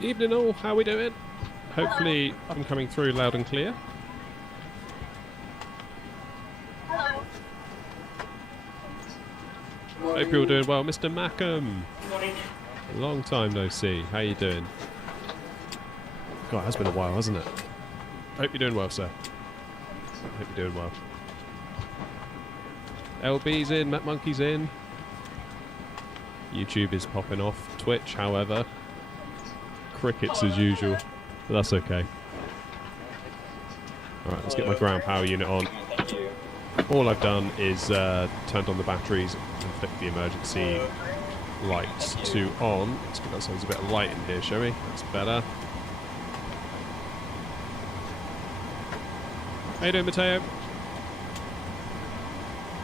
Evening all, how we doing? Hopefully I'm coming through loud and clear. Hello. Hope you're all doing well. Mr. Mackham, Morning. long time no see. How you doing? God, it has been a while, hasn't it? Hope you're doing well, sir. Hope you're doing well. LB's in, Matt Monkey's in. YouTube is popping off. Twitch, however, crickets as usual, but that's okay. Alright, let's get my ground power unit on. All I've done is turned on the batteries and flicked the emergency lights to on. Let's give ourselves a bit of light in here, shall we? That's better. How you doing, Matteo?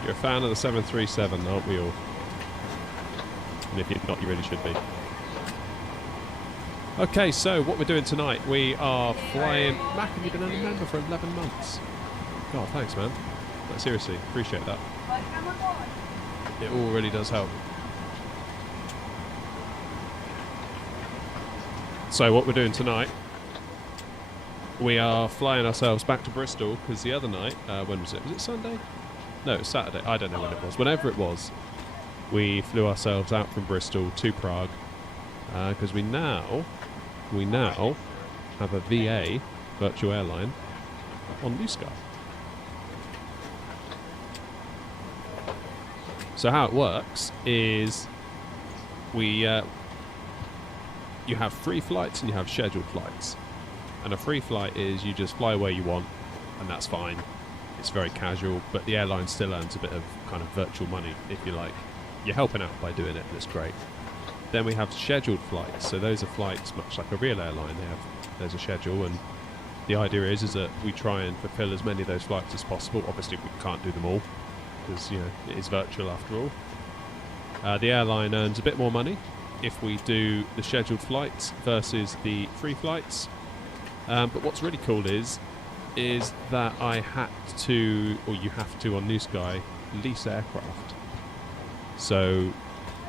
You're a fan of the 737, aren't we all? And if you're not, you really should be. Okay, so what we're doing tonight, we are flying... Mac, have you been a member for 11 months? God, thanks, man. Like, seriously, appreciate that. It all really does help. So what we're doing tonight, we are flying ourselves back to Bristol, because the other night, when was it? Was it Sunday? No, it was Saturday. I don't know when it was. Whenever it was, we flew ourselves out from Bristol to Prague, because we now have a VA, virtual airline, on Newsky. So how it works is you have free flights and you have scheduled flights. And a free flight is you just fly where you want, and that's fine. It's very casual, but the airline still earns a bit of kind of virtual money, if you like. You're helping out by doing it, and it's great. Then we have scheduled flights. So those are flights much like a real airline. There's a schedule, and the idea is that we try and fulfill as many of those flights as possible. Obviously, we can't do them all, because it is virtual after all. The airline earns a bit more money if we do the scheduled flights versus the free flights. But what's really cool is that I had to, or you have to on Newsky, lease aircraft. So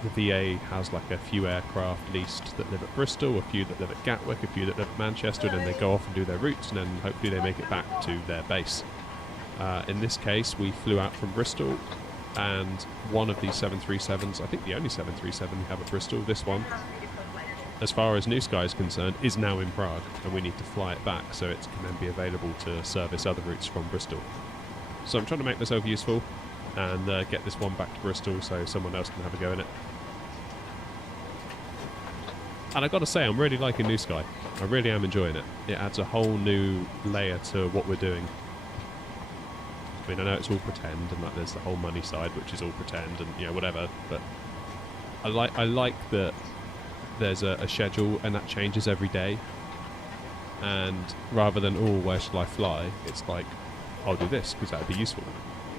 the VA has like a few aircraft leased that live at Bristol, a few that live at Gatwick, a few that live at Manchester, and then they go off and do their routes, and then hopefully they make it back to their base. In this case, we flew out from Bristol, and one of these 737s, I think the only 737 we have at Bristol, this one, as far as Newsky is concerned, is now in Prague, and we need to fly it back so it can then be available to service other routes from Bristol. So I'm trying to make myself useful and get this one back to Bristol so someone else can have a go in it. And I've got to say, I'm really liking Newsky. I really am enjoying it. It adds a whole new layer to what we're doing. I mean, I know it's all pretend, and like there's the whole money side, which is all pretend, and whatever. But I like that there's a schedule, and that changes every day. And rather than where shall I fly? It's like I'll do this because that would be useful.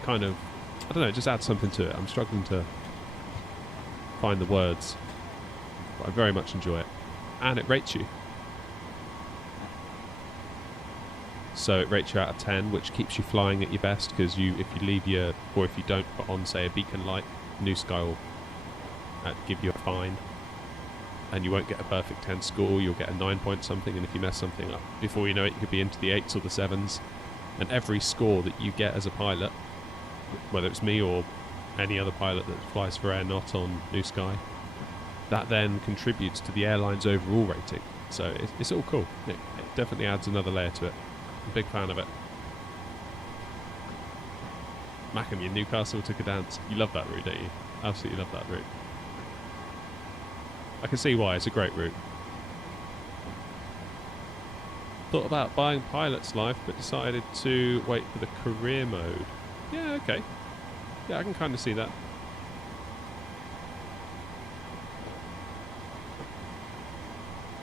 Kind of, I don't know, it just adds something to it. I'm struggling to find the words. But I very much enjoy it, and it rates you. So it rates you out of 10, which keeps you flying at your best, because if you leave or if you don't put on, say, a beacon light, Newsky will give you a fine, and you won't get a perfect 10 score. You'll get a 9 point something, and if you mess something up, before you know it, you could be into the 8s or the 7s. And every score that you get as a pilot, whether it's me or any other pilot that flies for AirNOTT on Newsky, that then contributes to the airline's overall rating. So it's all cool. It definitely adds another layer to it. I'm a big fan of it. Mackham, you Newcastle to Gdansk. You love that route, don't you? Absolutely love that route. I can see why. It's a great route. Thought about buying Pilot's Life, but decided to wait for the career mode. Yeah, okay. Yeah, I can kind of see that.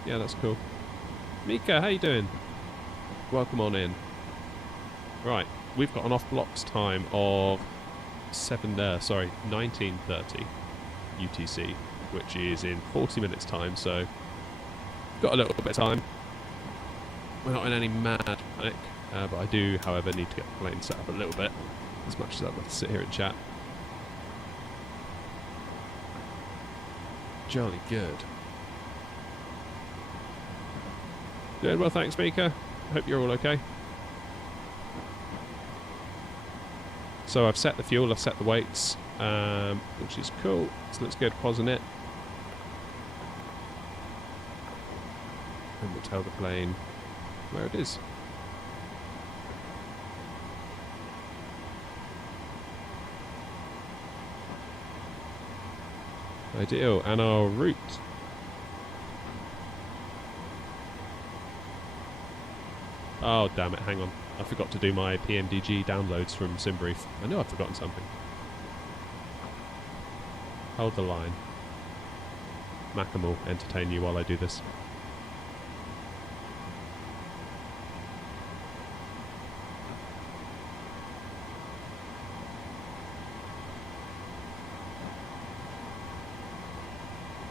Yeah, that's cool. Mika, how you doing? Welcome on in. Right, we've got an off-blocks time of 19:30 UTC, which is in 40 minutes time, so got a little bit of time. We're not in any mad panic, but I do, however, need to get the plane set up a little bit, as much as I'd love to sit here and chat. Jolly good. Doing well, thanks, Mika. Hope you're all okay. So I've set the fuel, I've set the weights, which is cool. So let's go to POSing it. And we'll tell the plane where it is. Ideal. And our route. Oh, damn it, hang on. I forgot to do my PMDG downloads from SimBrief. I know I've forgotten something. Hold the line. Macam will entertain you while I do this.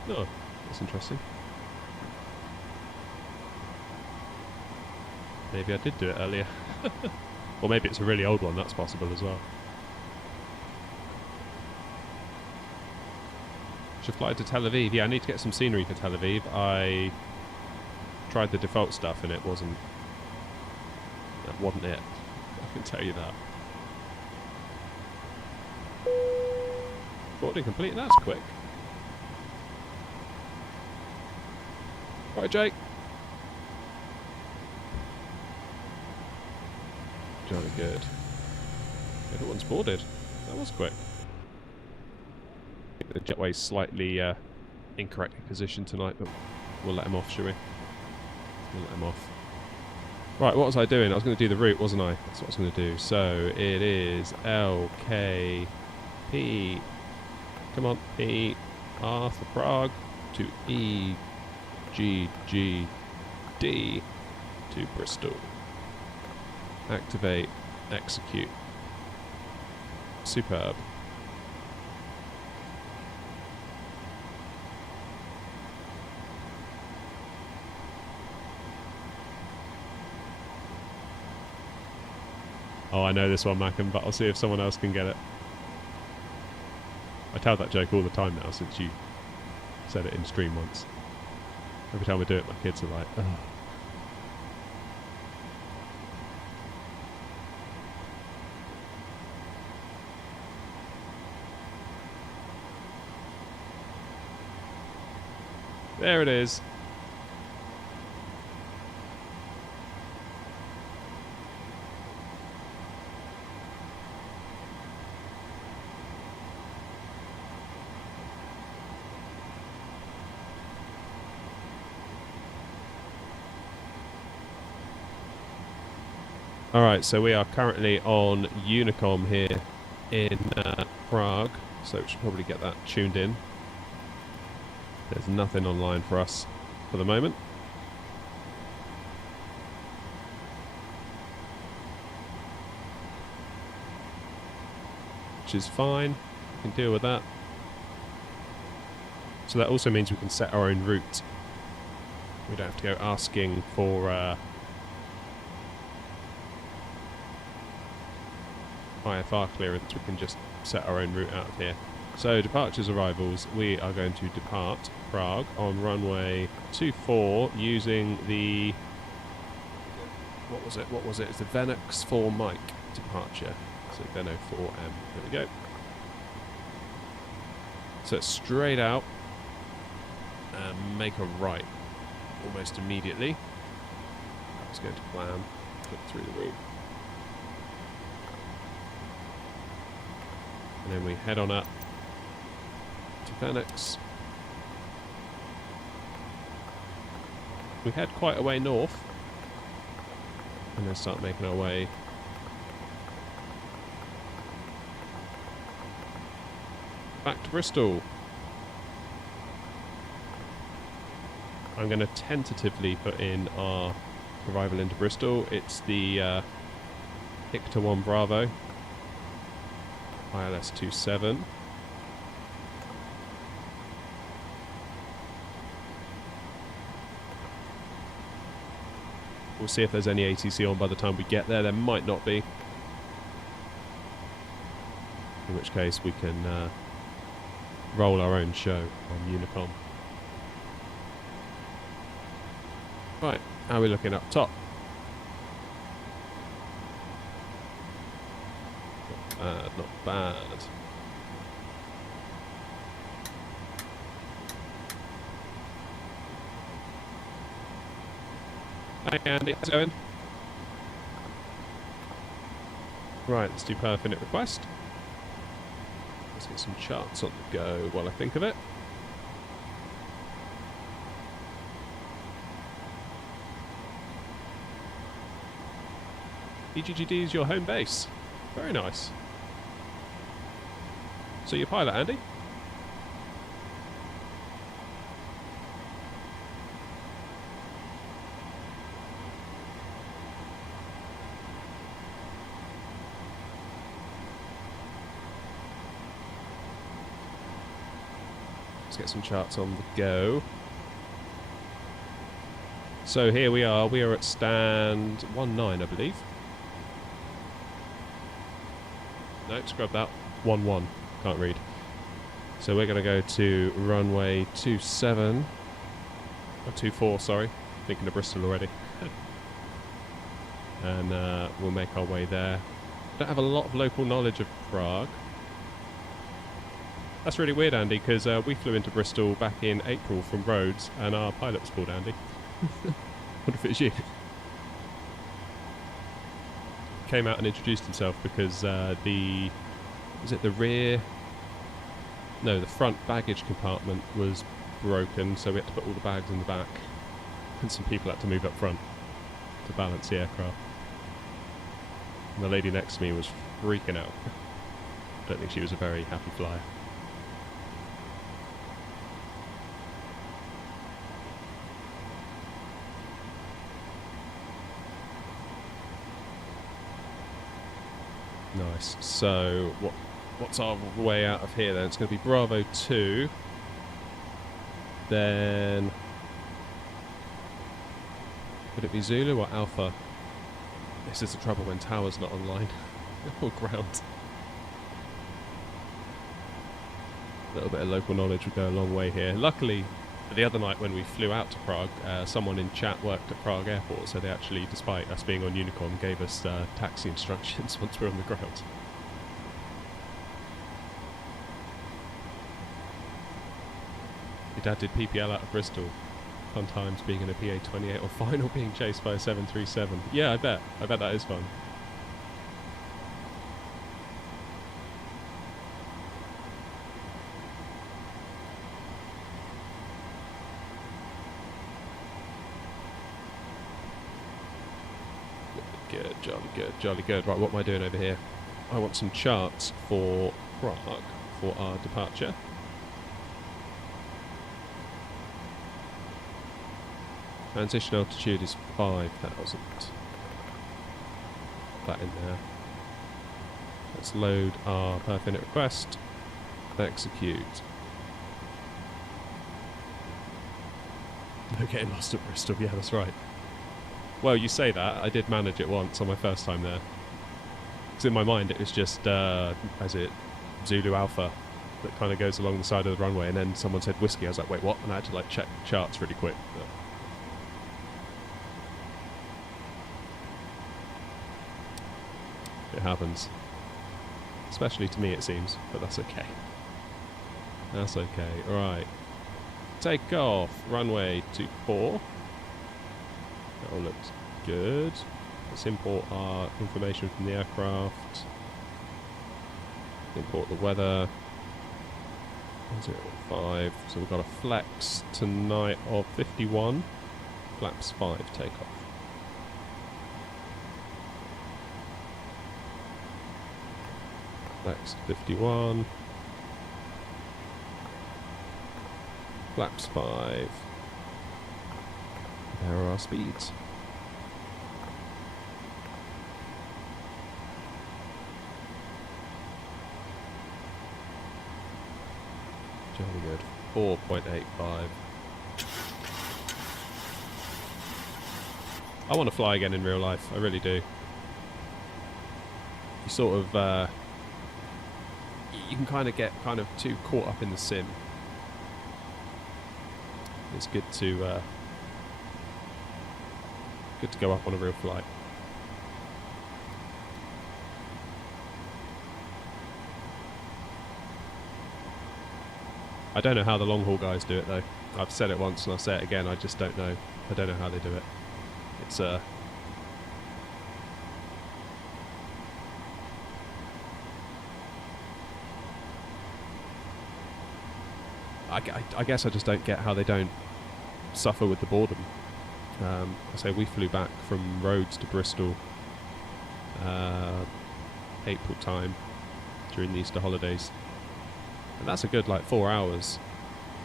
Oh, that's interesting. Maybe I did do it earlier. Or maybe it's a really old one, that's possible as well. Should fly to Tel Aviv. Yeah, I need to get some scenery for Tel Aviv. I tried the default stuff and that wasn't it. I can tell you that. Boarding complete, that's quick. Right, Jake. Jolly good. Everyone's boarded. That was quick. I think the jetway's slightly incorrectly positioned tonight, but we'll let him off, shall we? We'll let him off. Right, what was I doing? I was going to do the route, wasn't I? That's what I was going to do. So it is LKP. Come on, P. R for Prague to EGGD to Bristol. Activate, execute. Superb. Oh, I know this one, Macam, but I'll see if someone else can get it. I tell that joke all the time now since you said it in stream once. Every time I do it, my kids are like, oh. There it is. Alright, so we are currently on Unicom here in Prague, so we should probably get that tuned in. There's nothing online for us for the moment. Which is fine, we can deal with that. So that also means we can set our own route. We don't have to go asking for IFR clearance, we can just set our own route out of here. So departures, arrivals, we are going to depart Prague on runway 24 using the, what was it, it's the Venox 4 Mike departure, so Veno 4M, there we go. So it's straight out and make a right almost immediately. Let's go to plan, click through the route. And then we head on up to Venox. We head quite a way north and then start making our way back to Bristol. I'm going to tentatively put in our arrival into Bristol. It's the Hector 1 Bravo. ILS 27. We'll see if there's any ATC on by the time we get there. There might not be. In which case we can roll our own show on Unicom. Right, how are we looking up top? Not bad. Hi Andy, how's it going? Right, let's do per minute request. Let's get some charts on the go while I think of it. EGGD is your home base. Very nice. So you're pilot, Andy? Let's get some charts on the go. So here we are at stand 19, I believe. No, scrub that. 11. Can't read. So we're going to go to runway 27. Or 24, sorry. Thinking of Bristol already. And we'll make our way there. Don't have a lot of local knowledge of Prague. That's really weird, Andy, because we flew into Bristol back in April from Rhodes, and our pilot was called Andy. Wonder if it was you. Came out and introduced himself because the front baggage compartment was broken, so we had to put all the bags in the back, and some people had to move up front to balance the aircraft. And the lady next to me was freaking out. Don't think she was a very happy flyer. Nice. So what's our way out of here then? It's going to be Bravo 2. Then would it be Zulu or Alpha? This is the trouble when tower's not online or ground. A little bit of local knowledge would go a long way here. Luckily, the other night when we flew out to Prague, someone in chat worked at Prague Airport, so they actually, despite us being on Unicom, gave us taxi instructions once we're on the ground. Your dad did PPL out of Bristol. Fun times being in a PA-28 or final being chased by a 737. Yeah, I bet. I bet that is fun. Good, jolly good, jolly good. Right, what am I doing over here? I want some charts for Prague for our departure. Transition altitude is 5,000. That in there. Let's load our per minute request. Execute. No getting lost at Bristol. Yeah, that's right. Well, you say that. I did manage it once on my first time there. Because in my mind it was just, Zulu Alpha that kind of goes along the side of the runway, and then someone said whiskey. I was like, wait, what? And I had to check charts really quick. But it happens. Especially to me, it seems. But that's okay. That's okay. Right. Take off. Runway 24. That all looks good. Let's import our information from the aircraft. Import the weather. 0.5. So we've got a flex tonight of 51. Flaps 5 takeoff. Flex 51. Flaps 5. There are our speeds. Jolly good. 4.85. I want to fly again in real life. I really do. You sort of, you can kind of get too caught up in the sim. It's good to Good to go up on a real flight. I don't know how the long haul guys do it though. I've said it once and I'll say it again, I just don't know. I don't know how they do it. It's I guess I just don't get how they don't suffer with the boredom. I say we flew back from Rhodes to Bristol April time during the Easter holidays, and that's a good like 4 hours,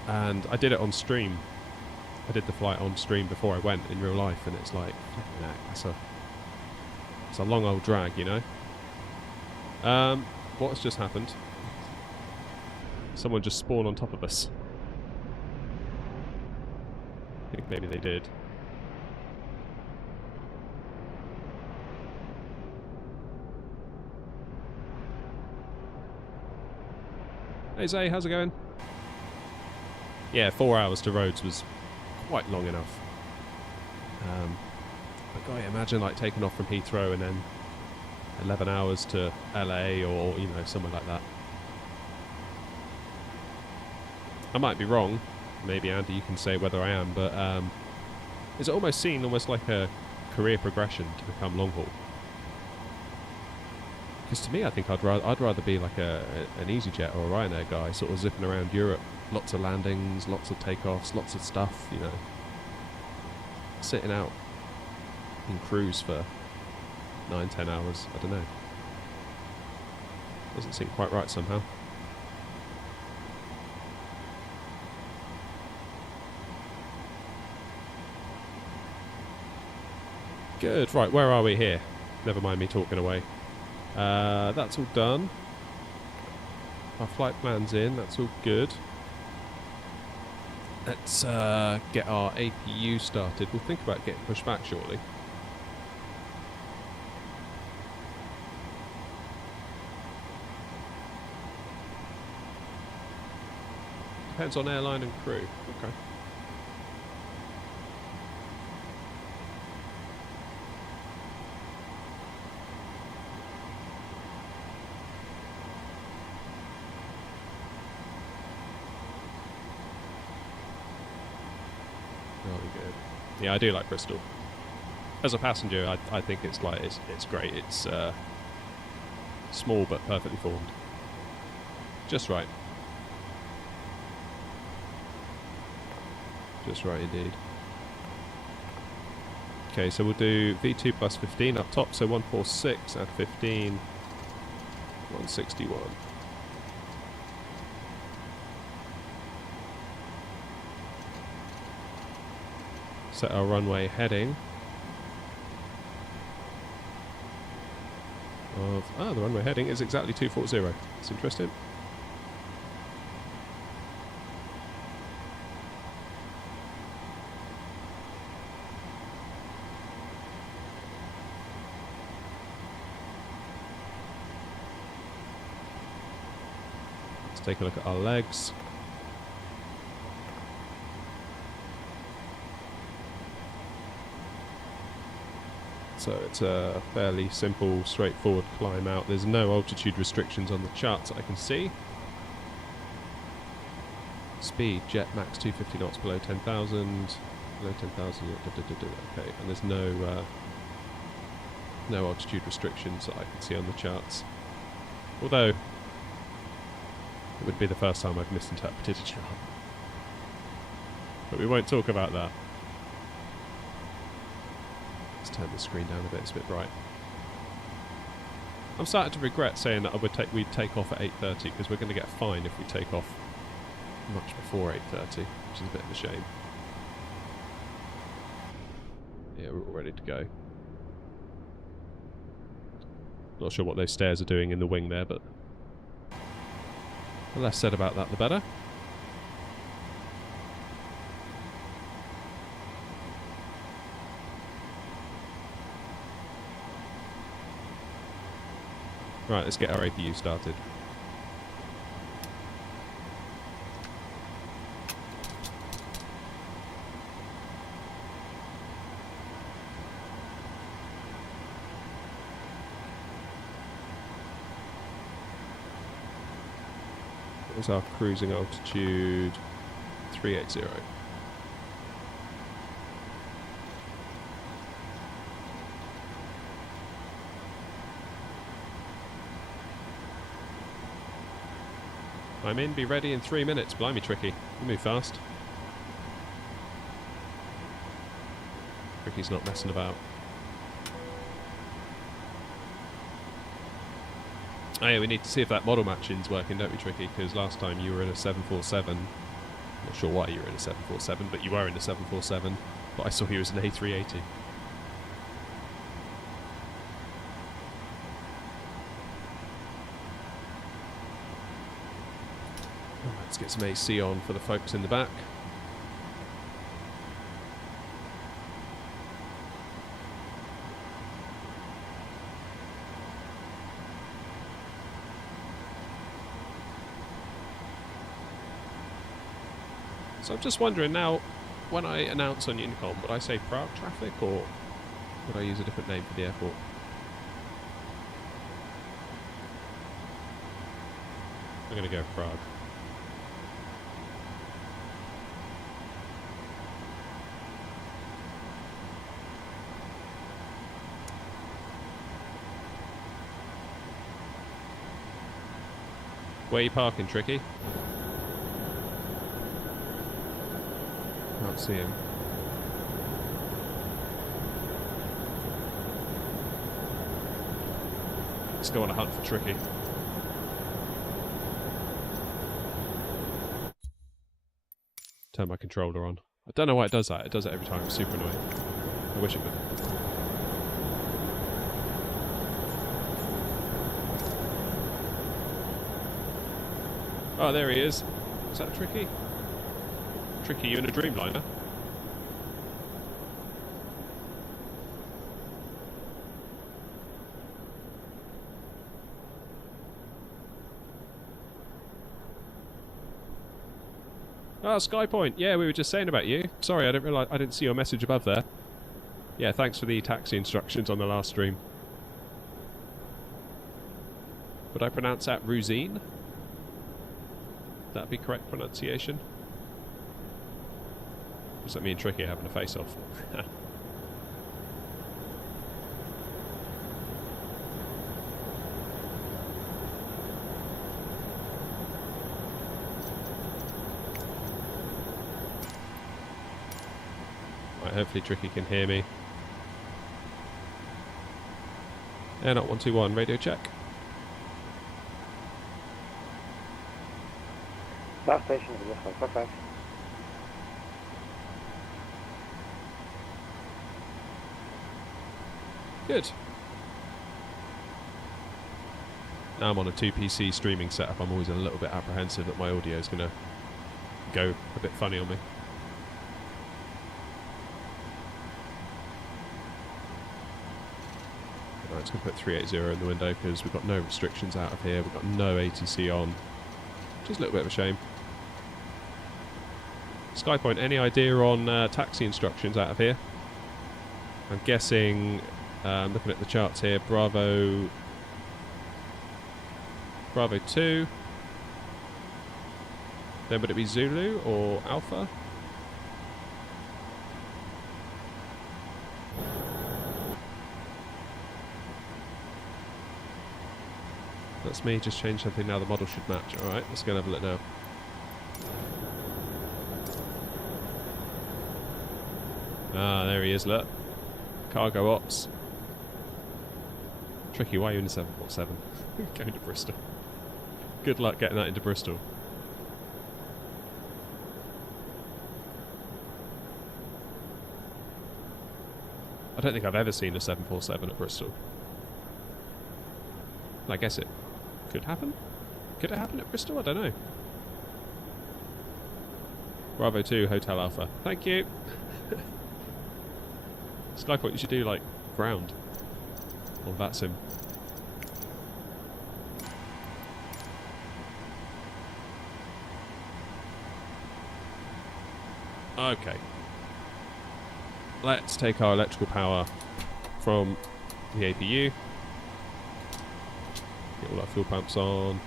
and I did it on stream. I did the flight on stream before I went in real life, and it's like it's a long old drag, you know. What has just happened? Someone just spawned on top of us. I think maybe they did. Hey Zay, how's it going? Yeah, 4 hours to Rhodes was quite long enough. But God, imagine like taking off from Heathrow and then 11 hours to LA or, you know, somewhere like that. I might be wrong. Maybe Andy, you can say whether I am, but is it almost seen almost like a career progression to become long haul? Because to me, I think I'd rather be like an EasyJet or a Ryanair guy, sort of zipping around Europe, lots of landings, lots of takeoffs, lots of stuff, you know, sitting out in cruise for 9-10 hours. I don't know. Doesn't seem quite right somehow. Good, right, where are we here? Never mind me talking away. That's all done. Our flight plan's in, that's all good. Let's get our APU started. We'll think about getting pushed back shortly. Depends on airline and crew. Okay. Yeah, I do like Bristol. As a passenger, I think it's like it's great. It's small but perfectly formed. Just right. Just right indeed. Okay, so we'll do V2 plus 15 up top, so 146 add 15, 161. Set our runway heading of the runway heading is exactly 240. It's interesting. Let's take a look at our legs. So it's a fairly simple, straightforward climb out. There's no altitude restrictions on the charts that I can see. Speed, jet max 250 knots below 10,000. Below 10,000, okay. And there's no no altitude restrictions that I can see on the charts. Although, it would be the first time I've misinterpreted a chart. But we won't talk about that. Turn the screen down a bit, it's a bit bright. I'm starting to regret saying that we'd take off at 8:30 because we're going to get fined if we take off much before 8:30, which is a bit of a shame. Yeah, we're all ready to go. Not sure what those stairs are doing in the wing there, but the less said about that, the better. Right, let's get our APU started. is our cruising altitude? 380. I'm in, be ready in 3 minutes. Blimey, Tricky. You move fast. Tricky's not messing about. Oh yeah, we need to see if that model matching's working, don't we, Tricky? Because last time you were in a 747. Not sure why you were in a 747, but you were in a 747. But I saw you as an A380. Let's get some AC on for the folks in the back. So I'm just wondering now, when I announce on Unicom, would I say Prague traffic or would I use a different name for the airport? I'm going to go Prague. Where are you parking, Tricky? Can't see him. Let's go on a hunt for Tricky. Turn my controller on. I don't know why it does that. It does it every time. It's super annoying. I wish it would. Oh, there he is. Is that Tricky? Tricky, you in a Dreamliner? Ah, Skypoint. Yeah, we were just saying about you. Sorry, I didn't see your message above there. Yeah, thanks for the taxi instructions on the last stream. Would I pronounce that Ruzine? That'd be correct pronunciation. Does that mean Tricky having a face-off? Right, hopefully Tricky can hear me. AirNOTT 121, radio check. Last station is this one, perfect. Good. Now I'm on a 2PC streaming setup. I'm always a little bit apprehensive that my audio is going to go a bit funny on me. Right, it's going to put 380 in the window because we've got no restrictions out of here. We've got no ATC on. Which is a little bit of a shame. Skypoint, any idea on taxi instructions out of here? I'm guessing, looking at the charts here, Bravo 2. Then would it be Zulu or Alpha? That's me, just change something now, the model should match. Alright, let's go and have a look now. Ah, there he is, look. Cargo ops. Tricky, why are you in the 747? Going to Bristol. Good luck getting that into Bristol. I don't think I've ever seen a 747 at Bristol. I guess it could happen. Could it happen at Bristol? I don't know. Bravo 2, Hotel Alpha. Thank you. Skypoint, you should do like ground on that sim. Okay. Let's take our electrical power from the APU. Get all our fuel pumps on.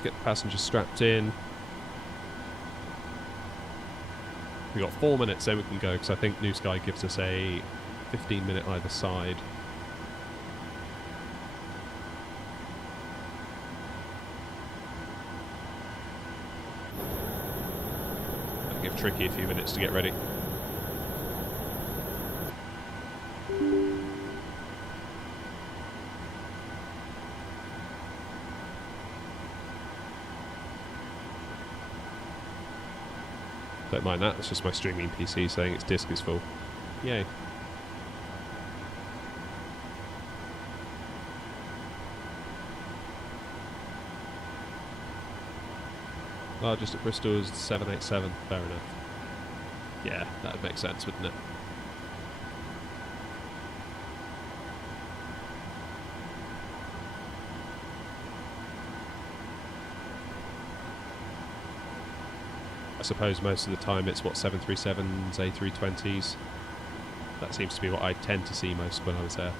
Let's get the passengers strapped in. We've got 4 minutes, then we can go, because I think Newsky gives us a 15-minute either side. That'll give Tricky a few minutes to get ready. Don't mind that, it's just my streaming PC saying its disk is full. Yay. Largest at Bristol is 787, fair enough. Yeah, that would make sense, wouldn't it? I suppose most of the time it's what, 737s, A320s. That seems to be what I tend to see most when I was there.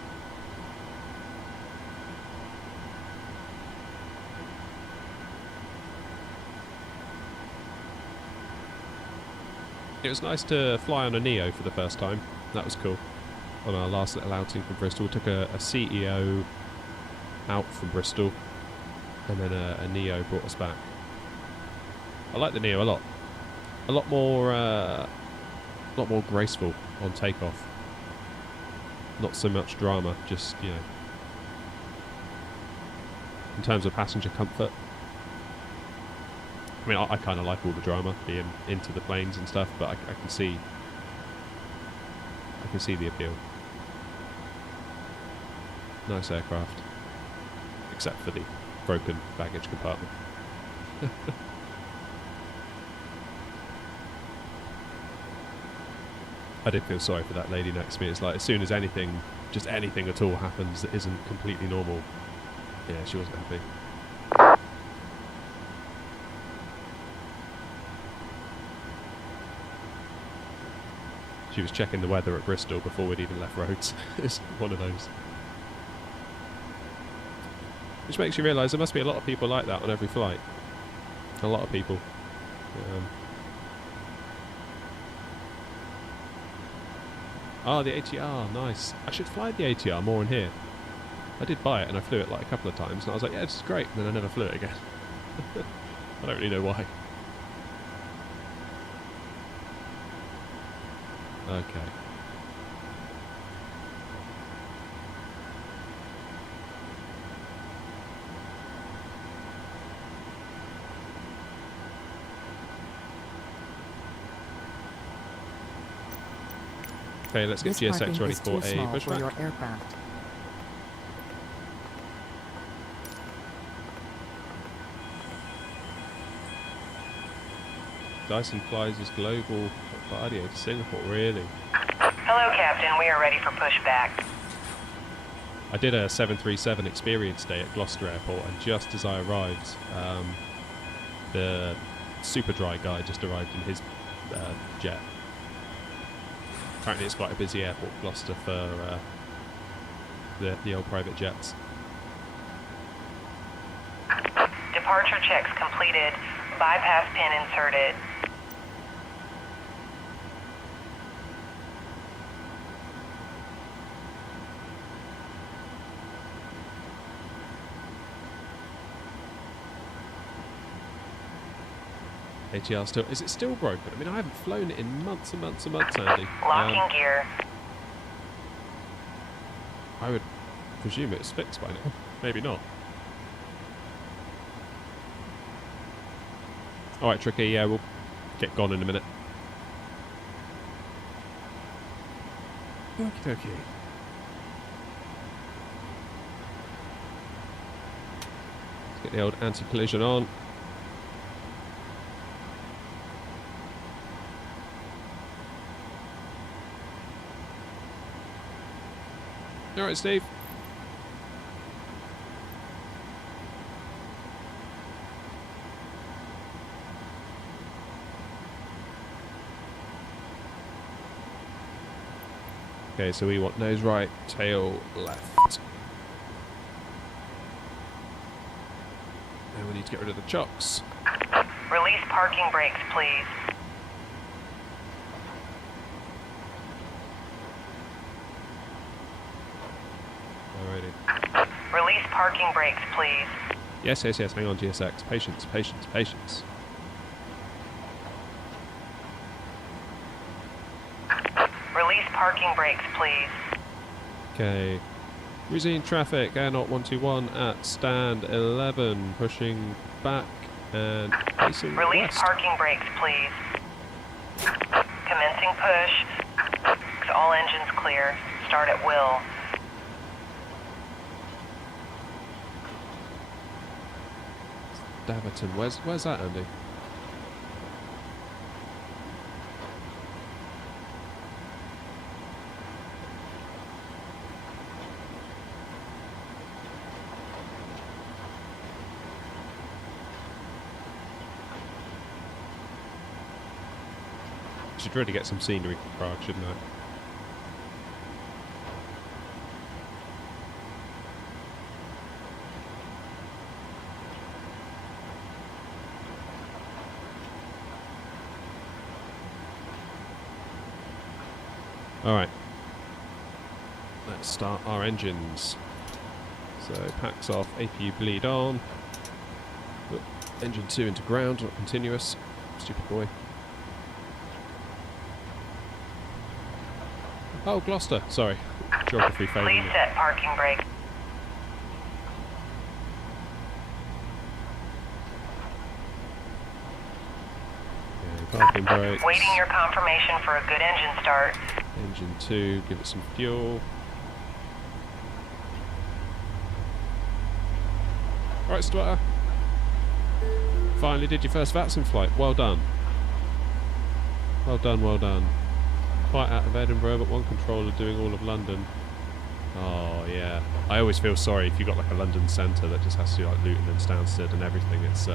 It was nice to fly on a Neo for the first time. That was cool. On our last little outing from Bristol, we took a CEO out from Bristol, and then a Neo brought us back. I like the Neo a lot. A lot more graceful on takeoff. Not so much drama, just, you know, in terms of passenger comfort. I mean, I kind of like all the drama, being into the planes and stuff, but I can see the appeal. Nice aircraft, except for the broken baggage compartment. I did feel sorry for that lady next to me. It's like, as soon as anything, just anything at all happens that isn't completely normal, yeah, she wasn't happy. She was checking the weather at Bristol before we'd even left roads. It's one of those. Which makes you realise there must be a lot of people like that on every flight. A lot of people. The ATR, nice. I should fly the ATR more in here. I did buy it and I flew it like a couple of times and I was like, yeah, this is great, and then I never flew it again. I don't really know why. Okay. Okay, let's get GSX ready for a pushback. Your aircraft. Dyson flies his global cardio to Singapore, really? Hello, Captain. We are ready for pushback. I did a 737 experience day at Gloucester Airport, and just as I arrived, the super dry guy just arrived in his jet. Apparently it's quite a busy airport, Gloucester, for the old private jets. Departure checks completed. Bypass pin inserted. ATR still... Is it still broken? I mean, I haven't flown it in months and months and months, Andy. Locking gear. I would presume it's fixed by now. Maybe not. Alright, Tricky, yeah, we'll get gone in a minute. Okie dokie. Let's get the old anti-collision on. Alright, Steve. Okay, so we want nose right, tail left. And we need to get rid of the chocks. Release parking brakes, please. Alrighty. Release parking brakes, please. Yes, yes, yes. Hang on, GSX. Patience, patience, patience. Release parking brakes, please. Okay. Resume traffic, AirNOTT 121 at stand 11, pushing back and facing Release west. parking brakes, please. Commencing push. All engines clear. Start at will. Daverton, where's that, Andy? Should really get some scenery from Prague, shouldn't I? Alright. Let's start our engines. So packs off, APU bleed on. Look, engine 2 into ground, not continuous. Stupid boy. Oh, Gloucester. Sorry. Geography failing. Please set parking brake. Okay, parking brakes. Waiting your confirmation for a good engine start. Engine 2, give it some fuel. Alright, Stuart. Finally did your first VATSIM flight. Well done. Well done, well done. Quite out of Edinburgh, but one controller doing all of London. Oh, yeah. I always feel sorry if you've got like a London centre that just has to do like Luton and Stansted and everything. It's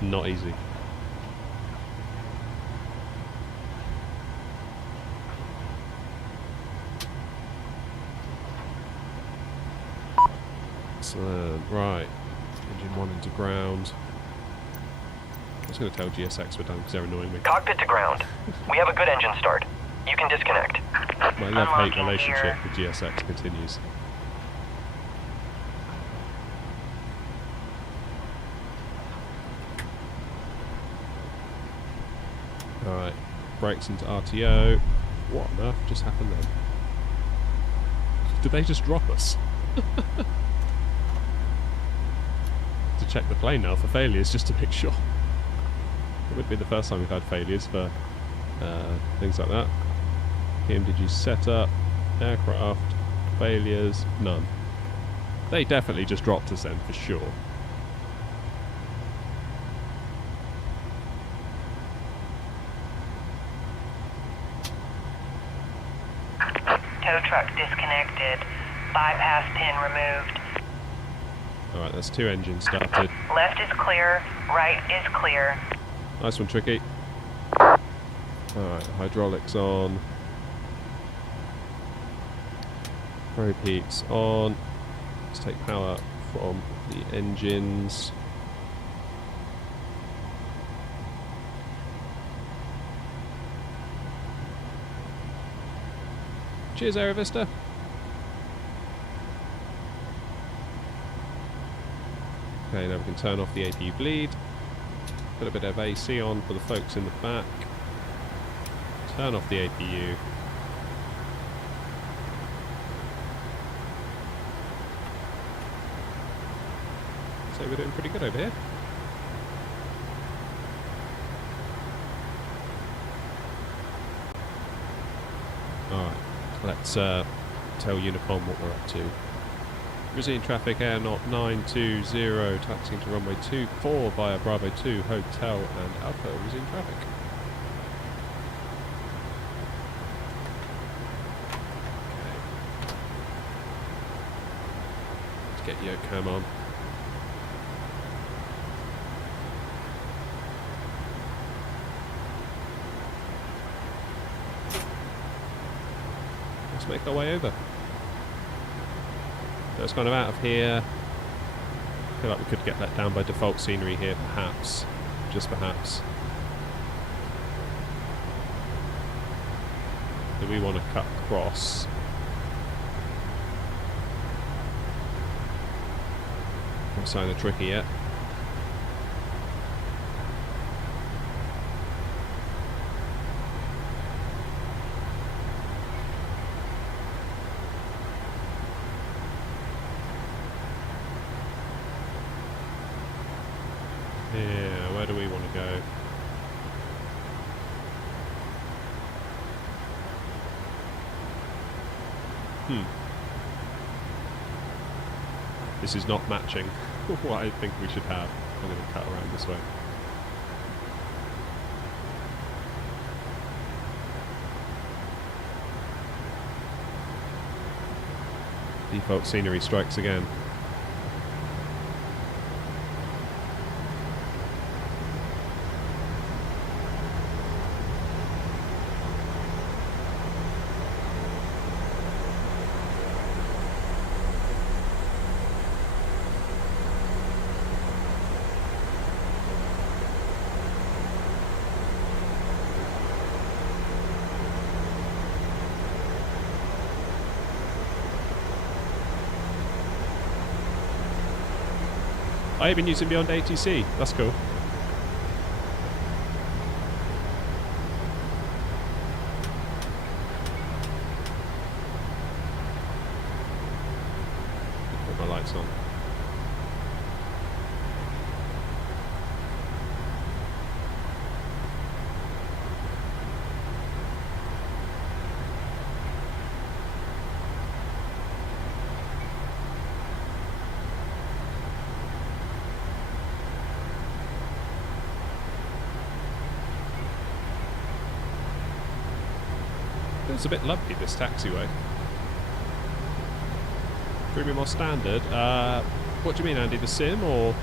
not easy. Excellent. Right. Engine 1 into ground. I was going to tell GSX we're done because they're annoying me. Cockpit to ground. We have a good engine start. You can disconnect. My love-hate Unlocking relationship gear. with GSX continues. Alright, brakes into RTO. What on earth just happened then? Did they just drop us? To check the plane now for failures, just to make sure. It would be the first time we've had failures for things like that. PMDG setup, aircraft, failures, none. They definitely just dropped us then, for sure. Tow truck disconnected. Bypass pin removed. Alright, that's 2 engines started. Left is clear. Right is clear. Nice one, Tricky. Alright, hydraulics on. Probe heats on. Let's take power from the engines. Cheers, Aerovista. Okay, now we can turn off the APU bleed. Put a bit of AC on for the folks in the back. Turn off the APU. So we're doing pretty good over here. Alright, let's tell Unicom what we're up to. Resume traffic, AirNOTT 920, taxiing to runway 24 via Bravo 2, Hotel and Alpha. Resume traffic. Okay. Let's get your cam on. Let's make our way over. So it's kind of out of here, feel like we could get let down by default scenery here, perhaps. Just perhaps. Do we want to cut across? Not sign the tricky yet. Yeah, where do we want to go? This is not matching what I think we should have. I'm going to cut around this way. Default scenery strikes again. I've been using Beyond ATC. That's cool. Put my lights on. It's a bit lumpy, this taxiway. Premium or standard? What do you mean, Andy? The sim or?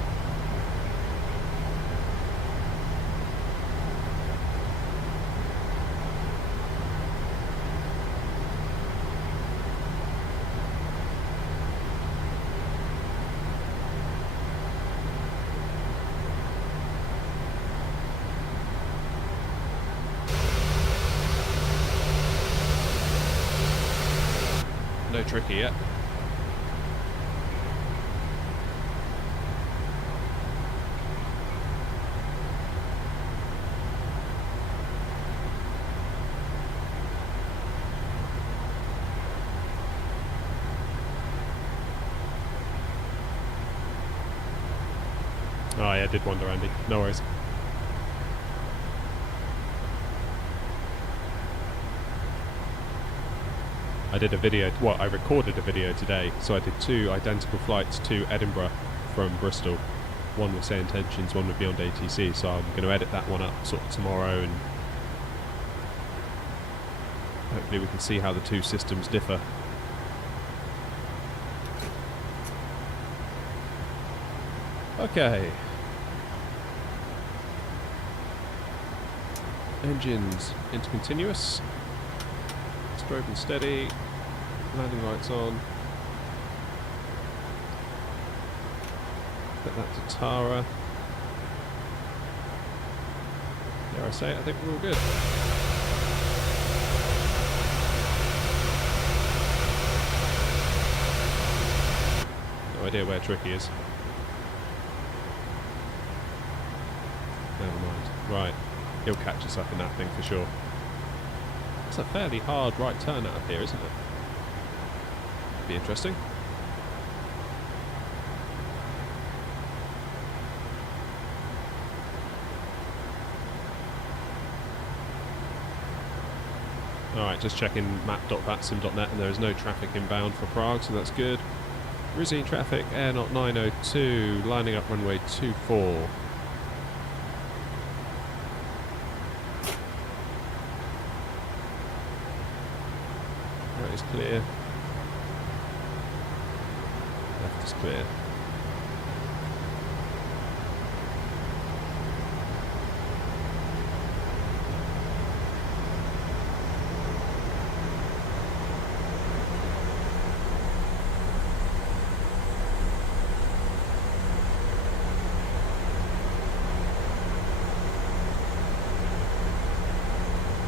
No tricky yet. Oh yeah, I did wonder, Andy. No worries. I did a video, well, I recorded a video today, so I did 2 identical flights to Edinburgh from Bristol. One with Say Intentions, one with Beyond ATC, so I'm going to edit that one up sort of tomorrow, and hopefully we can see how the 2 systems differ. Okay. Engines into continuous. Strobe and steady. Landing lights on. Put that to Tara. Dare I say it, I think we're all good. No idea where Tricky is. Never mind. Right. He'll catch us up in that thing for sure. It's a fairly hard right turn out of here, isn't it? Be interesting. Alright, just checking map.vatsim.net, and there is no traffic inbound for Prague, so that's good. Rizzy traffic, AirNOTT 902, lining up runway 24. Right is clear. Left is clear.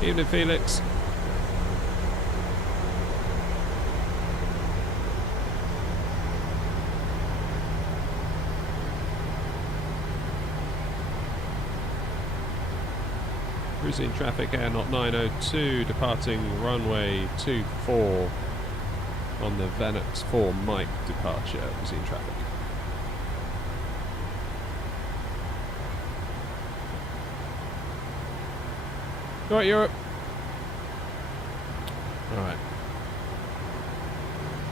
Evening, Felix. Cruising traffic, AirNOTT 902, departing runway 24 on the Venox 4 Mike departure. Cruising traffic. Alright, Europe. Alright.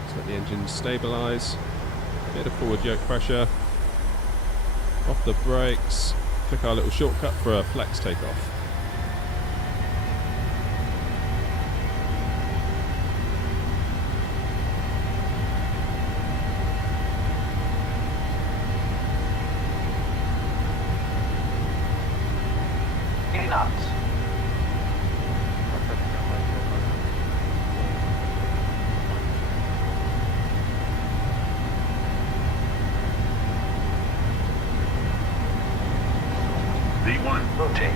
Let's let the engine stabilise. Bit of forward yoke pressure. Off the brakes. Click our little shortcut for a flex takeoff. V1, rotate.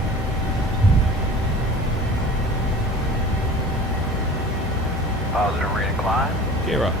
Positive rate of climb. Gear up.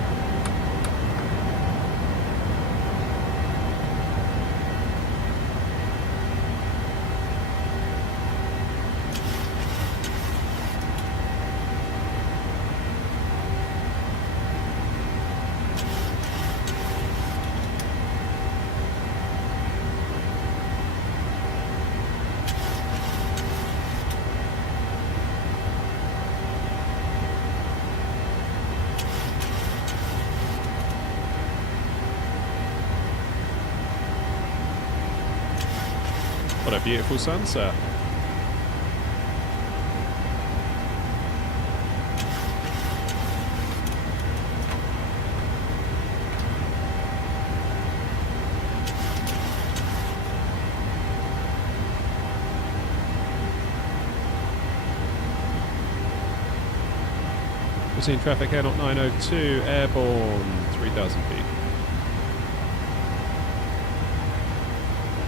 What a beautiful sunset. We're seeing traffic AirNOTT 902, airborne, 3,000 feet.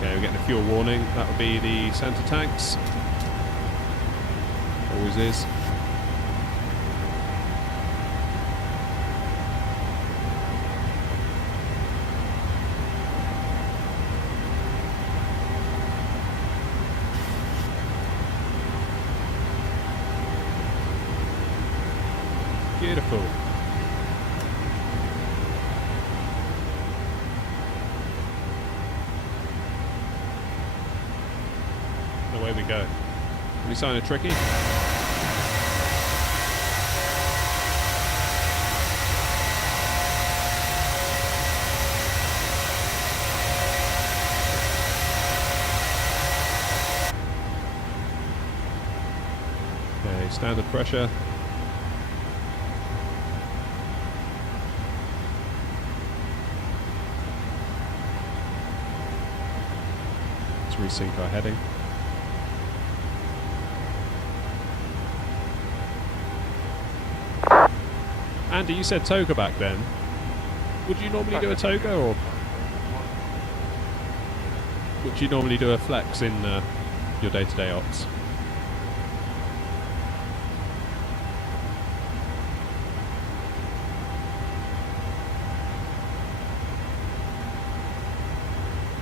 Okay, we're getting a fuel warning. That would be the centre tanks. Always is. Beautiful. Away we go. Can we sign a tricky? Okay, standard pressure. Let's resync our heading. Andy, you said toga back then. Would you normally do a toga, or would you normally do a flex in your day-to-day ops?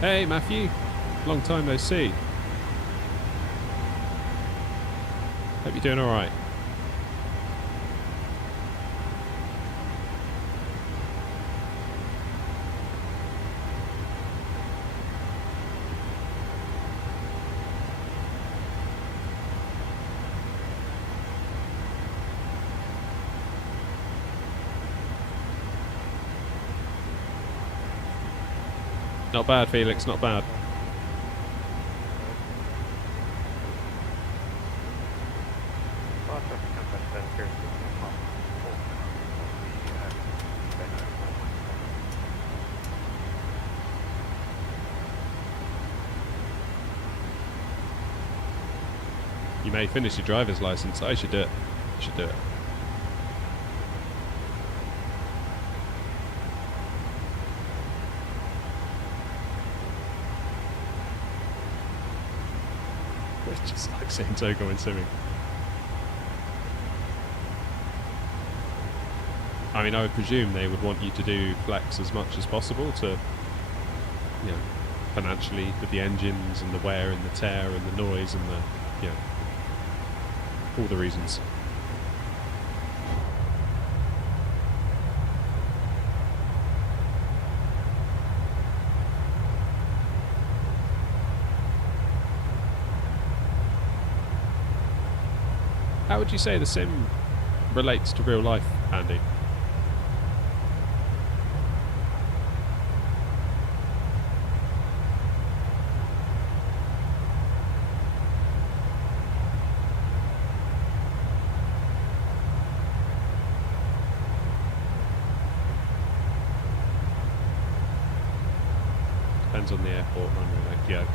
Hey, Matthew. Long time no see. Hope you're doing all right. Not bad, Felix, not bad. You may finish your driver's license. I should do it. I should do it. It's just like saying toga when swimming. I mean, I would presume they would want you to do flex as much as possible to, you know, financially with the engines and the wear and the tear and the noise and the, you know, all the reasons. How would you say the sim relates to real life, Andy? Depends on the airport runway length. Yeah, okay.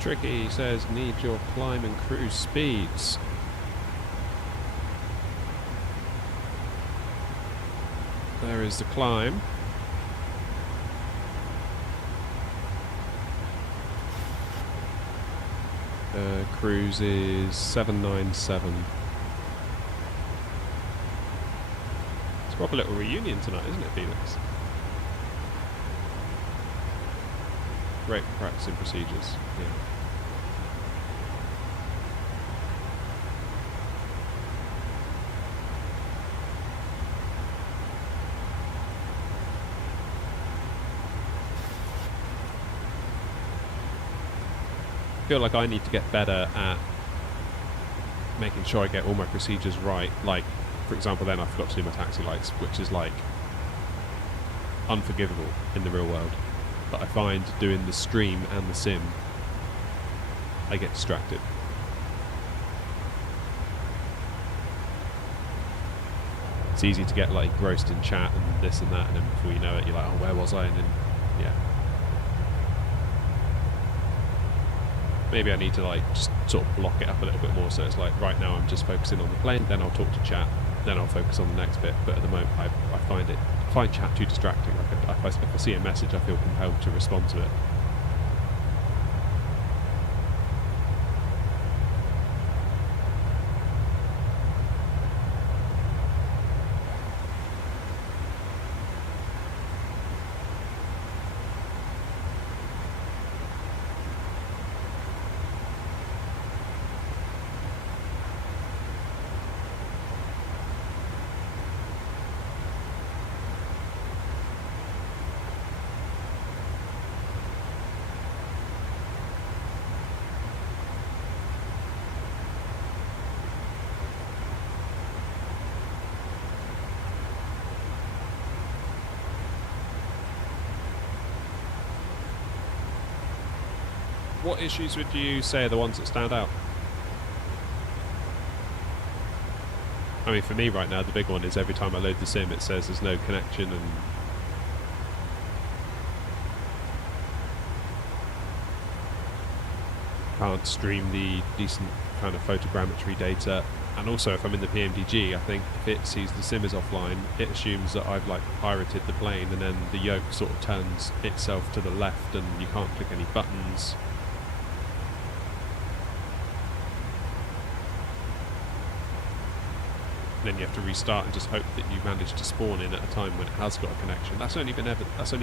Tricky says, need your climb and cruise speeds. There is the climb. Cruise is 797. It's a proper little reunion tonight, isn't it, Felix? Great for practicing procedures, yeah. I feel like I need to get better at making sure I get all my procedures right. Like, for example, then I forgot to do my taxi lights, which is like unforgivable in the real world. But I find doing the stream and the sim, I get distracted. It's easy to get like engrossed in chat and this and that, and then before you know it, you're like, oh, where was I? And then, yeah. Maybe I need to like just sort of block it up a little bit more, so it's like right now I'm just focusing on the plane, then I'll talk to chat, then I'll focus on the next bit. But at the moment I find chat too distracting. Like if I see a message, I feel compelled to respond to it. What issues would you say are the ones that stand out? I mean, for me right now, the big one is every time I load the sim, it says there's no connection and can't stream the decent kind of photogrammetry data. And also, if I'm in the PMDG, I think if it sees the sim is offline, it assumes that I've like pirated the plane, and then the yoke sort of turns itself to the left, and you can't click any buttons. Then you have to restart and just hope that you manage to spawn in at a time when it has got a connection. That's only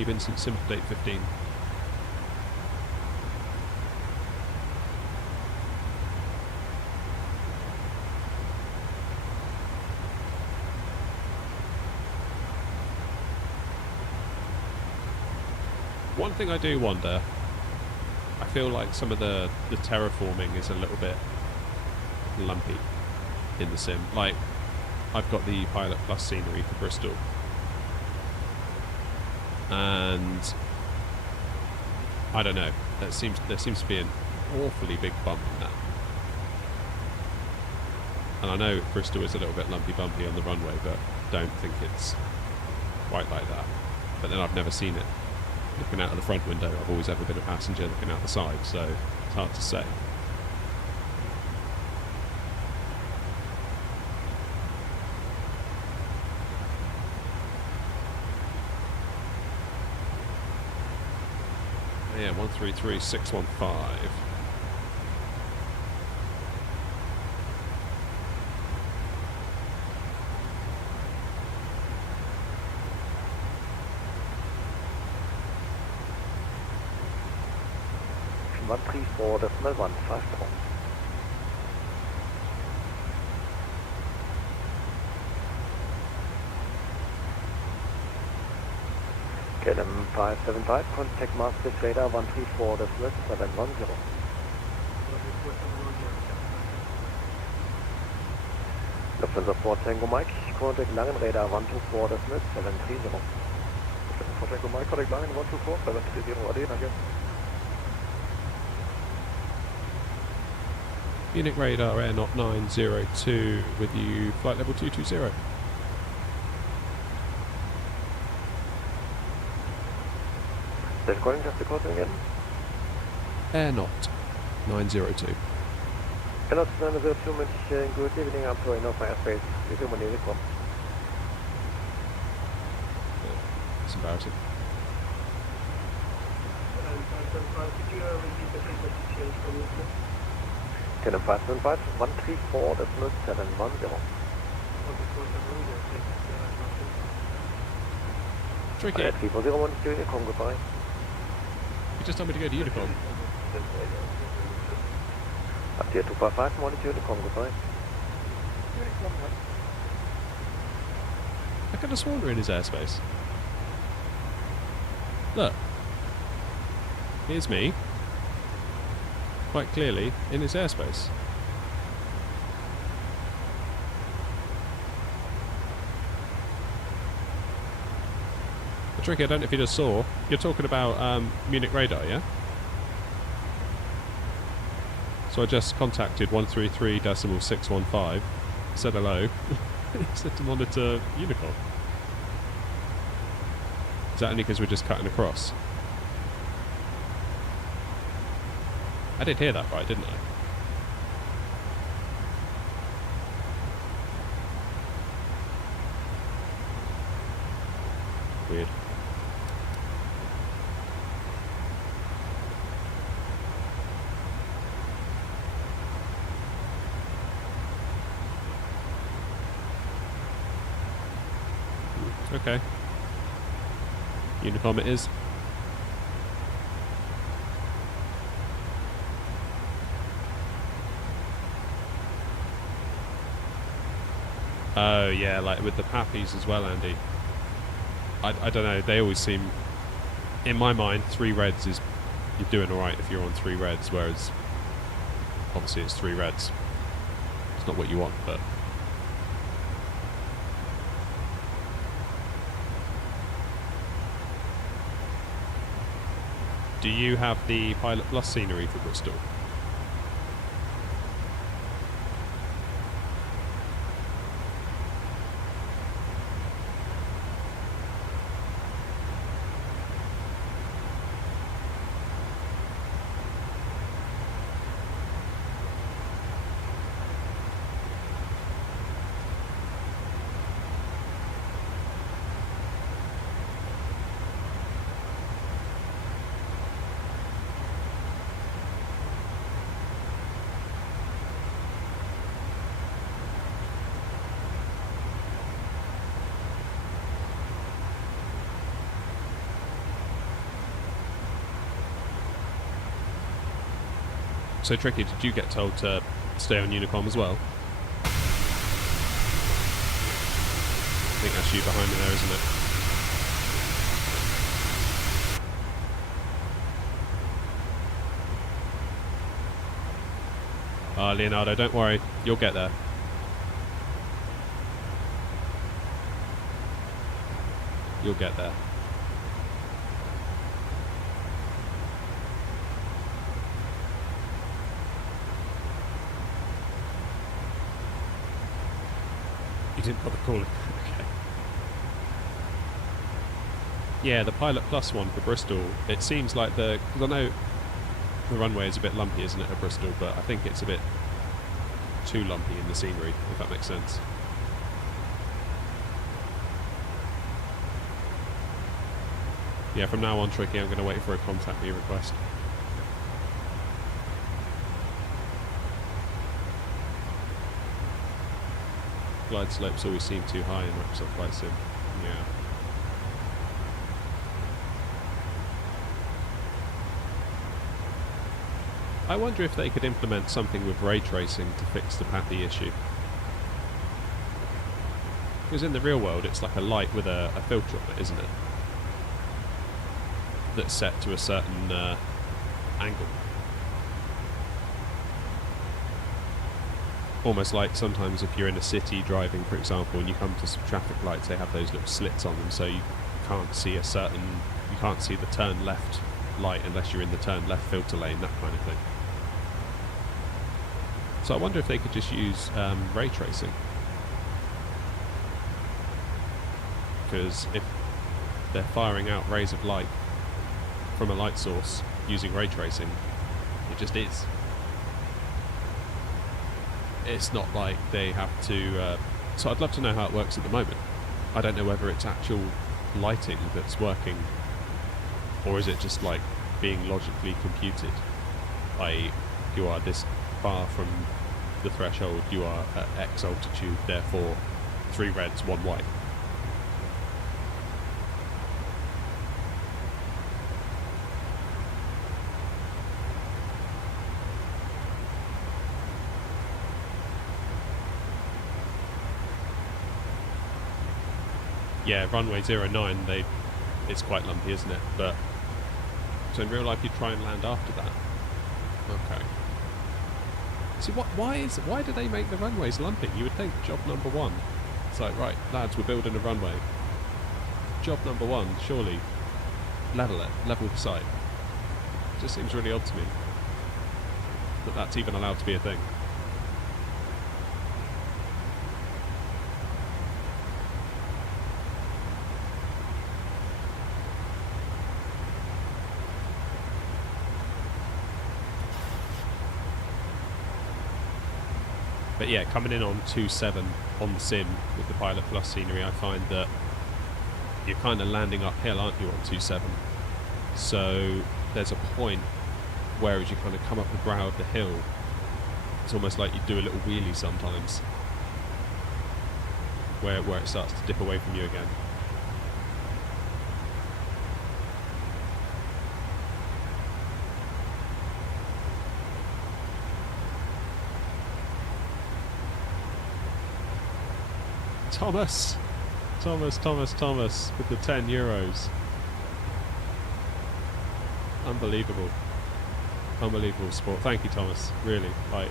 been since Sim Update 15. One thing I do wonder, I feel like some of the terraforming is a little bit lumpy in the sim. Like, I've got the Pilot Plus scenery for Bristol, and I don't know, there seems to be an awfully big bump in that. And I know Bristol is a little bit lumpy bumpy on the runway, but don't think it's quite like that. But then I've never seen it looking out of the front window. I've always ever been a passenger looking out the side, so it's hard to say. here, 133615. One 34, decimal 1, 5 0. KLM 575, contact master radar 134, decimal 710. Lufthansa 4 Tango Mike, contact Langen radar 124, decimal 730. Lufthansa 4 Tango Mike, contact Langen 124, 730, AD, danke. Munich radar AirNOTT 902 with you, flight level 220. They're calling just the code again? AirNOTT 902. AirNOTT 902, good evening, I'm flying off my airspace. This is when you come. It's embarrassing. KLM 575, 134, decimal 710. Tricky. 340, Unicom, goodbye. You just told me to go to Unicom. Up here 255, Unicom, goodbye. I could have sworn we're in his airspace. Look. Here's me. Quite clearly in his airspace. But Tricky, I don't know if you just saw, you're talking about Munich radar, yeah? So I just contacted 133.615, said hello, said to monitor Unicom. Is that only because we're just cutting across? I did hear that right, didn't I? Weird. Okay. Unicom it is. Oh yeah, like with the pappies as well, Andy. I don't know, they always seem, in my mind, 3 reds is, you're doing alright if you're on 3 reds, whereas obviously it's 3 reds. It's not what you want, but... Do you have the Pilot Plus scenery for Bristol? So Tricky, did you get told to stay on Unicom as well? I think that's you behind me there, isn't it? Leonardo, don't worry, you'll get there. You'll get there. You didn't bother calling. Okay. Yeah, the Pilot Plus one for Bristol, it seems like because I know the runway is a bit lumpy, isn't it, at Bristol, but I think it's a bit too lumpy in the scenery, if that makes sense. Yeah, from now on, Tricky, I'm going to wait for a contact me request. Glide slopes always seem too high in Microsoft Flight Sim. Yeah. I wonder if they could implement something with ray tracing to fix the pathy issue. Because in the real world, it's like a light with a filter on it, isn't it? That's set to a certain angle. Almost like sometimes if you're in a city driving, for example, and you come to some traffic lights, they have those little slits on them, so you can't see you can't see the turn left light unless you're in the turn left filter lane, that kind of thing. So I wonder if they could just use ray tracing. Because if they're firing out rays of light from a light source using ray tracing, it just is. It's not like they have to... so I'd love to know how it works at the moment. I don't know whether it's actual lighting that's working, or is it just like being logically computed, i.e. you are this far from the threshold, you are at X altitude, therefore 3 reds, 1 white. Yeah, runway 09, it's quite lumpy, isn't it? But so in real life, you try and land after that. Okay. See, why do they make the runways lumpy? You would think job number 1. It's like, right, lads, we're building a runway. Job number 1, surely level the site. It just seems really odd to me that that's even allowed to be a thing. But yeah, coming in on 2.7 on the sim with the Pilot Plus scenery, I find that you're kind of landing uphill, aren't you, on 2.7? So there's a point where as you kind of come up the brow of the hill, it's almost like you do a little wheelie sometimes, where it starts to dip away from you again. Thomas with the €10. Unbelievable sport. Thank you, Thomas. Really, like,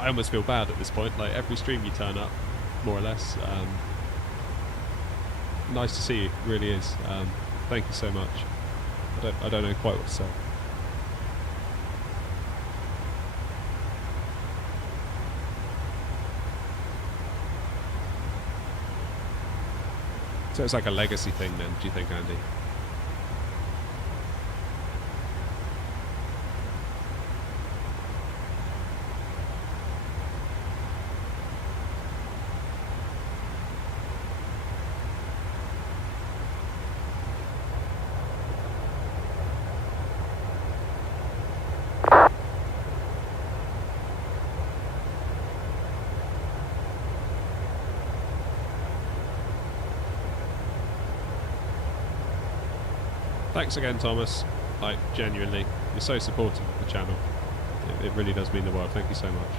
I almost feel bad at this point. Like, every stream you turn up, more or less. Nice to see you. Really is. Thank you so much. I don't know quite what to say. So it's like a legacy thing then, do you think, Andy? Thanks again, Thomas. Like, genuinely, you're so supportive of the channel. It really does mean the world. Thank you so much.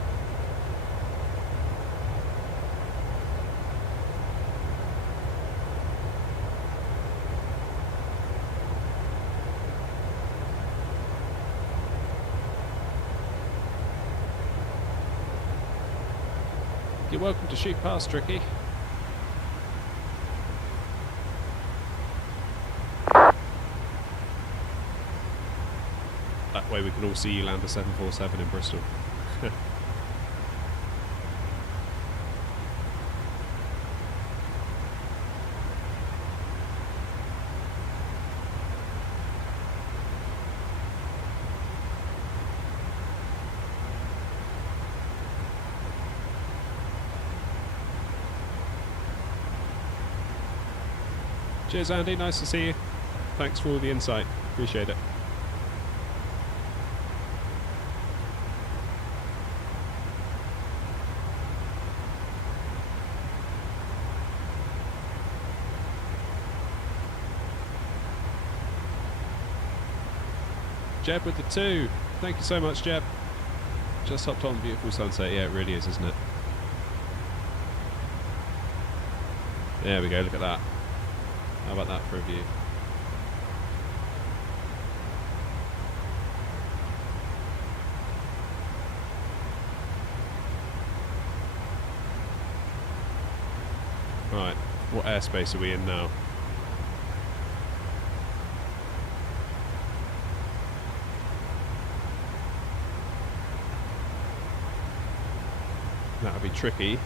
You're welcome to shoot past, Tricky. That way we can all see you land a 747 in Bristol. Cheers, Andy. Nice to see you. Thanks for all the insight. Appreciate it. Jeb with the 2. Thank you so much, Jeb. Just hopped on. Beautiful sunset. Yeah, it really is, isn't it? There we go. Look at that. How about that for a view? Right. What airspace are we in now? That'll be tricky.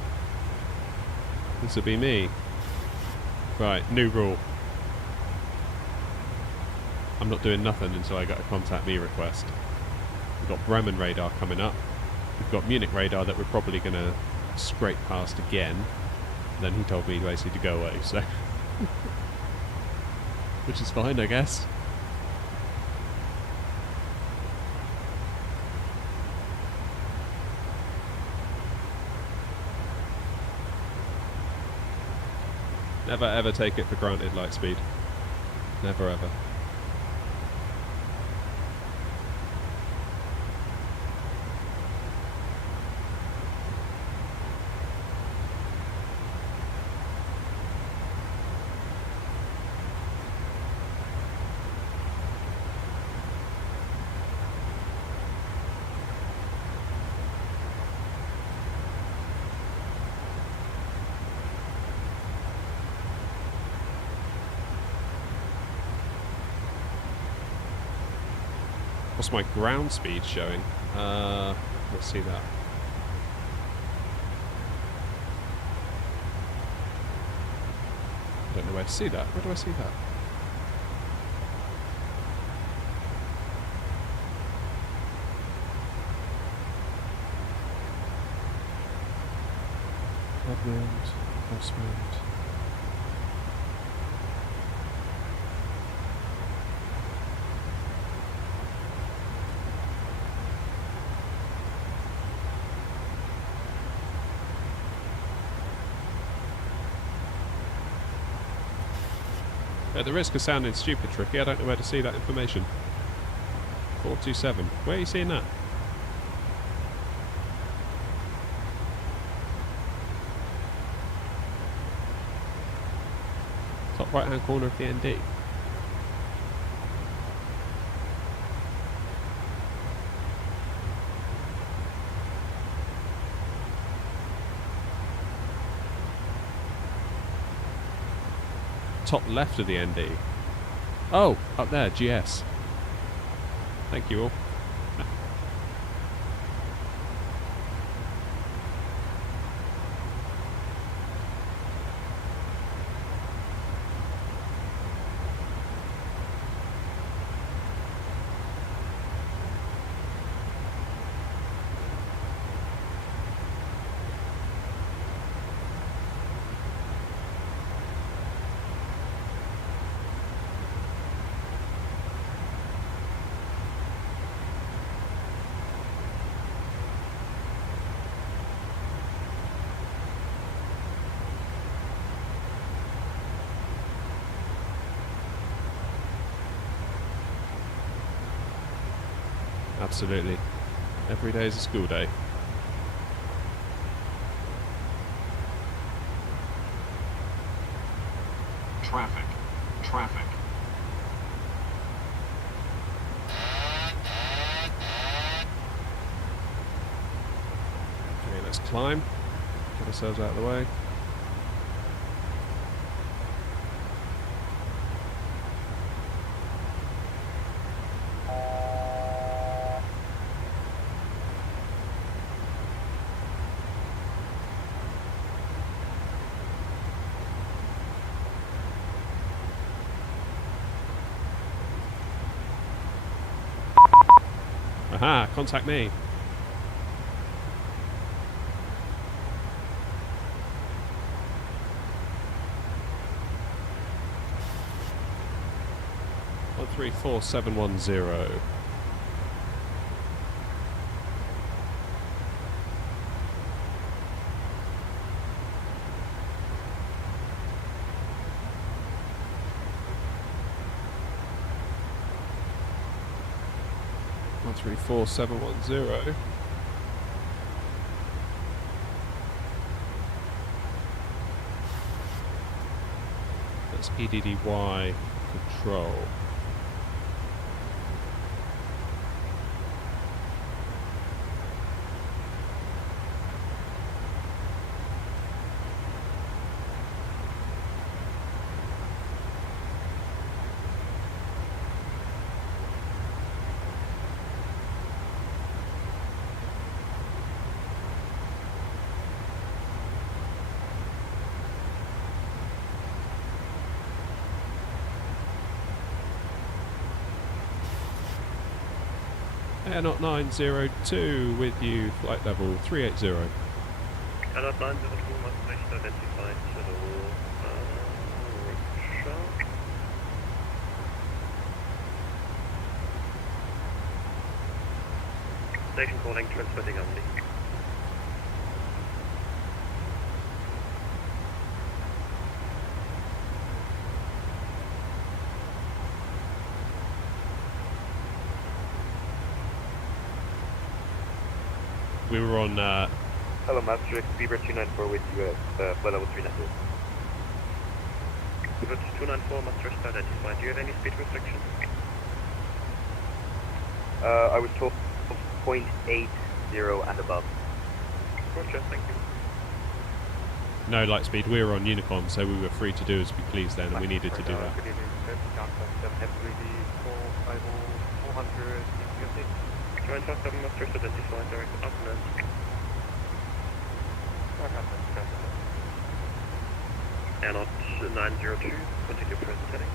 This will be me. Right, new rule. I'm not doing nothing until I get a contact me request. We've got Bremen radar coming up. We've got Munich radar that we're probably going to scrape past again. Then he told me basically to go away, so... which is fine, I guess. Never ever take it for granted, light speed. Never ever. What's my ground speed showing? Let's see that. I don't know where to see that. Where do I see that? Upwind, crosswind. At the risk of sounding stupid, Tricky, I don't know where to see that information. 427. Where are you seeing that? Top right hand corner of the ND. Top left of the ND. Oh, up there, GS. Thank you all. Absolutely. Every day is a school day. Traffic. Traffic. Okay, let's climb. Get ourselves out of the way. Aha, contact me. 134710. One 34710. That's EGGD control. AirNOTT 902 with you, flight level 380. AirNOTT 902 must nicht identified channel. Station calling, transmitting only. We were on Hello, Master X, Beaver 294 with you at flight level 390. Beaver 294, Master X identified. Do you have any speed restrictions? I was told 0.80 and above. Roger, thank you. no light speed. We were on Unicom, so we were free to do as we pleased then, and we needed to do that. Good evening, Joint Task 7 Master X identified, direct upland. AirNOTT 902, continue present heading.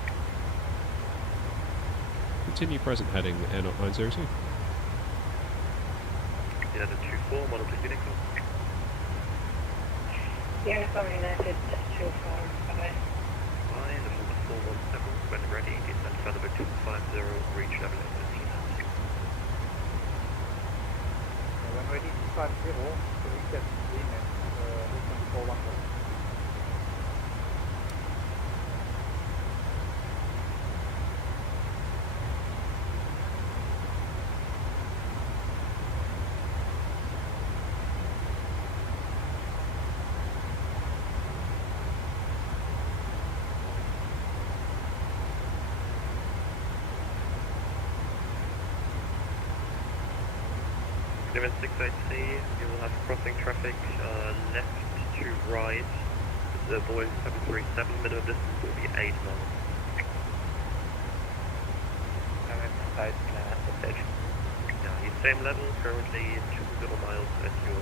Continue present heading, AirNOTT 902. United 24, model to Unicom. Yeah, sorry, United 24, bye-bye. Line of 417, when ready, descend further 250, reach level 8. When ready to 50, so we can aim at 410. Given 68C, you will have crossing traffic left to right. The Boeing 737 minimum distance will be 8 miles. Yeah, same level, currently 20 miles at your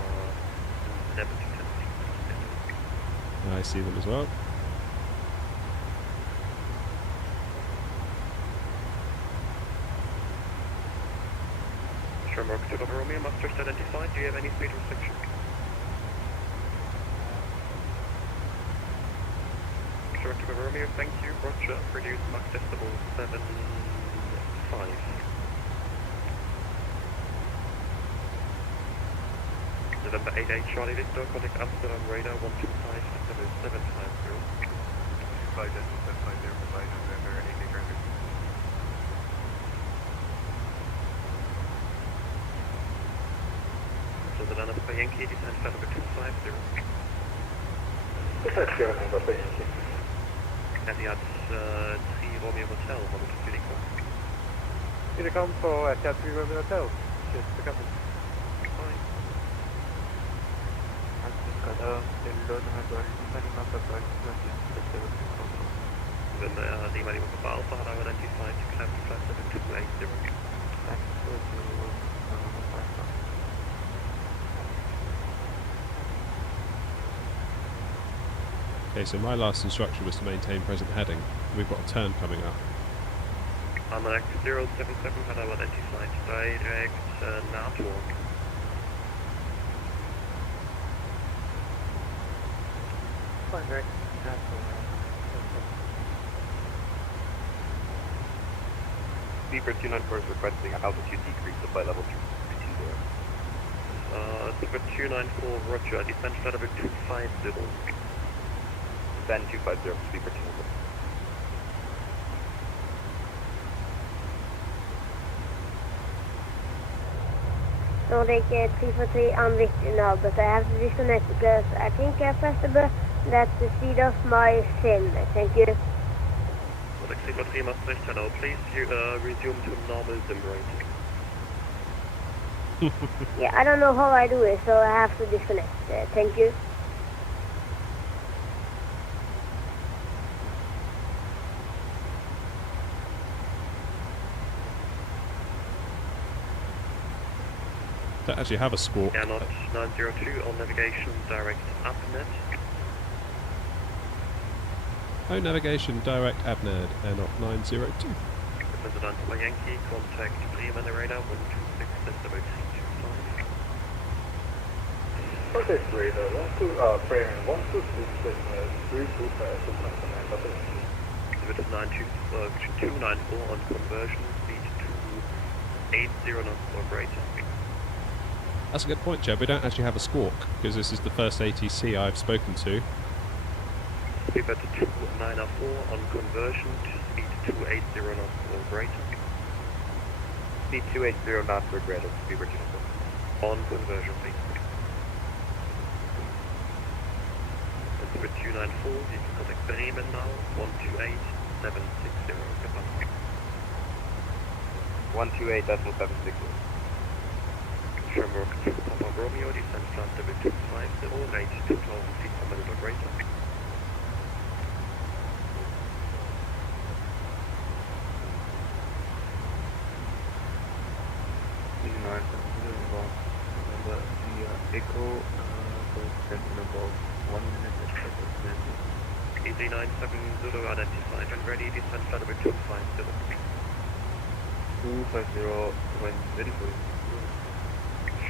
11 to 10 feet. I see them as well. Shamrock to Romeo, Master identified. Do you have any speed restriction? Shamrock to Romeo, thank you. Roger, reduce Mach decimal 7.5. November 88 Charlie Victor, contact Amsterdam radar 125-750. Flight 750, flight November 88 Charlie. So the Lana by Yankee, descend flight number 250. Descend clear number by Yankee. Etihad 3 Romeo Hotel, model to Unicom. Unicom for Etihad 3 Romeo Hotel. Just pick up. Fine. Then the Lima Papa Alpha had identified to climb to flight 7280. Okay, so my last instruction was to maintain present heading. We've got a turn coming up. Almanac 077 had identified direct NATO. Sleeper 294 is requesting altitude decrease to flight level 320. Sleeper 294, roger, descent flight level 250. Descend 250, Sleeper 294. Nordic 343 unwritten now, but I have to disconnect because I think I pressed the button that's the speed of my sim. Thank you. Nordic 343 Maastricht, hello, please resume to normal sim rate. Yeah, I don't know how I do it, so I have to disconnect. Thank you. Don't actually have a squawk. AirNOTT 902 on navigation direct upnet. Oh, navigation direct ABNED, AirNOTT 902. President Yankee, contact Bremen radar 126 SW325. Okay, radar 126 325 to continental. Division 294 on conversion, speed to 80 knots or greater. That's a good point, Jeb. We don't actually have a squawk because this is the first ATC I've spoken to. Speed to 294 on conversion to speed 280 knots or greater. Speed 280 knots or greater, speed original. On conversion, please. Speed 294, you can contact Bremen now, 128.760. Goodbye. 128.760. Shamrock 2 Papa Romeo, descent flight level 250, rate 2000 feet per minute or greater. Echo, so sending about 1 minute at 3970 identified and ready, descent flight level 250. 250 when ready for you.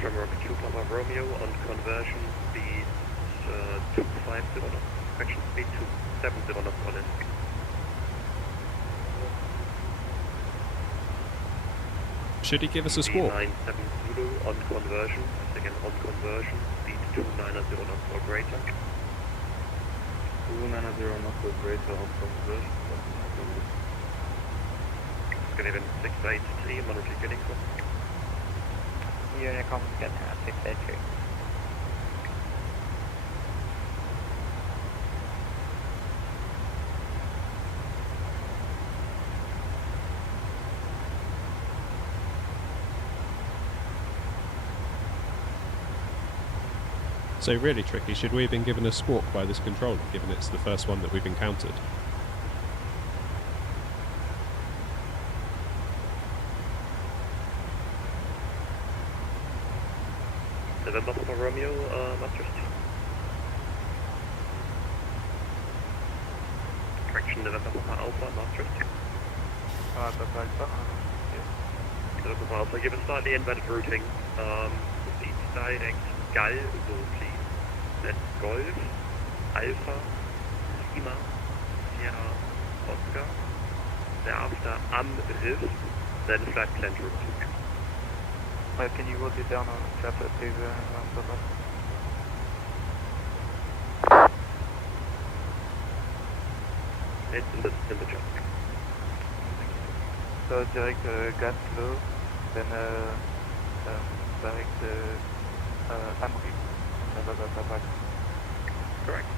Shamrock 2 Papa Romeo on conversion speed 250 knots, correction speed 270 knots on it. Should he give us a squawk? 970 on conversion, again on conversion, speed 290 knots or greater. 290 knots or greater on conversion. Scandinavian 683, monitoring getting from. Unicom get 683. So really tricky. Should we have been given a squawk by this controller, given it's the first one that we've encountered? November Papa Romeo, Maastricht. Correction, November Papa Alpha, Maastricht. November Papa Alpha, give us slightly inverted routing. Proceed direct Gal, so please. Then Golf, Alpha, Lima, Sierra, Oscar. Thereafter am Riff, then flight plan route. Can you write it down on the chat, please? It's in the chat. So direct gas flow, then direct Amri. Correct.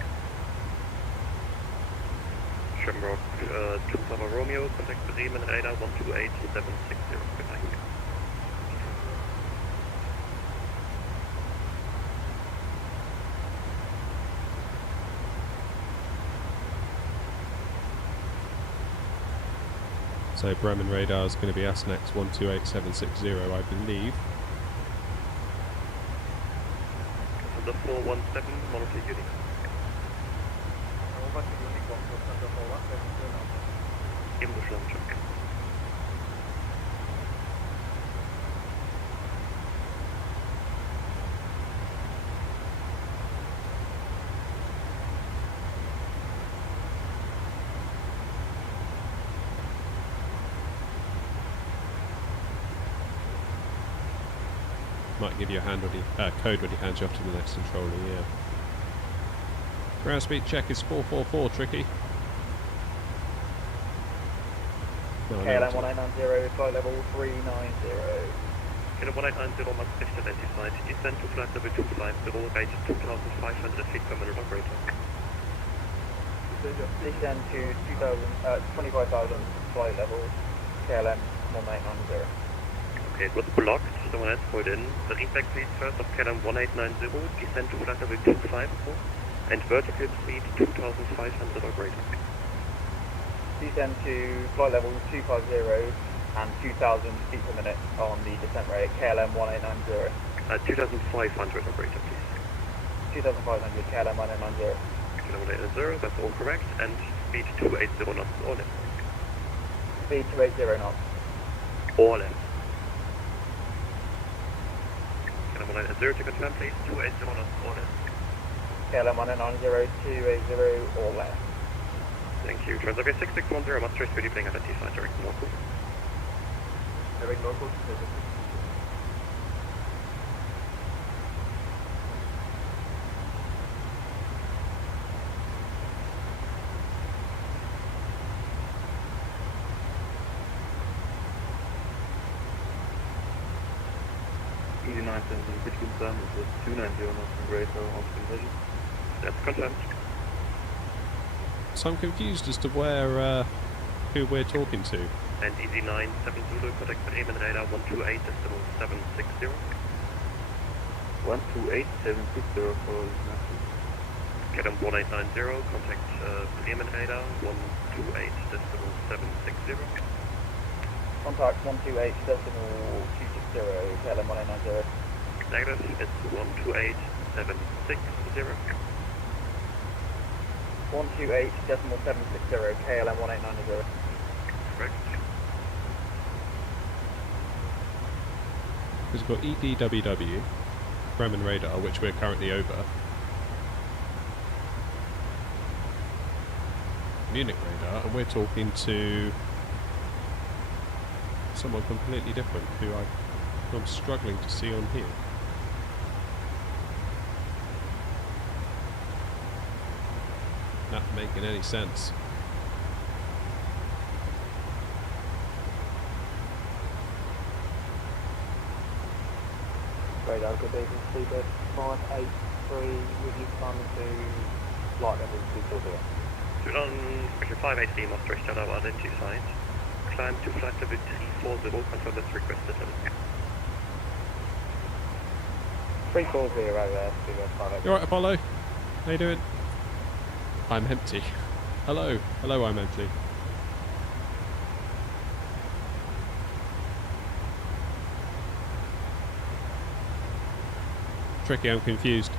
Shamrock 2 Papa Romeo, contact Bremen radar 128.760. Goodbye. So Bremen radar is going to be ASNEX 128760, I believe. The 417, monitor unit. English launcher. Might give you a hand when code when he hands you off to the next controller, yeah. Ground speed check is 444, Tricky. No, KLM 1890, flight level 390. KLM 1890 must be identified. Descend to flight level 250, rate 2,500 feet per minute operator. Descend to 25,000 flight level, KLM 1890. Okay, it was blocked, someone else called in. The reflex speed first of KLM 1890, descend to flight level 250, and vertical speed 2,500 operator. Descend to flight level 250 and 2,000 feet per minute on the descent rate, KLM 1890. 2,500 operator, please. 2,500, KLM 1890. KLM 1890, that's all correct, and speed 280 knots, all left. Speed 280 knots. All left. KLM 1890 to confirm, please, 280 knots, all left. KLM 1890, 280, all left. Thank you. Transavia 6610, must trace speed being identified, direct local. Direct local. EG9 bit confirmed with 290 knots and greater on conversion. That's confirmed. So I'm confused as to where, who we're talking to. And EG9 7 Zulu, contact with aim and radar 128.760. 128.760 for national. KLM 1890, contact aim and radar 128.760. Contact 128.260, KLM 1890. Negative, it's 128.760. 128.760, KLM 1890. Correct. Because we've got EDWW, Bremen radar, which we're currently over. Munich radar, and we're talking to someone completely different who I'm struggling to see on here. Not making any sense. Radar, good evening, Seabird 583, with you climbing to flight level 240. On special 580, must trace shadow identified. Climb to flight level 340, confirm that's requested. 340 there, Seabird 583. You alright, Apollo? How you doing? I'm empty. Hello. Hello, I'm empty. Tricky, I'm confused.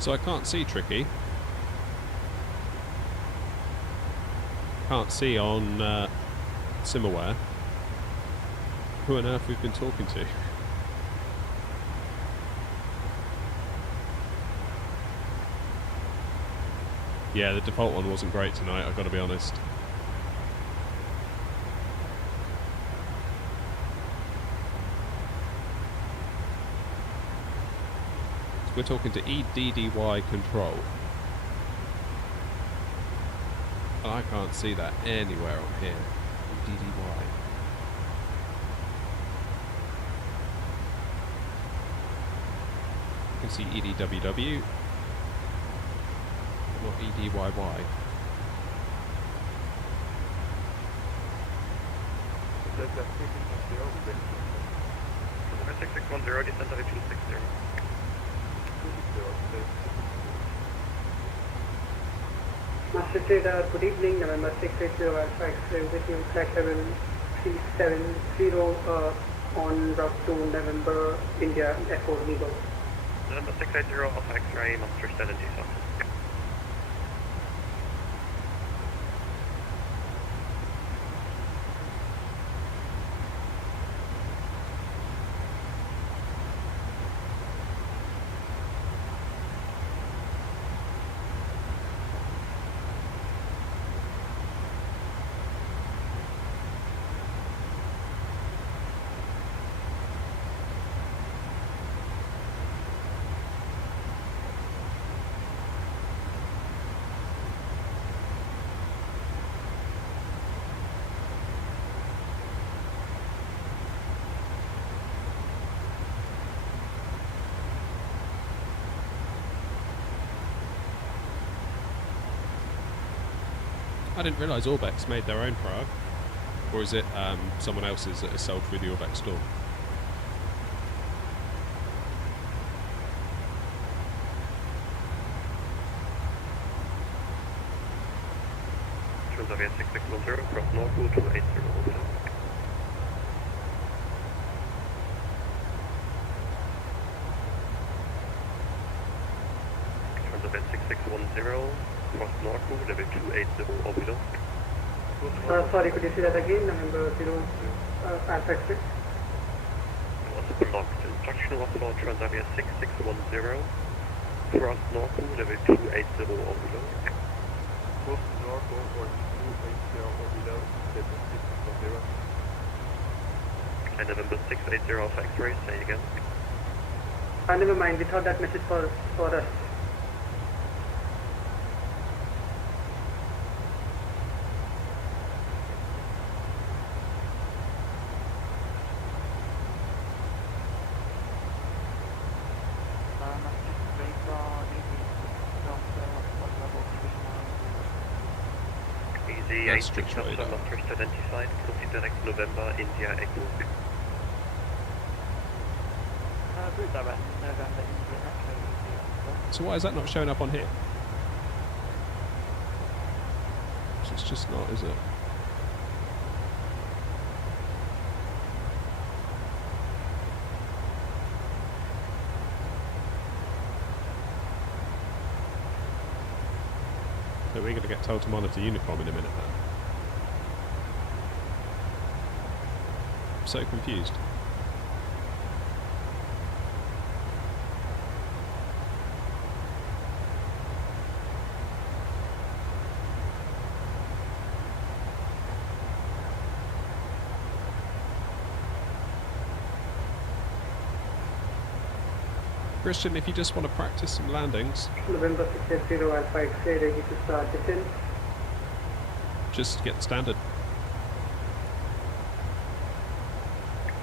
So I can't see Tricky. Can't see on SimAware who on earth we've been talking to. Yeah, the default one wasn't great tonight, I've got to be honest. We're talking to EDDY control. And I can't see that anywhere on here. EDDY. You can see EDWW. Not EDYY. 6610, descent of 260. Master Trader, good evening. November 680 Alpha X-ray with you, flight level 370 on route to November, India, Echo Legal. November 680 Alpha X-ray, Master 70 south. I didn't realise Orbex made their own Prague. Or is it someone else's that is sold through the Orbex store? Transavia 6610, cross Northwood 280 over. Transavia 6610, cross Northwood, level 280 over. Sorry, could you say that again? November 0, Alpha X-ray. Was blocked. Instruction was for Transavia 6610, cross Northwood, level 280 over. Cross Northwood or 280 or below, level 610. And November 680 Alpha X-ray, say again. Never mind, we thought that message was for us. Easy That's 86 Detroit, Alpha, Master identified, proceed direct November, India, Echo. Route direct, November, India, Echo. So why is that not showing up on here? So it's just not, is it? So we're going to get told to monitor Unicom in a minute now. I'm so confused. Christian, if you just want to practice some landings, November 680 Alpha X-ray, ready to start descent. just get the standard.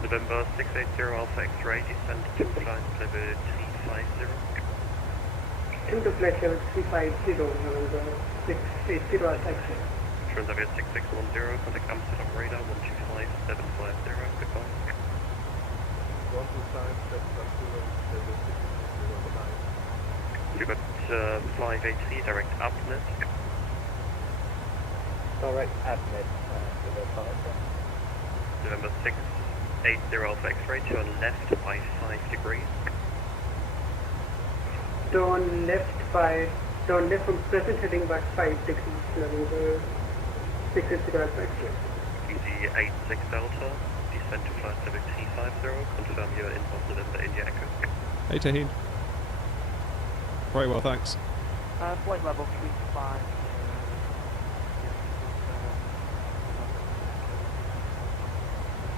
November 680 Alpha X-ray, descend to flight level 350. Into flight level 350, November 680 Alpha X-ray. Transavia 6610, contact Amsterdam radar 125750, goodbye. 125, that's not level 610. You got 583 direct upnet. Direct admit, November 680 Alpha X-ray, turn left by 5 degrees. Turn left from present heading by 5 degrees, November 680 Alpha X-ray. Easy 86 Delta, descend to flight level 350, confirm your inbound November India Echo. Hey Taheen. Very well, thanks. Flight level 350.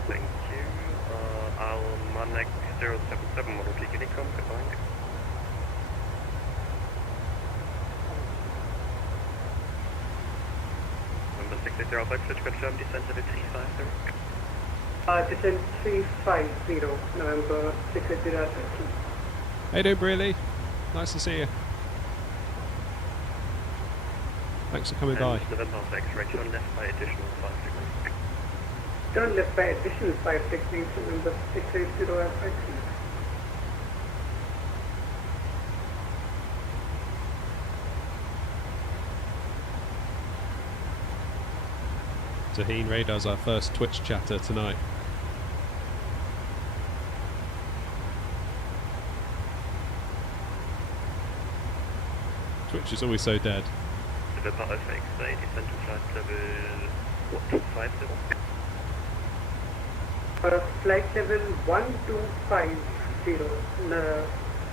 Thank you. Almanac 077, model T Unicom, goodbye. November 680 Alpha X-ray, confirm descent level 350. Descent 350, November 680 Alpha X-ray. Hey doing, Brearley? Nice to see you. Thanks for coming by. And November Alpha X-ray, turn left by additional 5 degrees. Turn left by additional 5 degrees, November 680 Alpha X-ray. Taheen Radar's our first Twitch chatter tonight. Twitch is always so dead. November Alpha X-ray, descent to flight level 1250. Flight level 1250,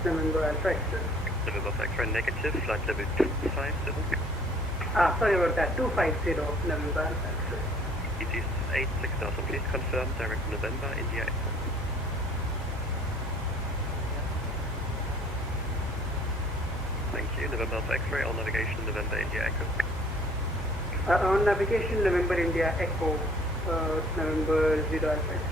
November Alpha X-ray. November Alpha X-ray negative, flight level 250. Sorry about that, 250, November Alpha X-ray. It is 86000, please confirm, direct November, India Echo. Thank you, November Alpha X-ray, on navigation, November, India Echo. On navigation, November India Echo, November 0 Alpha X-ray.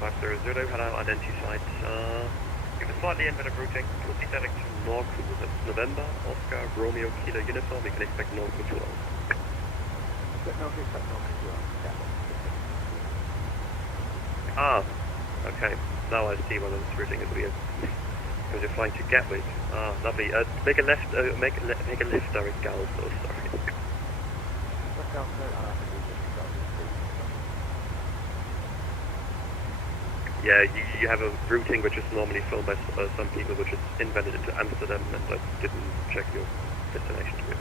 500, hello, identified. Give a slightly inverted routing, proceed direct to Norku, that's November, Oscar, Romeo, Kilo Uniform, we can expect Norku to all. Ah, okay, now I see why this routing is weird. Because you're flying to Gatwick. Ah, lovely. Make a left, make a left direct Gals, though, sorry. Yeah, you have a routing which is normally flown by some people, which is invented into Amsterdam, and I didn't check your destination to it.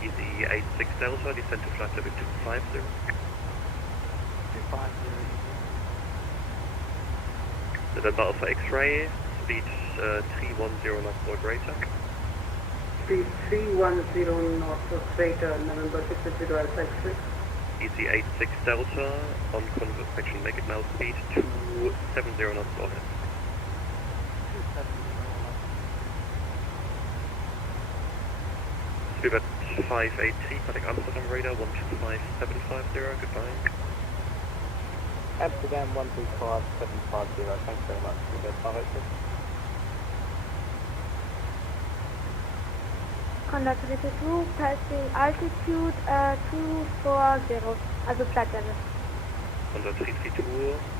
Easy 86 Delta, descend to flight level 250. 250. November Alpha X-ray, speed 310 knots or greater. Speed 310 knots or greater, November 660 Alpha X-ray. Easy 86 Delta, on convection, make it now speed 270 knots or less. Speed at 580, contact Amsterdam radar 125750, goodbye. Amsterdam 125750, thanks very much. We'll get 586. Contact 32, passing altitude 240, also flight level. Under 332,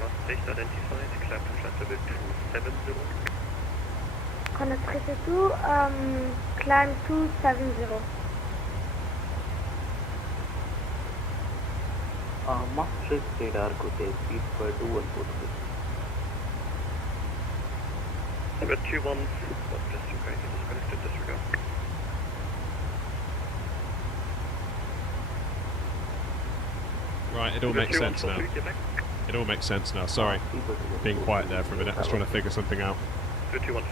Maastricht identified, climb to flight level 270. Contact 32, climb 270. Maastricht radar could take speed for 2146. Number 21, disconnected, disregard. Right, it all makes sense now. It all makes sense now. Sorry, being quiet there for a minute. I was trying to figure something out. 21,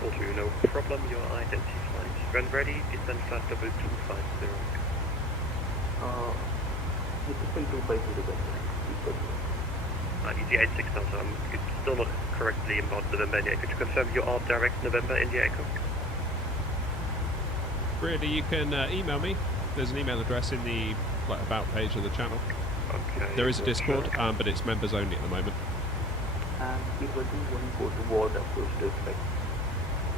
42, no problem, you're identified. When ready, descend flight level 250. Easy 86 Delta, it's still not correctly about November India. Could you confirm you are direct November India Echo? Really, you can email me. There's an email address in the about page of the channel. Okay. There is a Discord, but it's members only at the moment. And people do want to go to ward approach to expect.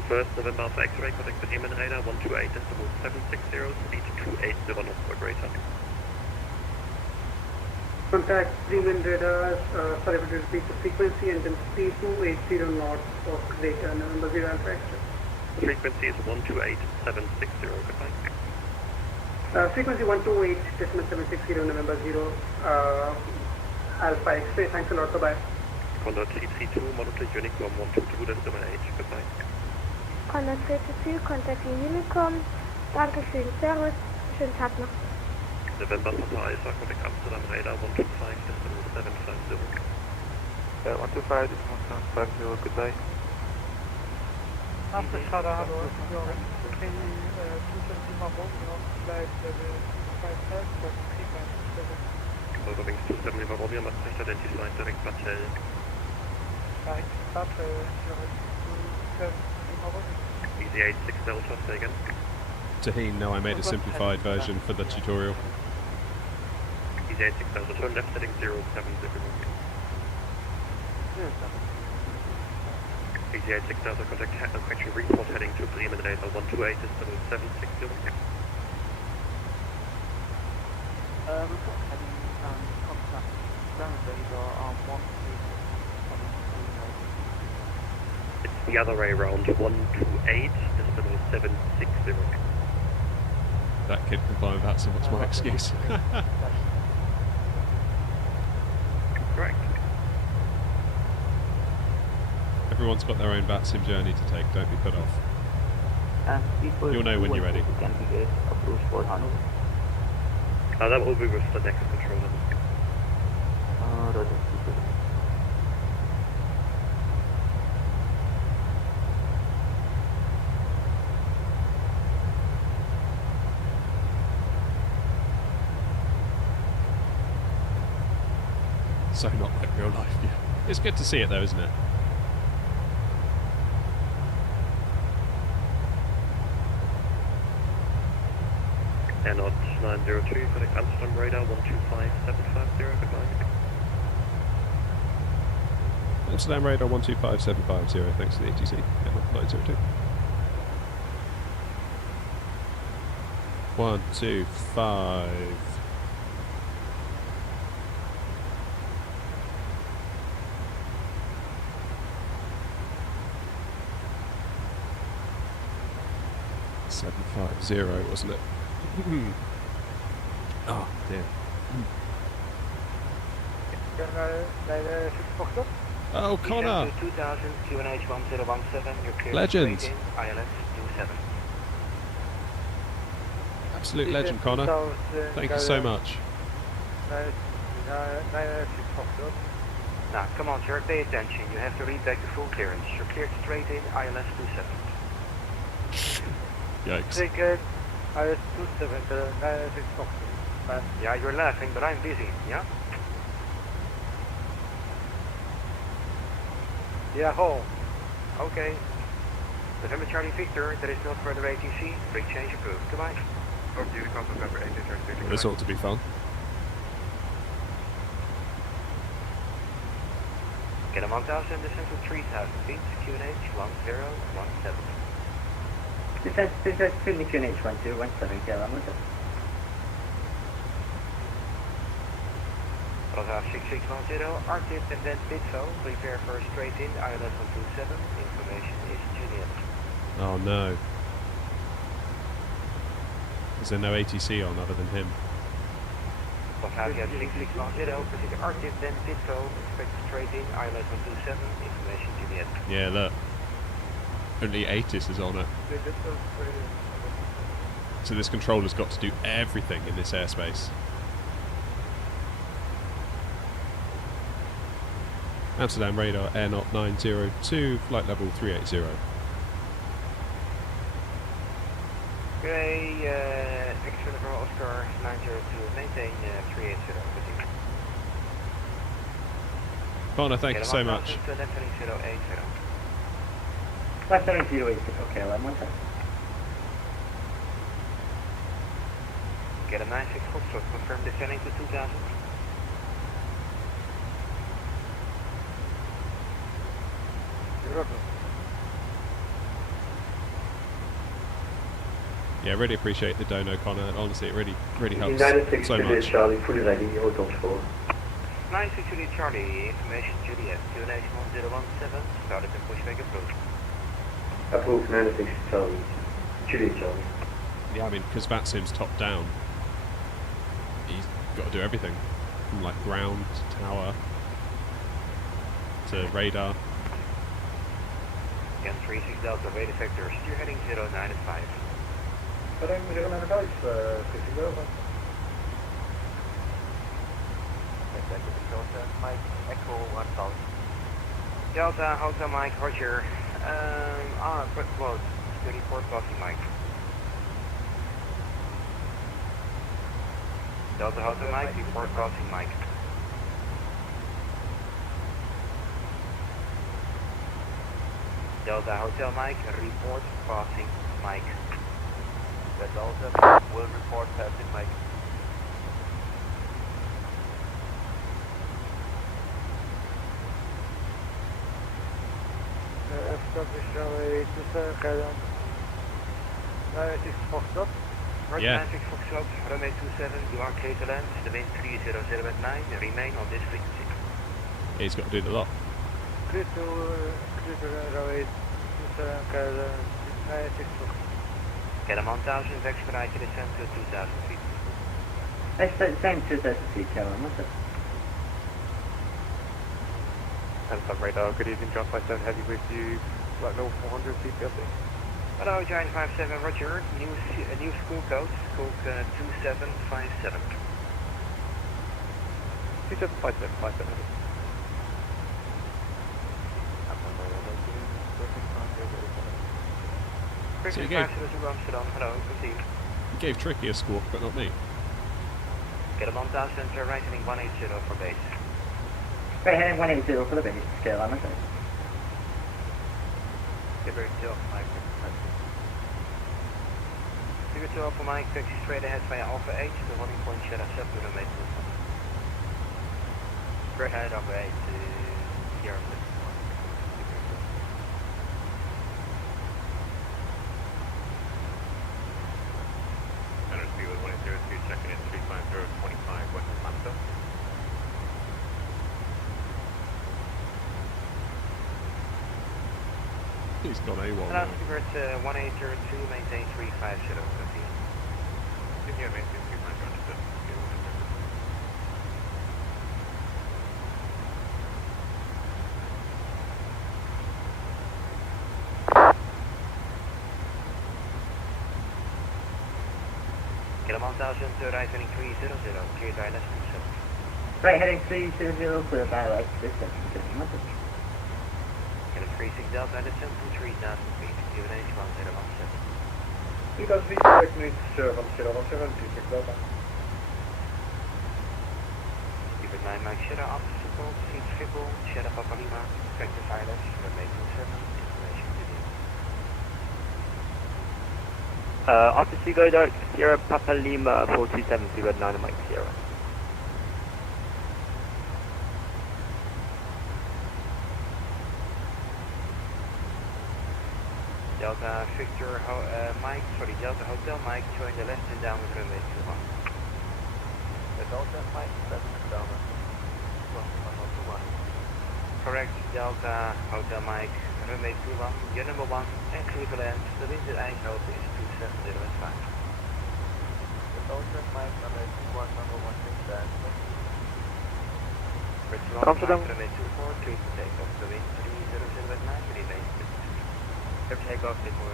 First November Alpha X-ray, contact the Demon radar 128.760, speed 280 knots or greater. Contact Freeman radar, sorry if it repeat the frequency and then speed 280 knots or greater, November 0 Alpha X-ray. Frequency is 128.760, goodbye. Frequency 128.760, November 0 Alpha X-ray, thanks a lot, bye-bye. Condor 332, monitor Unicorn 122.8, goodbye. Condor 32, contact Unicorn. Dankeschön, Servus, schönen Tag noch. November Papa Alpha, contact Amsterdam radar 125.750. 125.750, goodbye. Amsterdam, hallo, can you my phone, flight level 55, but 357. Volvo Wings 27 Lima Romeo, Maastricht identified, direct Battelle. Right, Battelle, 27 Lima Romeo. Easy 86 Delta, say again. Taheen, no, I made a simplified version for the tutorial. Easy 86 Delta, turn left heading 070. Easy 86 Delta, contact actually report heading to Bremen radar 128.760. Report heading contact the other way around, 128, decimal 760. That kid can fly with that, so what's my excuse? Correct. Everyone's got their own VATSIM journey to take, don't be put off. You'll know when you're ready. That will be with the next controller. So not like real life, yeah. It's good to see it though, isn't it? AirNOTT 902, select Amsterdam radar 125750, goodbye. Amsterdam radar 125750, thanks to the ATC. Yeah, 902. 125. $750, wasn't it? Oh dear. Oh, Connor! 2000, QNH 1017, you're clear. Legend! ILS 27. Absolute legend, Connor. Thank you so much. Now, come on, sir, pay attention. You have to read back the full clearance. You're cleared straight in, ILS 27. Yikes. Ticket, ILS 27, 96 Foxtrot. Yeah, you're laughing, but I'm busy, yeah? Yeah, ho. Okay. November Charlie Victor, there is no further ATC. Free change approved. Goodbye. This ought to be fun. Get a 1000, descend to 3000 feet, QNH 1017. Descent to QNH 1217, KLM 17. Bravo 6610, RTIP and then Pitfo, prepare for a straight in, ILS 127, information is Juliet. Oh no. Is there no ATC on other than him? Bravo 6610, proceed RTIP then Pitfo, expect a straight in, ILS 127, information Juliet. Yeah, look. Only ATIS is on it. So this controller's got to do everything in this airspace. Amsterdam radar, AirNOTT 902, flight level 380. Okay, extra for Oscar 902, maintain 380. Connor, thank you so much. Flight 7080, KLM 17. Get a 96 Foxtrot, confirm descending to 2000. Yeah, really appreciate the dono, Connor. Honestly, it really helps 96 so Juliet much. Charlie, fully ready, hold on for. 96 Juliet Charlie, information Juliet, QNH 1017, started and pushback approved. Approved 96 Charlie, Juliet Charlie. Yeah, I mean, because VATSIM's top down, he's got to do everything. From like ground, to tower, to radar. Again, 36 Delta, radar sector, steer heading 095. Bedankt, we zeggen naar de buis, Christy over. Echo 1000. Delta, Hotel Mike, Roger. Quite close. 34 crossing Mike. Delta Hotel Mike, report crossing Mike. Delta Hotel Mike, report crossing Mike. Delta will report passing Mike. Establish runway 27, Geidan. 96 Foxtrot. Yeah. 96 Foxtrot, runway 27, you are clear to land. The wind 300 at 9, remain on this frequency. He's got to do the lot. Clear to runway Get them 1000, expedite your descent to 2000 feet. Same 2000 feet, Caroline, what's it? And some radar, good evening, John 57 Heavy with you, flight level 400 feet, update. Hello, Giant 57, roger. New school code, school 2757. 2757. So you gave, Amsterdam, hello, continue. you gave Tricky a squawk, but not me. Get a 1000, right heading 180 for base. Right heading 180 for the base, Caroline, what's it? Get very still, Mike. Figure 2 Alpha Mike, taxi straight ahead via Alpha 8, the holding point Shadow 7 to the main system. Straight ahead Alpha 8 to Sierra 6. Checking in 35025 West Atlanta. He's gone AWOL Hello, now. Stewart 1802, maintain 350. Continue, maintain 350. Get a 1000, right heading 300, clear direct 27. Right heading 300, clear direct distance, what's it? Get a 36 Delta descent to 3000 feet, given H1017. 3000 feet, direct need 707, 26 Delta. Keep it 9 Mike Shadow, obstacle, seat triple, Shadow Papa Lima, effective ILS, runway 27, information to you. After Seagull Dark, Sierra Papa Lima 427, Seagull 9 Mike Sierra. Delta Victor Mike, Delta Hotel Mike, join the left and down with runway 21. Delta Mike, 7 down. Correct, Delta Hotel Mike, runway 21, your number 1, and Cleveland, the wind at Eindhoven is 270 5. Delta Mike, runway 21, number 169. Amsterdam. Runway 24, clear to take off, the wind 300 9, remain. Clear take off, take more,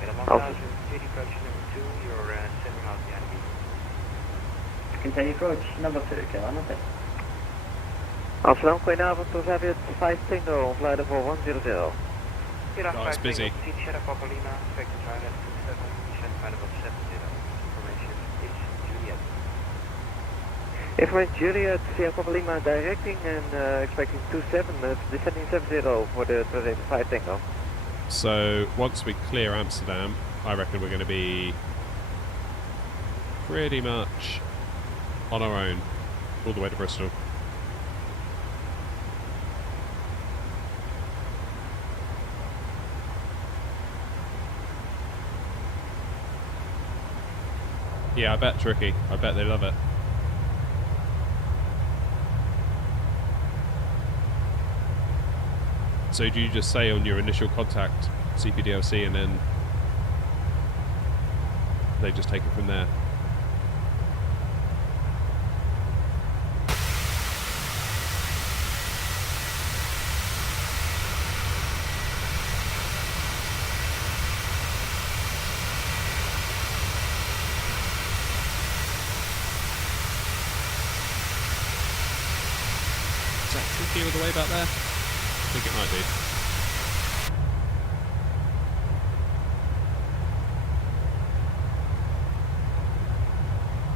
Get a 1000, city approach number 2, you're sending out the enemy. Continue approach number 2, Caroline, what's it? Amsterdam, goedenavond, we hebben het 15 op leider voor 100. Oh, it's busy. Shadow Papa Lima, effective ILS 27, descent final of 70, information is Juliet. Information Juliet, Sierra Papa Lima directing and expecting 27, descending 70 for the 5 Tango. So once we clear Amsterdam, I reckon we're going to be pretty much on our own all the way to Bristol. Yeah, I bet Tricky. I bet they love it. So do you just say on your initial contact CPDLC and then they just take it from there? Is that Tricky all the way back there? I think it might be.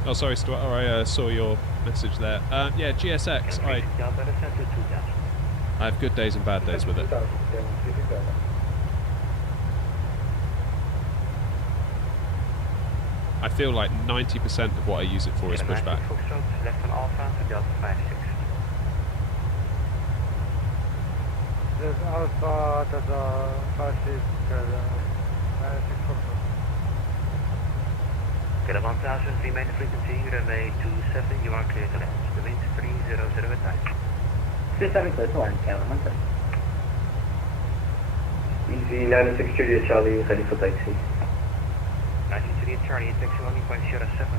Oh, sorry, Stuart. I saw your message there. Yeah, GSX. I have good days and bad days with it. I feel like 90% of what I use it for is pushback. Left on Alpha to Delta 56. There's Alpha, there's 56, 96 Get a 1000, remain the frequency, runway 27, you are clear to land. The wind 300 at 9. 27 clear to land, Caroline, what's it? Easy 96 Juliet Charlie, ready for taxi. 96 Juliet Charlie, taxi 1.07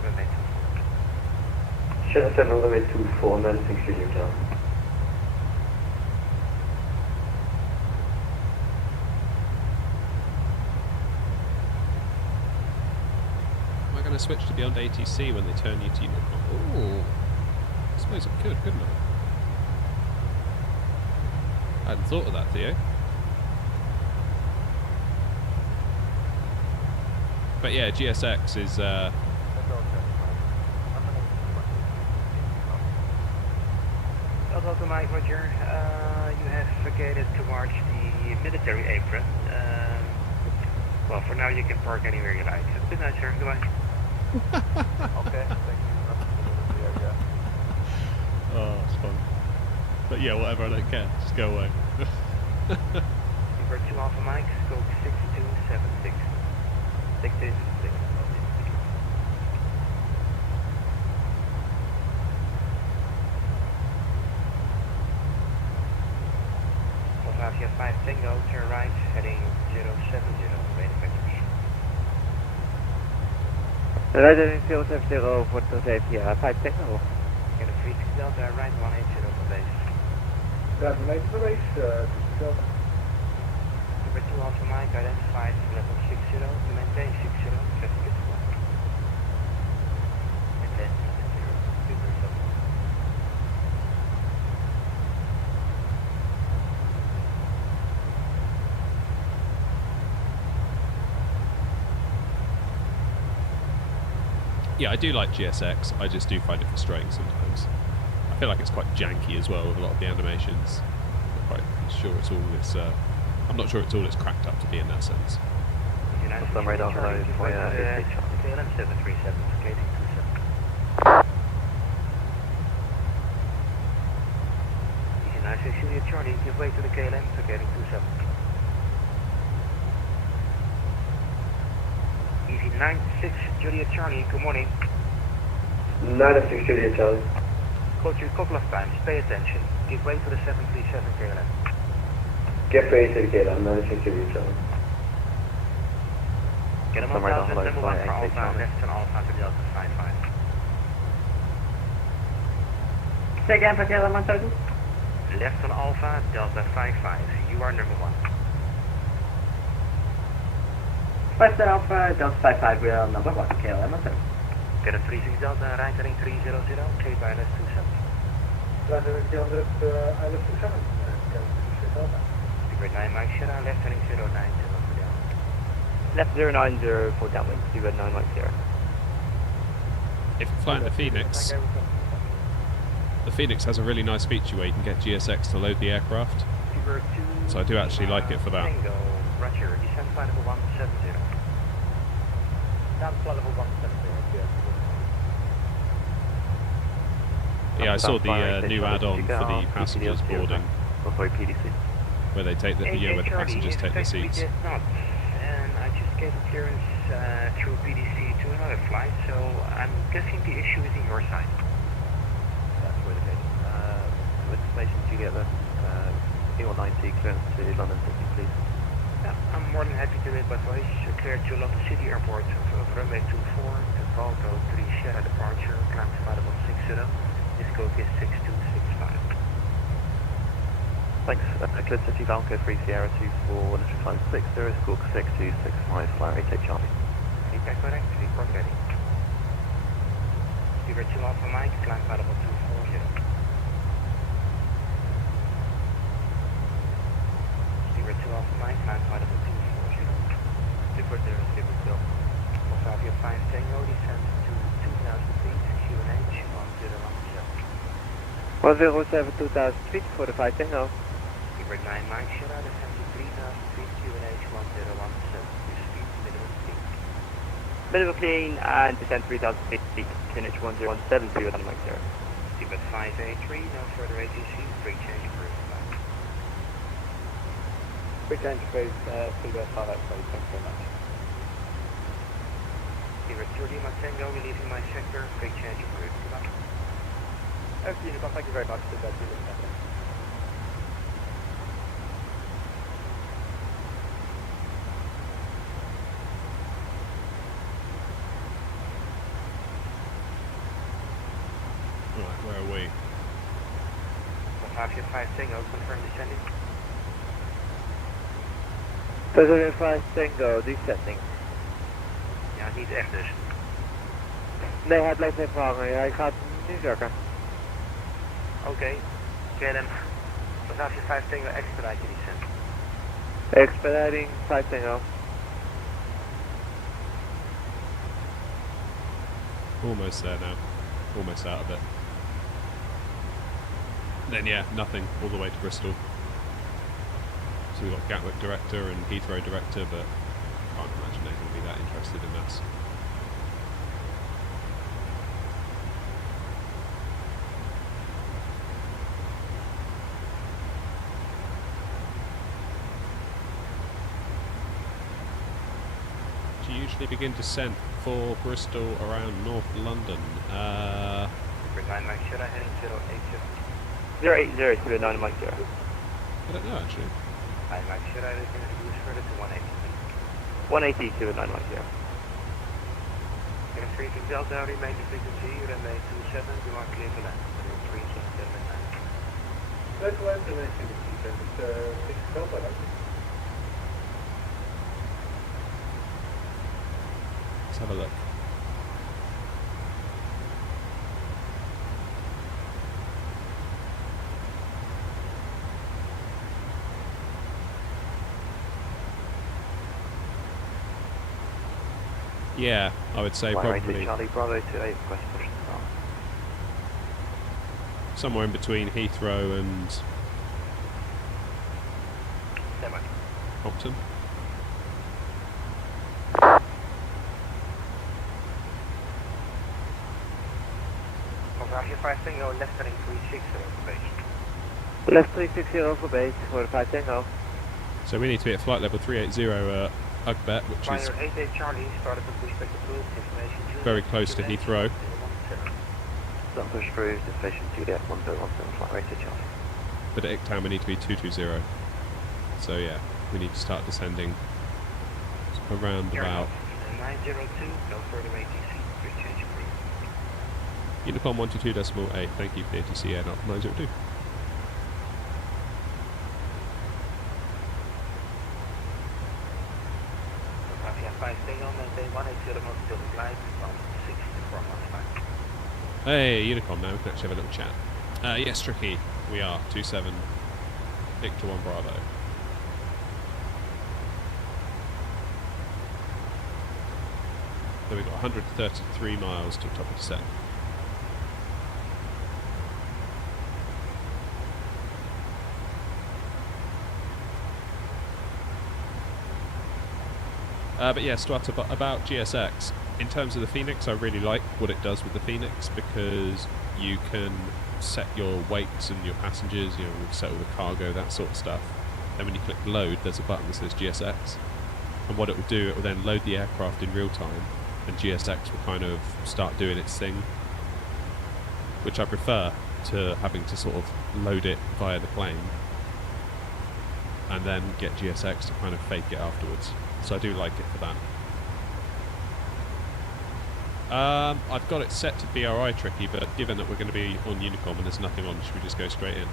runway 24. Shutdown 7 runway 24, 96 Juliet Charlie. Am I going to switch to beyond ATC when they turn you to uniform? Ooh, I suppose I could, couldn't I? I hadn't thought of that, Theo. But yeah, GSX is Delta Mike, Roger. You have vacated towards the military apron. Well, for now you can park anywhere you like. Good night, sir. Goodbye. Okay, thank you. oh, it's fun. But yeah, whatever, I don't care. Just go away. Number 2 Alpha Mike, scope 6276. 6276. Alpha 5 Tango, turn right, heading 070, radar vectors. Right heading 070, what does APR 5 Tango? Get a 36 Delta, right 180 for base. That's the name of the race, Delta. Number 2 Alpha Mike, identified level 60, to maintain 60, traffic is 1. Maintain 0, 2 Yeah, I do like GSX. I just do find it frustrating sometimes. I feel like it's quite janky as well with a lot of the animations. I'm not quite sure it's all it's. I'm not sure it's all it's cracked up to be in that sense. Some radar below for KLM 737, skating 27. Easy 96 Juliet Charlie, give way to the KLM, skating 27. Easy 96 Juliet Charlie, good morning. 96 Juliet Charlie. Called you a couple of times, pay attention. Give way to the 737 KLM. Get ready to the KLM, 96 Juliet Charlie. Get him on 1000, number 1 for Alpha, left and Alpha to Delta 55. Say again for KLM 1000? Left on Alpha, Delta 55, you are number 1. West Alpha, Delta 55, we are number 1, KLM 1000. Get a 36 Delta, right heading 300, Cape Island 27. Right heading 300, Island 27. Secret 9 Mike Sierra, left heading 090 for down. Left 090 for downwind, 9 Mike 0. If you're flying the Phoenix, the Phoenix has a really nice feature where you can get GSX to load the aircraft. So I do actually like it for that. Tango, Roger, descent flight level 170. Down flight level 170, Yeah, I saw the new add-on for the passengers boarding, PDC. where they take the where the passengers take their seats. Did not, and I just gave a clearance through PDC to another flight, so I'm guessing the issue is on your side. That's where the case. What information did you get there? E190 clearance to London City, please. Yeah, I'm more than happy to do it by voice. Clear to London City Airport of runway 24, to Volvo 3 Sierra departure, climb flight level 60. This scope is 6265. Thanks. Clear City Valco 3 Sierra 24, let's climb 60, squawk 6265, fly rate Charlie. Feedback correct, report ready. Speaker 2 Alpha Mike, climb flight level 240. Speaker 2 Alpha Mike, climb flight level 240. Super 0, Super 0. Alpha 5 Tango, descent to 2000 feet, QNH 1017. 107 2000 feet for the 5 Tango. Speaker 9 Mike Sierra, descent to 3000 feet, QNH 1017. Speed minimum speed. Minimum clean and descent 3000 feet, QNH 1017 for your Mike 0. Speed 583, no further ATC, free change approved. Free change approved, Speedbird 583, thanks very much. Speaker 30 Tango, relieving my sector, free change approved. Goodbye. Okay, Unicom, thank you very much. Speedbird 2 Lima. Right, where are we? 5 Tango, confirm descending. 5 Tango, descending. Ja, niet echt dus. Nee, hij blijft even hangen. Hij gaat nu zakken. Oké. KLM. 5 Tango, expedite je descent. Expediting 5 Tango. Almost there now. Almost out of it. Then yeah, nothing all the way to Bristol. So we've got Gatwick director and Heathrow director, but can't imagine they're going to be that interested in us. Do you usually begin descent for Bristol around North London? 9 Mike Sierra heading 080. 080 to 9 Mike 0. I don't know actually. 9 Mike Sierra is going to reduce further to 180. 180 to 9 Mike 0. Air 3 Delta, remain the frequency, runway 27, you are clear to land. 377. Let's land the next indication. It's 6 Delta, I think. Let's have a look. Yeah, I would say probably Charlie Bravo to 8 request push somewhere in between Heathrow and Compton. Conversion 5 Tango, left heading 360 for base. Left 360 for base, for 5 Tango. So we need to be at flight level 380 Ugbet, which is Flyer 88 Charlie started to push back approved information. very close to Heathrow. Don't push through to station Juliet 1017 flight rate Charlie. But at Icktown we need to be 220. So yeah, we need to start descending around about 902, no further ATC, bridge change approved. Unicom 122.8, thank you for the ATC AirNOTT 902. Mafia 5 Tango, maintain 180 knots till the glide from 6 to 4 miles. Hey, Unicom now, we can actually have a little chat. Yes, Tricky, we are 27 Victor 1 Bravo. So we've got 133 miles to the top of descent. But yeah, Stuart, about GSX. In terms of the Phoenix, I really like what it does with the Phoenix because you can set your weights and your passengers, you know, settle the cargo, that sort of stuff. Then when you click load, there's a button that says GSX. And what it will do, it will then load the aircraft in real time, and GSX will kind of start doing its thing, which I prefer to having to sort of load it via the plane and then get GSX to kind of fake it afterwards. So I do like it for that. I've got it set to BRI Tricky, but given that we're going to be on Unicom and there's nothing on, should we just go straight in?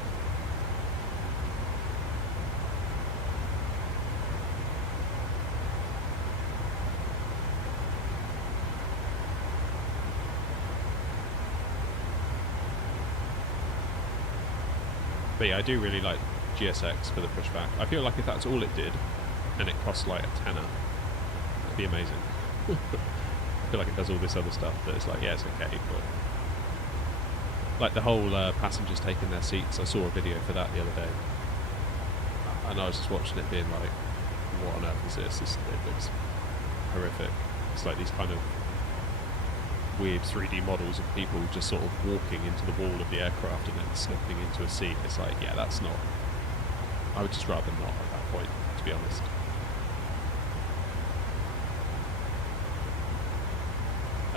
But yeah, I do really like GSX for the pushback. I feel like if that's all it did, and it costs like a tenner, that'd be amazing. I feel like it does all this other stuff that it's like, yeah, it's okay, but like the whole passengers taking their seats, I saw a video for that the other day, and I was just watching it being like, what on earth is this? It looks horrific. It's like these kind of weird 3D models of people just sort of walking into the wall of the aircraft and then slipping into a seat. It's like, yeah, that's not, I would just rather not at that point, to be honest.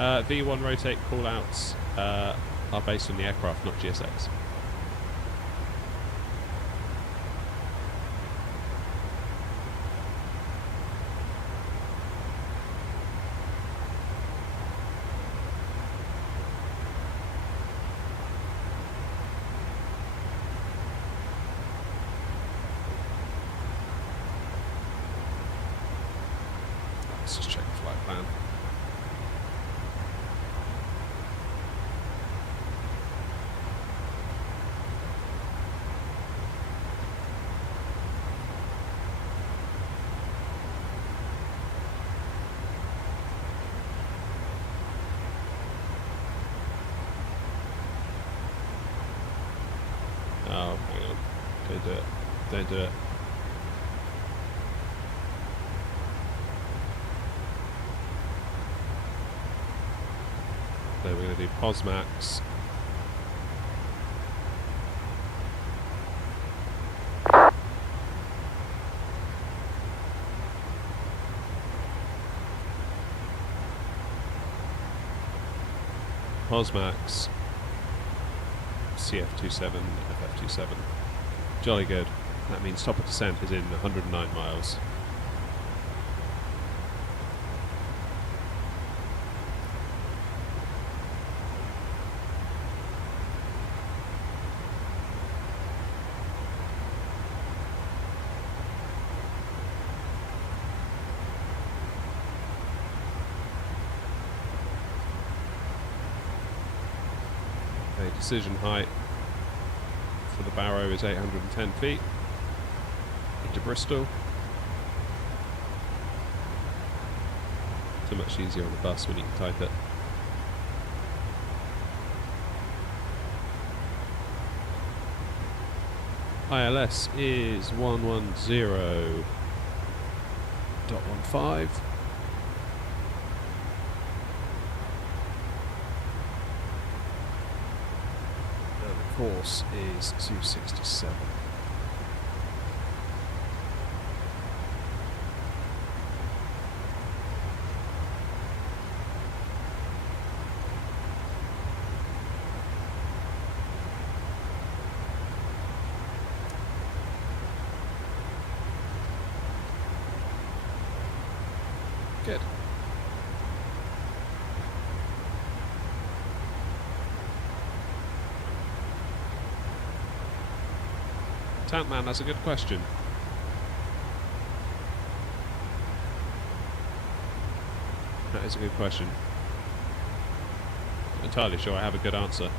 V1 rotate callouts are based on the aircraft, not GSX. Let's just check the flight plan. Oh, hang on. Don't do it. Don't do it. Then we're going to do Posmax. Posmax. CF27, FF27. Jolly good. That means top of descent is in 109 miles. Decision height for the Barrow is 810 feet into Bristol. So much easier on the bus when you can type it. ILS is 110.15. Course is 267. Good. Man, that's a good question. That is a good question. Not entirely sure I have a good answer.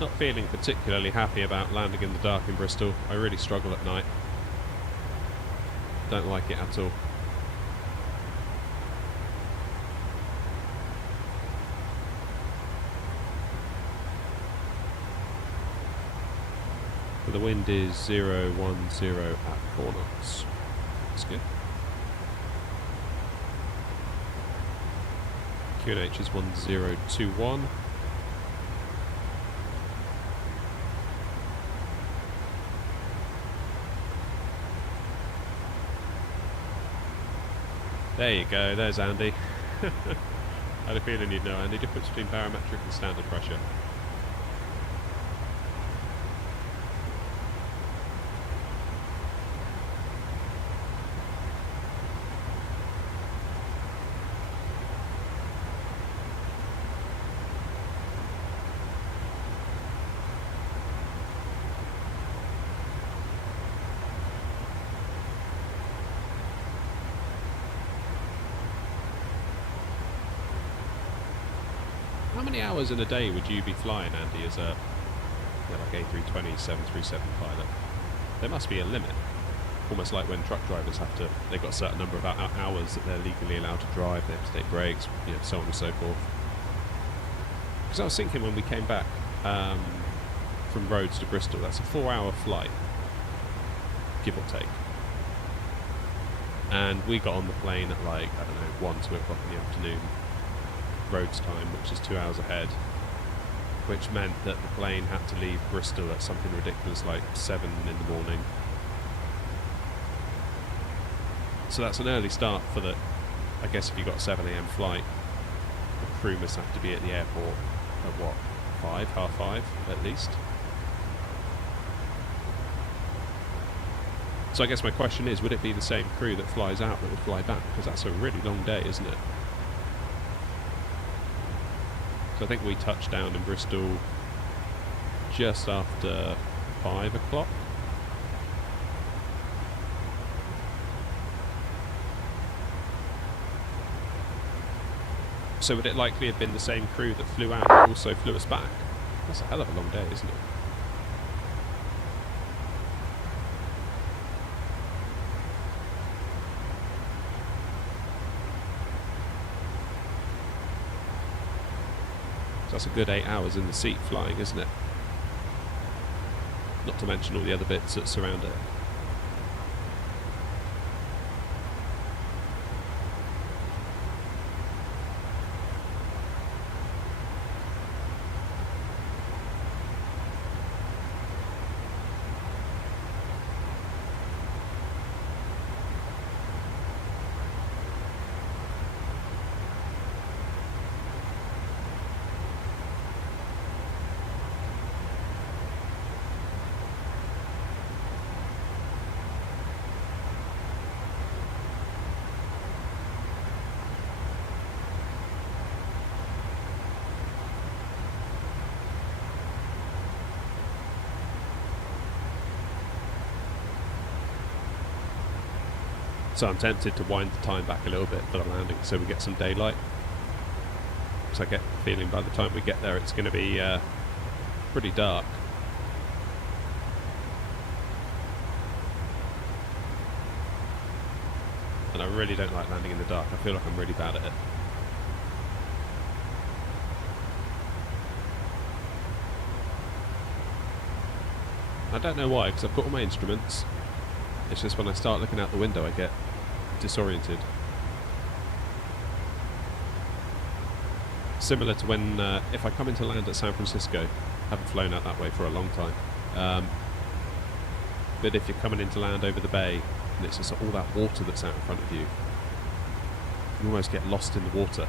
Not feeling particularly happy about landing in the dark in Bristol. I really struggle at night. Don't like it at all. But the wind is 010 at 4 knots. That's good. QNH is 1021. There you go, there's Andy. I had a feeling you'd know, Andy. Difference between barometric and standard pressure. How many hours in a day would you be flying, Andy, as a like A320, 737 pilot? There must be a limit. Almost like when truck drivers have to, they've got a certain number of hours that they're legally allowed to drive, they have to take breaks, you know, so on and so forth. Because I was thinking when we came back from Rhodes to Bristol, that's a 4-hour flight, give or take. And we got on the plane at like, I don't know, 1, 2 o'clock in the afternoon, Rhodes time, which is 2 hours ahead, which meant that the plane had to leave Bristol at something ridiculous like 7 in the morning. So that's an early start for the, I guess if you've got a 7 a.m. flight, the crew must have to be at the airport at what, 5, half 5 at least. So I guess my question is, would it be the same crew that flies out that would fly back? Because that's a really long day, isn't it? So I think we touched down in Bristol just after 5 o'clock. So would it likely have been the same crew that flew out that also flew us back? That's a hell of a long day, isn't it? That's a good 8 hours in the seat flying, isn't it? Not to mention all the other bits that surround it. So I'm tempted to wind the time back a little bit for the landing so we get some daylight. Because I get the feeling by the time we get there it's going to be pretty dark. And I really don't like landing in the dark. I feel like I'm really bad at it. I don't know why, because I've got all my instruments. It's just when I start looking out the window I get disoriented. Similar to when, if I come into land at San Francisco, haven't flown out that way for a long time, but if you're coming into land over the bay and it's just all that water that's out in front of you, you almost get lost in the water.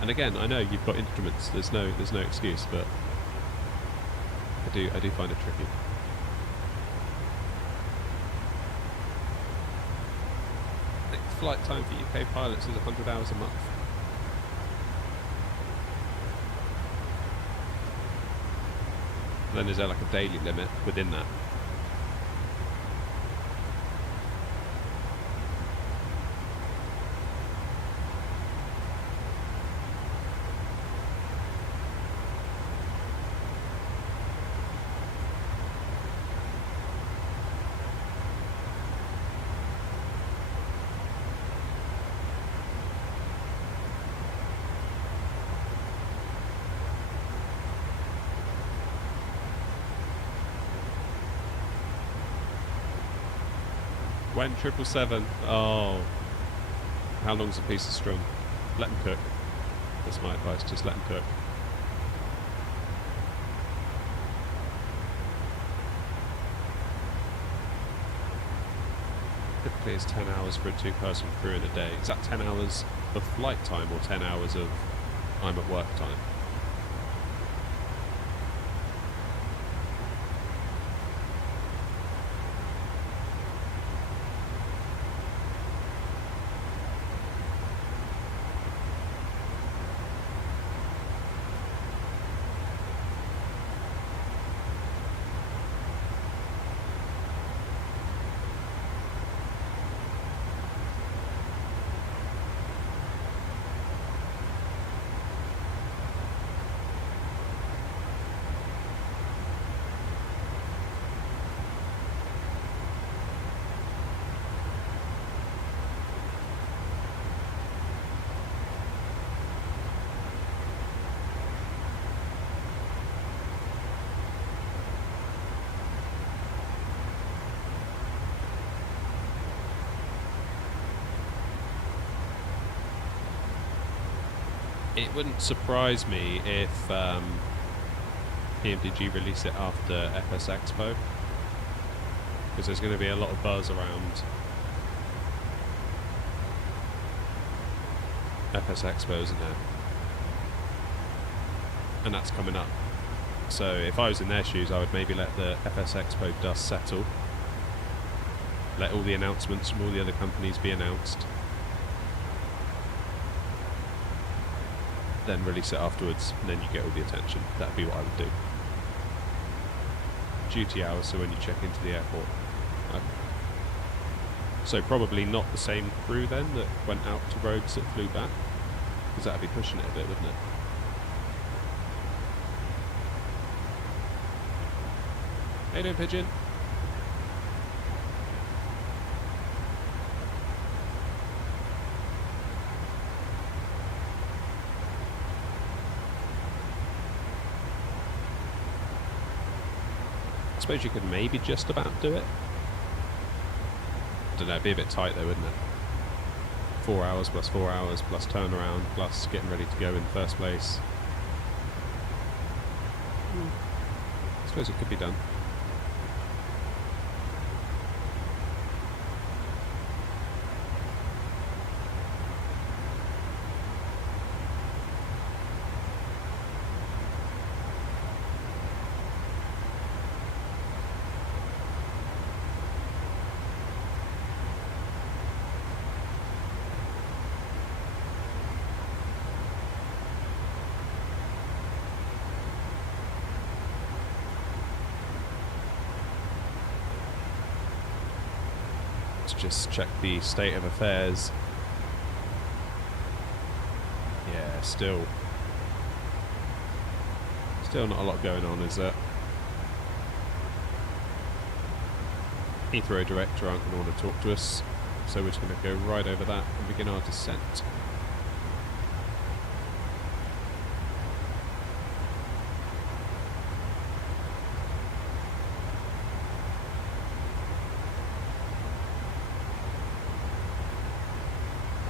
And again, I know you've got instruments, there's no excuse, but I do find it tricky. Flight time for UK pilots is 100 hours a month. And then is there like a daily limit within that? When 777? Oh. How long's a piece of string? Let them cook. That's my advice, just let them cook. Typically it's 10 hours for a 2-person crew in a day. Is that 10 hours of flight time or 10 hours of I'm at work time? It wouldn't surprise me if PMDG release it after FS Expo, because there's going to be a lot of buzz around FS Expo, isn't there? And that's coming up. So if I was in their shoes, I would maybe let the FS Expo dust settle, let all the announcements from all the other companies be announced, then release it afterwards, and then you get all the attention. That'd be what I would do. Duty hours, so when you check into the airport. So probably not the same crew then that went out to Rhodes that flew back, because that'd be pushing it a bit, wouldn't it? How you doing, Pigeon? I suppose you could maybe just about do it. I don't know, it'd be a bit tight though, wouldn't it? 4 hours plus 4 hours plus turnaround plus getting ready to go in the first place. I suppose it could be done. Just check the state of affairs. Yeah, still not a lot going on, is there? Heathrow director aren't going to want to talk to us, so we're just going to go right over that and begin our descent.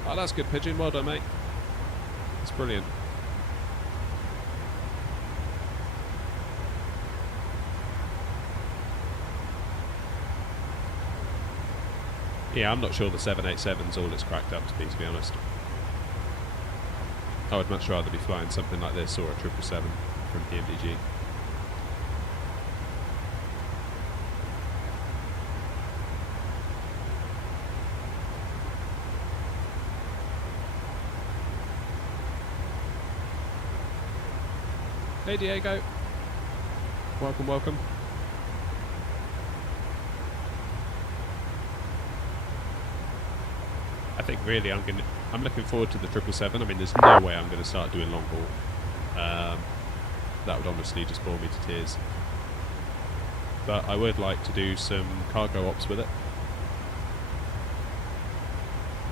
Oh, that's good, Pigeon. Well done, mate. That's brilliant. Yeah, I'm not sure the 787's all it's cracked up to be honest. I would much rather be flying something like this or a 777 from PMDG. Hey Diego, welcome, welcome. I think really I'm looking forward to the 777. I mean, there's no way I'm going to start doing long haul. That would honestly just bore me to tears. But I would like to do some cargo ops with it.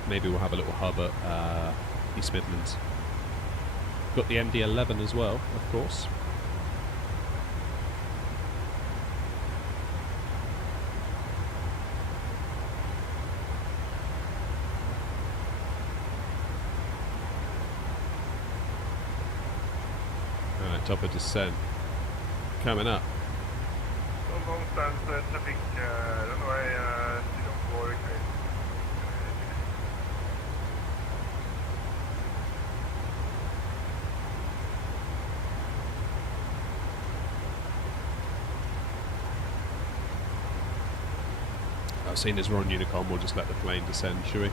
Maybe we'll have a little hub at East Midlands. Got the MD-11 as well, of course. Alright, top of descent. Coming up. Någonstans trafik, runway 04. I've seen as we're on Unicom, we'll just let the plane descend, shall we?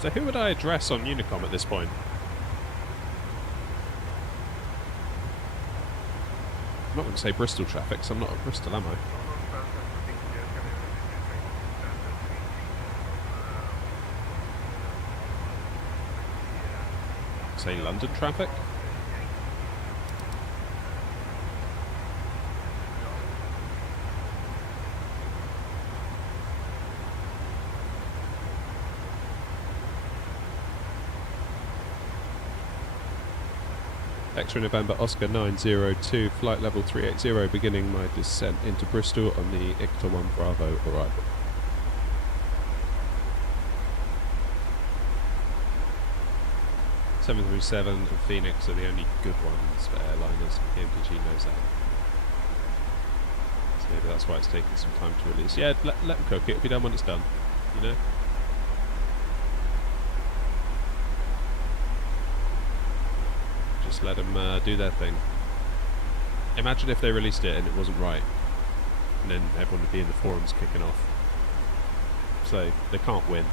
So who would I address on Unicom at this point? I'm not going to say Bristol traffic, because I'm not at Bristol, am I? say London traffic. X-ray November Oscar 902, flight level 380, beginning my descent into Bristol on the Ictor 1 Bravo arrival. .737 and Phoenix are the only good ones for airliners. PMDG knows that. So maybe that's why it's taking some time to release. Yeah, let them cook it. It'll be done when it's done, you know? Just let them do their thing. Imagine if they released it and it wasn't right, and then everyone would be in the forums kicking off. So they can't win.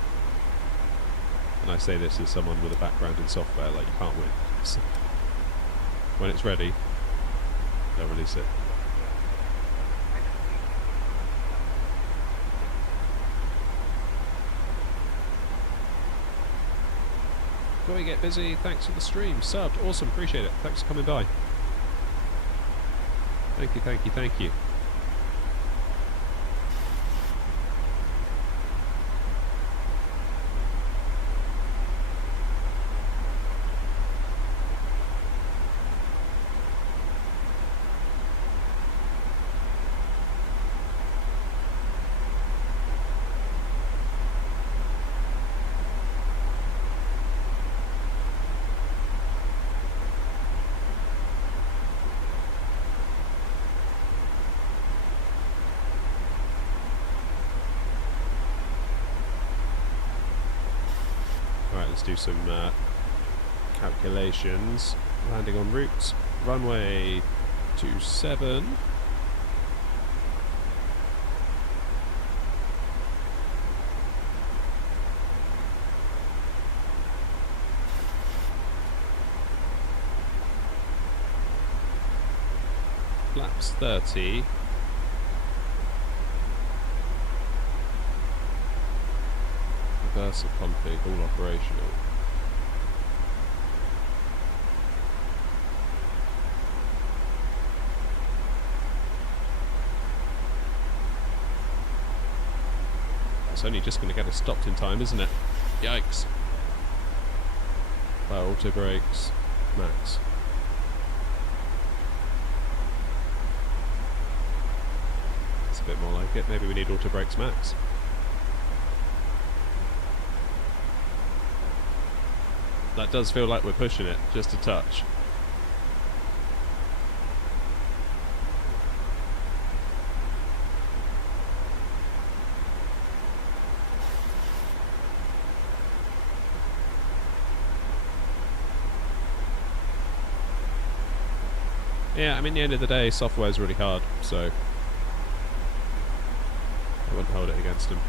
And I say this as someone with a background in software, like, you can't win. So when it's ready, they'll release it. Before we get busy, thanks for the stream. Subbed, awesome, appreciate it. Thanks for coming by. Thank you, thank you, thank you. Let's do some calculations. Landing en route, runway 27. Flaps 30. Reverser config, all operational. It's only just going to get us stopped in time, isn't it? Yikes. Fire auto brakes, max. It's a bit more like it. Maybe we need auto brakes max. That does feel like we're pushing it, just a touch. Yeah, I mean, at the end of the day, software is really hard, so I wouldn't hold it against them.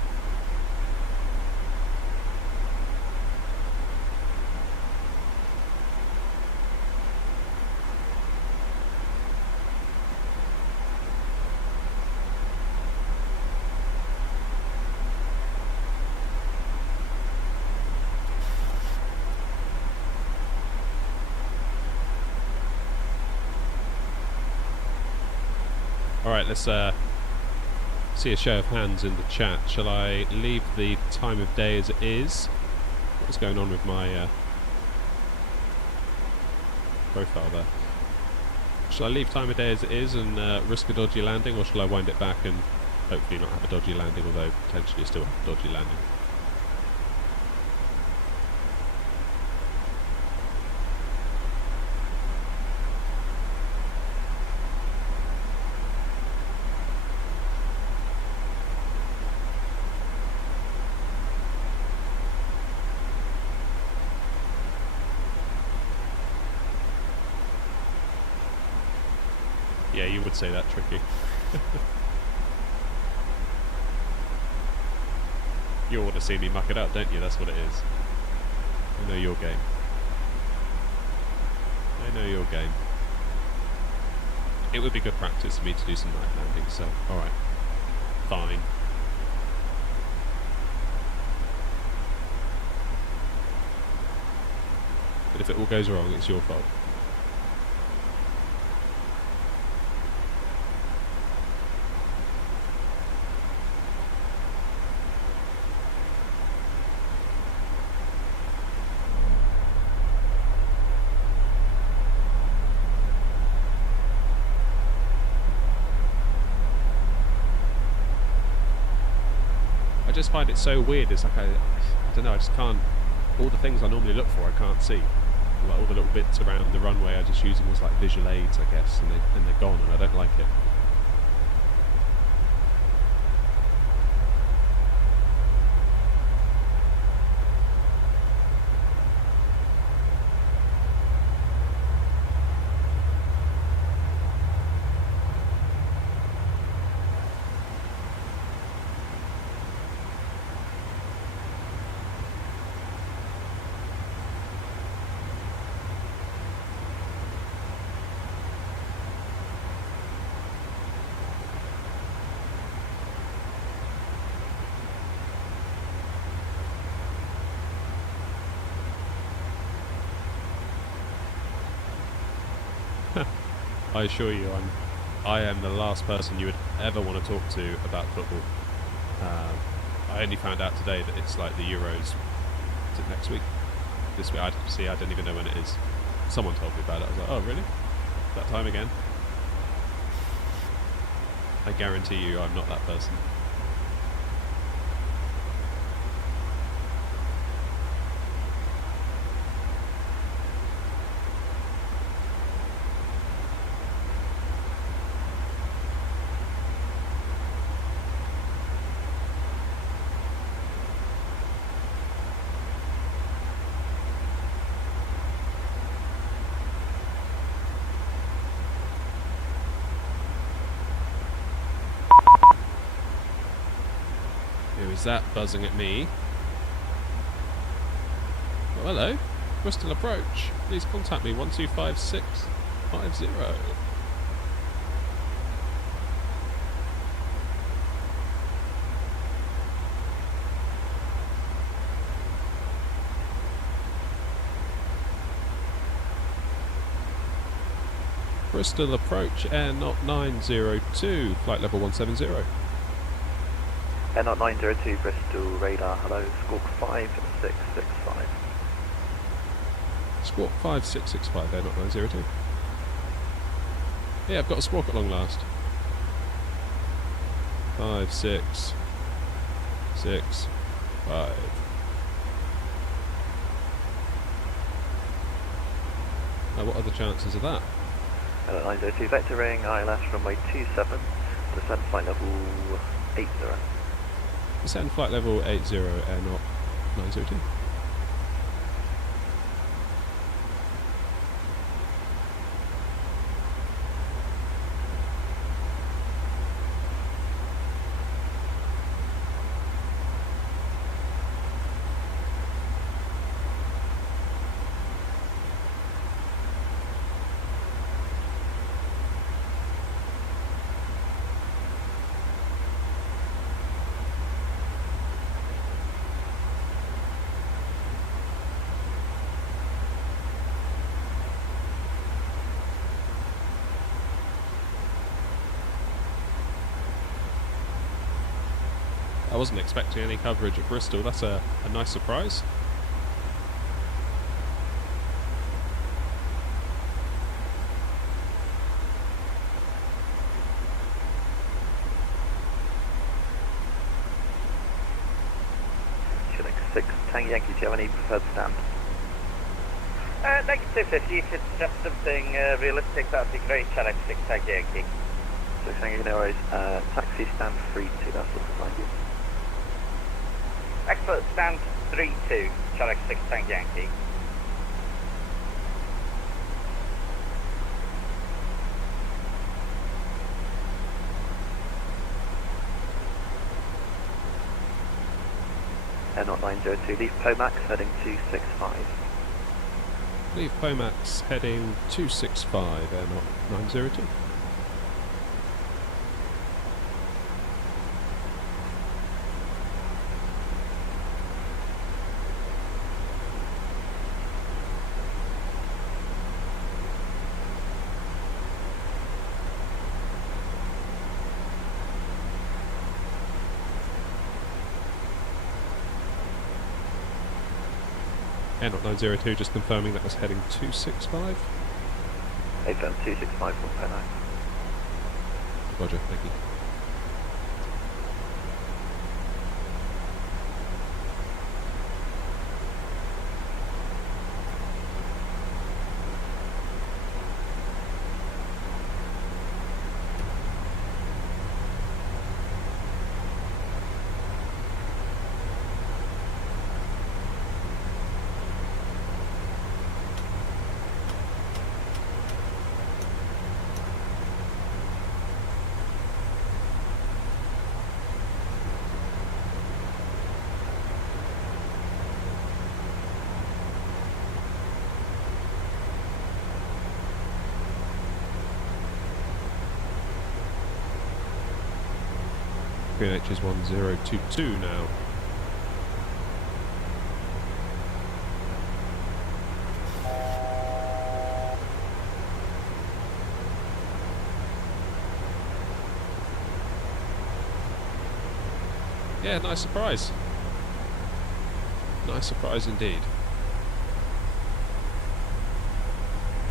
Alright, let's see a show of hands in the chat. Shall I leave the time of day as it is? What's going on with my profile there? Shall I leave time of day as it is and risk a dodgy landing, or shall I wind it back and hopefully not have a dodgy landing, although potentially still have a dodgy landing? Yeah, you would say that, Tricky. You want to see me muck it up, don't you? That's what it is. I know your game. I know your game. It would be good practice for me to do some night landings, so alright. Fine. But if it all goes wrong, it's your fault. I just find it so weird. It's like I don't know. I just can't. All the things I normally look for, I can't see. Like all the little bits around the runway, I just use them as like visual aids, I guess, and they're gone, and I don't like it. I assure you, I am the last person you would ever want to talk to about football. I only found out today that it's like the Euros. Is it next week? This week? I don't even know when it is. Someone told me about it. I was like, oh really? That time again? I guarantee you, I'm not that person. Is that buzzing at me? Oh, hello. Bristol approach. Please contact me 125650. Bristol approach, AirNOTT 902, flight level 170. AirNOTT 902, Bristol radar, hello, squawk 5665. Squawk 5665, AirNOTT 902. Yeah, I've got a squawk at long last. 5665. Now, what are the chances of that? AirNOTT 902, vectoring, ILS runway 27, descent flight level 80. Descend flight level 80, AirNOTT 902. I wasn't expecting any coverage at Bristol. That's a nice surprise. Shutdown 6, Tango Yankee, do you have any preferred stand? Negative 50, if it's just something realistic, that'd be great. Challenge 6, Tango Yankee. 6 Tango, no worries. Taxi stand 32, that's what's behind you. Excellent, stand 32, Challenge 6, Tango Yankee. AirNOTT 902, leave Pomax heading 265. Leave Pomax heading 265, AirNOTT 902. AirNOTT 902, just confirming that was heading 265. AFM 265 from Penang. Roger, thank you. QNH is 1022 now. Yeah, nice surprise. Nice surprise indeed.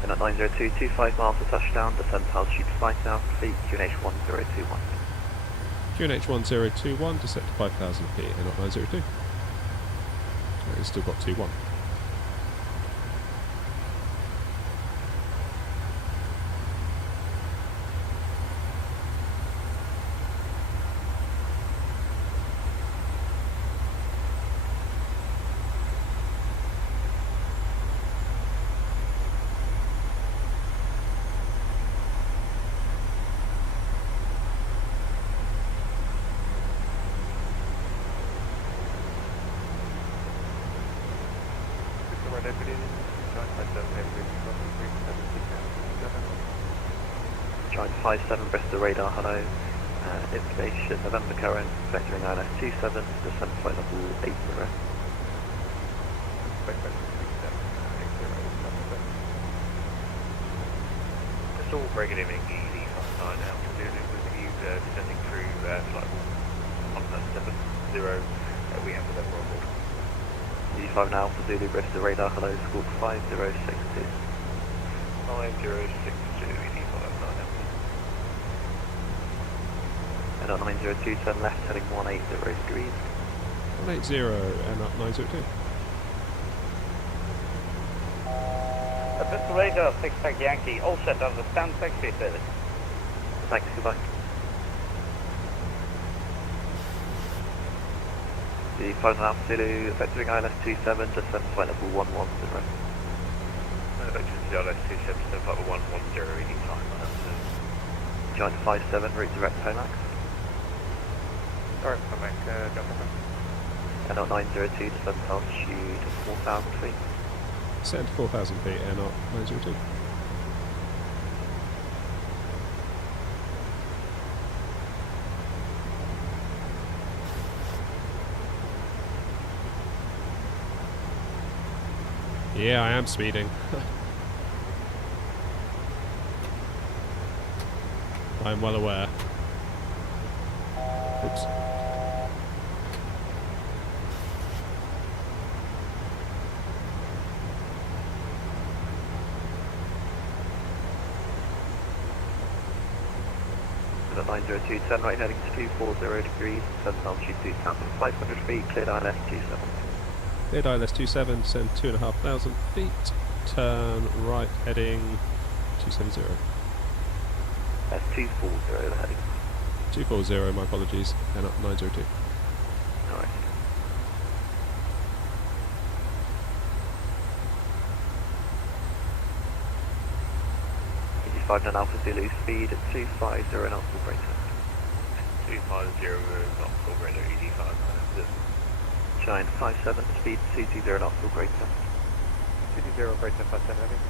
And at 902, 25 miles to touchdown, descend altitude 5,000 feet, QNH 1021. QNH 1021 to set to 5,000 feet, AirNOTT 902. It's still got 2-1. Giant 57 Bristol radar, hello. Information, November current, vectoring ILS 27, descent flight level 80. Bristol, very good evening, EGGD 59 now, with you descending through flight 170, we have the level on board. E5 now for Zulu Bristol radar, hello, squawk 5062. 5062, ED5 now. And on 902, turn left, heading 180 degrees. 180 AirNOTT 902. Bristol radar, 6 Tank Yankee, all set on the stand taxi service. Thanks, goodbye. The 5 Alpha Zulu, vectoring ILS 27, descend flight level 110. Vectoring ILS 27, descend flight level 110, ED5 now. Giant 57, route direct Tomax. Alright, come back, And on 902, descend altitude 4,000 feet. Set to 4,000 feet, AirNOTT 902. Yeah, I am speeding. I'm well aware. Oops. And at 902, turn right heading to 240 degrees, descend altitude 2,500 feet, cleared ILS 27. Cleared ILS 27, descend 2,500 feet, turn right heading 270. That's 240 the heading. 240, my apologies, AirNOTT 902. Alright. ED5 9 Alpha Zulu, speed at 250 and Alpha operator. 250 knots operator, ED5 now. Giant 57, speed 220 and Alpha operator. 220 operator, 57 heading.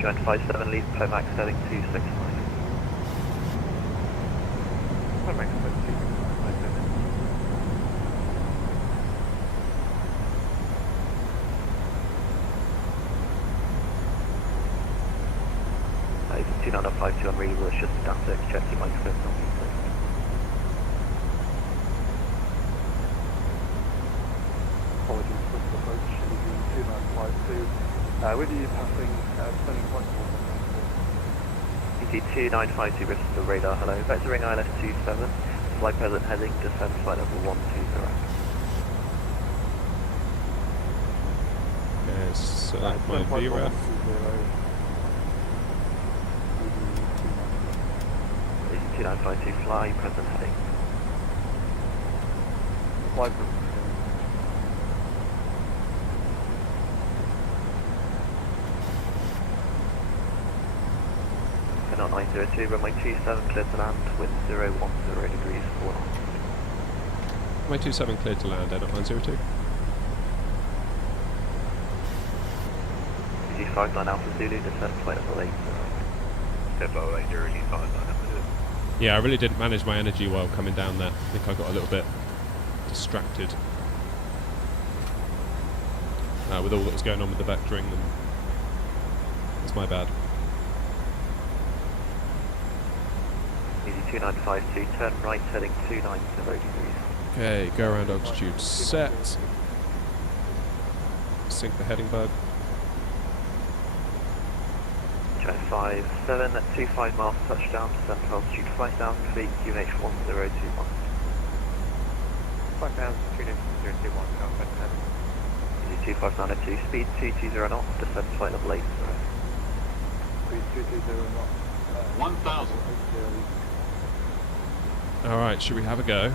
Join 57, leave Pomax heading 265. Pomax heading 265. It's 2952 on readable, it's just static, check your microphone on me, please. Apologies for the approach, EG 2952. With you passing turning point 4. EG 2952 Bristol radar, hello. Vectoring ILS 27, flight present heading, descend flight level 120. Yes, select my VREF. EG 2952 fly, present heading. Fly present. AirNOTT 902, runway 27, clear to land, wind 010 degrees, 4 knots. Runway 27 cleared to land, AirNOTT 902. EG59 Alpha Zulu, descend flight level 8. Depot 80, EG59 Alpha Zulu. Yeah, I really didn't manage my energy while coming down there. I think I got a little bit distracted with all that was going on with the vectoring, and it's my bad. EG2952, turn right heading 290 degrees. Okay, go around altitude set. Sync the heading bug. Check 57 at 25 miles touchdown, descent altitude 5,000 feet, QNH 1021. 5,000, QNH 1021, Alpha 10. EG2902, speed 220 knots, descent flight level 8. Speed 220 knots. 1,000. Alright, should we have a go?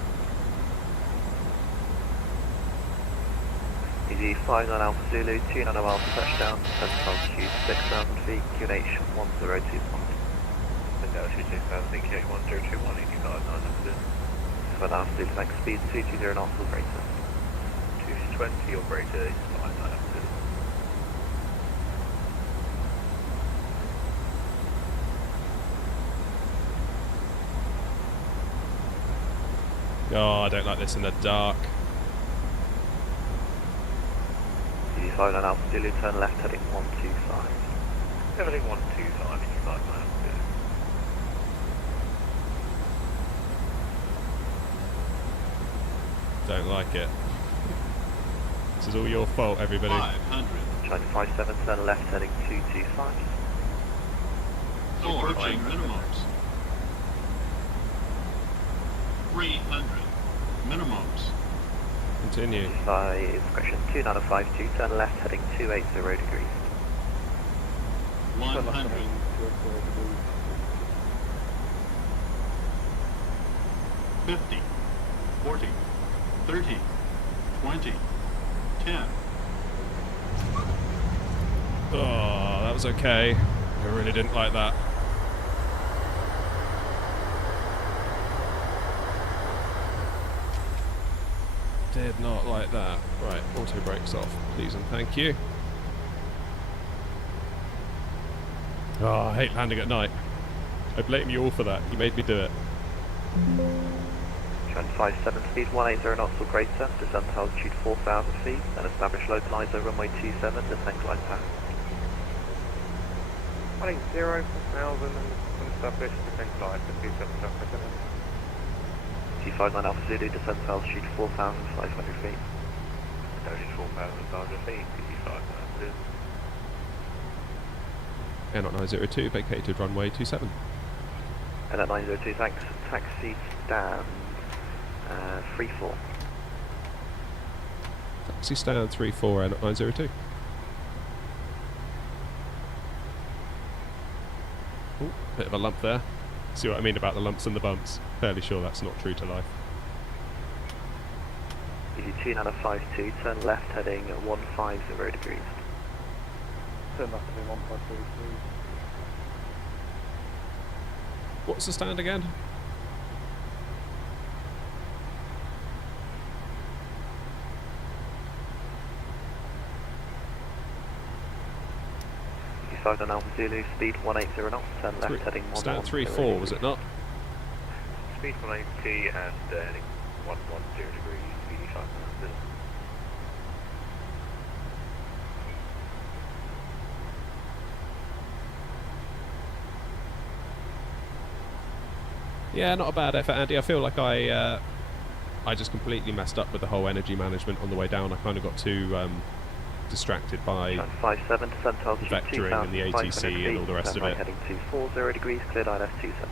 EG59 Alpha Zulu, 29 miles touchdown, descent altitude 6,000 feet, QNH 1021. Altitude 6,000 feet, QNH 1021, EG59 Alpha Zulu. 7 Alpha Zulu, max speed 220 knots or greater. 220 or greater, EG59 Alpha Zulu. Oh, I don't like this in the dark. EG59 Alpha Zulu, turn left heading 125. Heading 125, EG59 Alpha Zulu. Don't like it. This is all your fault, everybody. 500. China 57, turn left heading 225. Approaching minimums. 300. Minimums. Continue. By correction 2952, turn left heading 280 degrees. 100. 50. 40. 30. 20. 10. Oh, that was okay. I really didn't like that. Did not like that. Right, auto brakes off, please and thank you. Oh, I hate landing at night. I blame you all for that. You made me do it. Trend 57, speed 180 knots or greater, descent altitude 4,000 feet, and establish localizer runway 27, descent glide path. 180, 4,000, and establish descent glide for 27 Alpha. G59 Alpha Zulu, descent altitude 4,500 feet. Altitude 4,500 feet, EG59 Alpha Zulu. AirNOTT 902, vacated runway 27. And at 902, thanks, taxi stand 34. Taxi stand 34, AirNOTT 902. Ooh, bit of a lump there. See what I mean about the lumps and the bumps? Fairly sure that's not true to life. EG2952, turn left heading 150 degrees. Turn left heading 150 degrees. What's the stand again? 5 and Alpha Zulu, speed 180 knots, turn left heading 110. Stand 3-4, was it not? Speed 180 and heading 110 degrees, speed 5 knots. Yeah, not a bad effort, Andy. I feel like I just completely messed up with the whole energy management on the way down. I kind of got too distracted by 57 descent altitude vectoring and the ATC and all the rest of it. Heading 240 degrees, cleared ILS 27.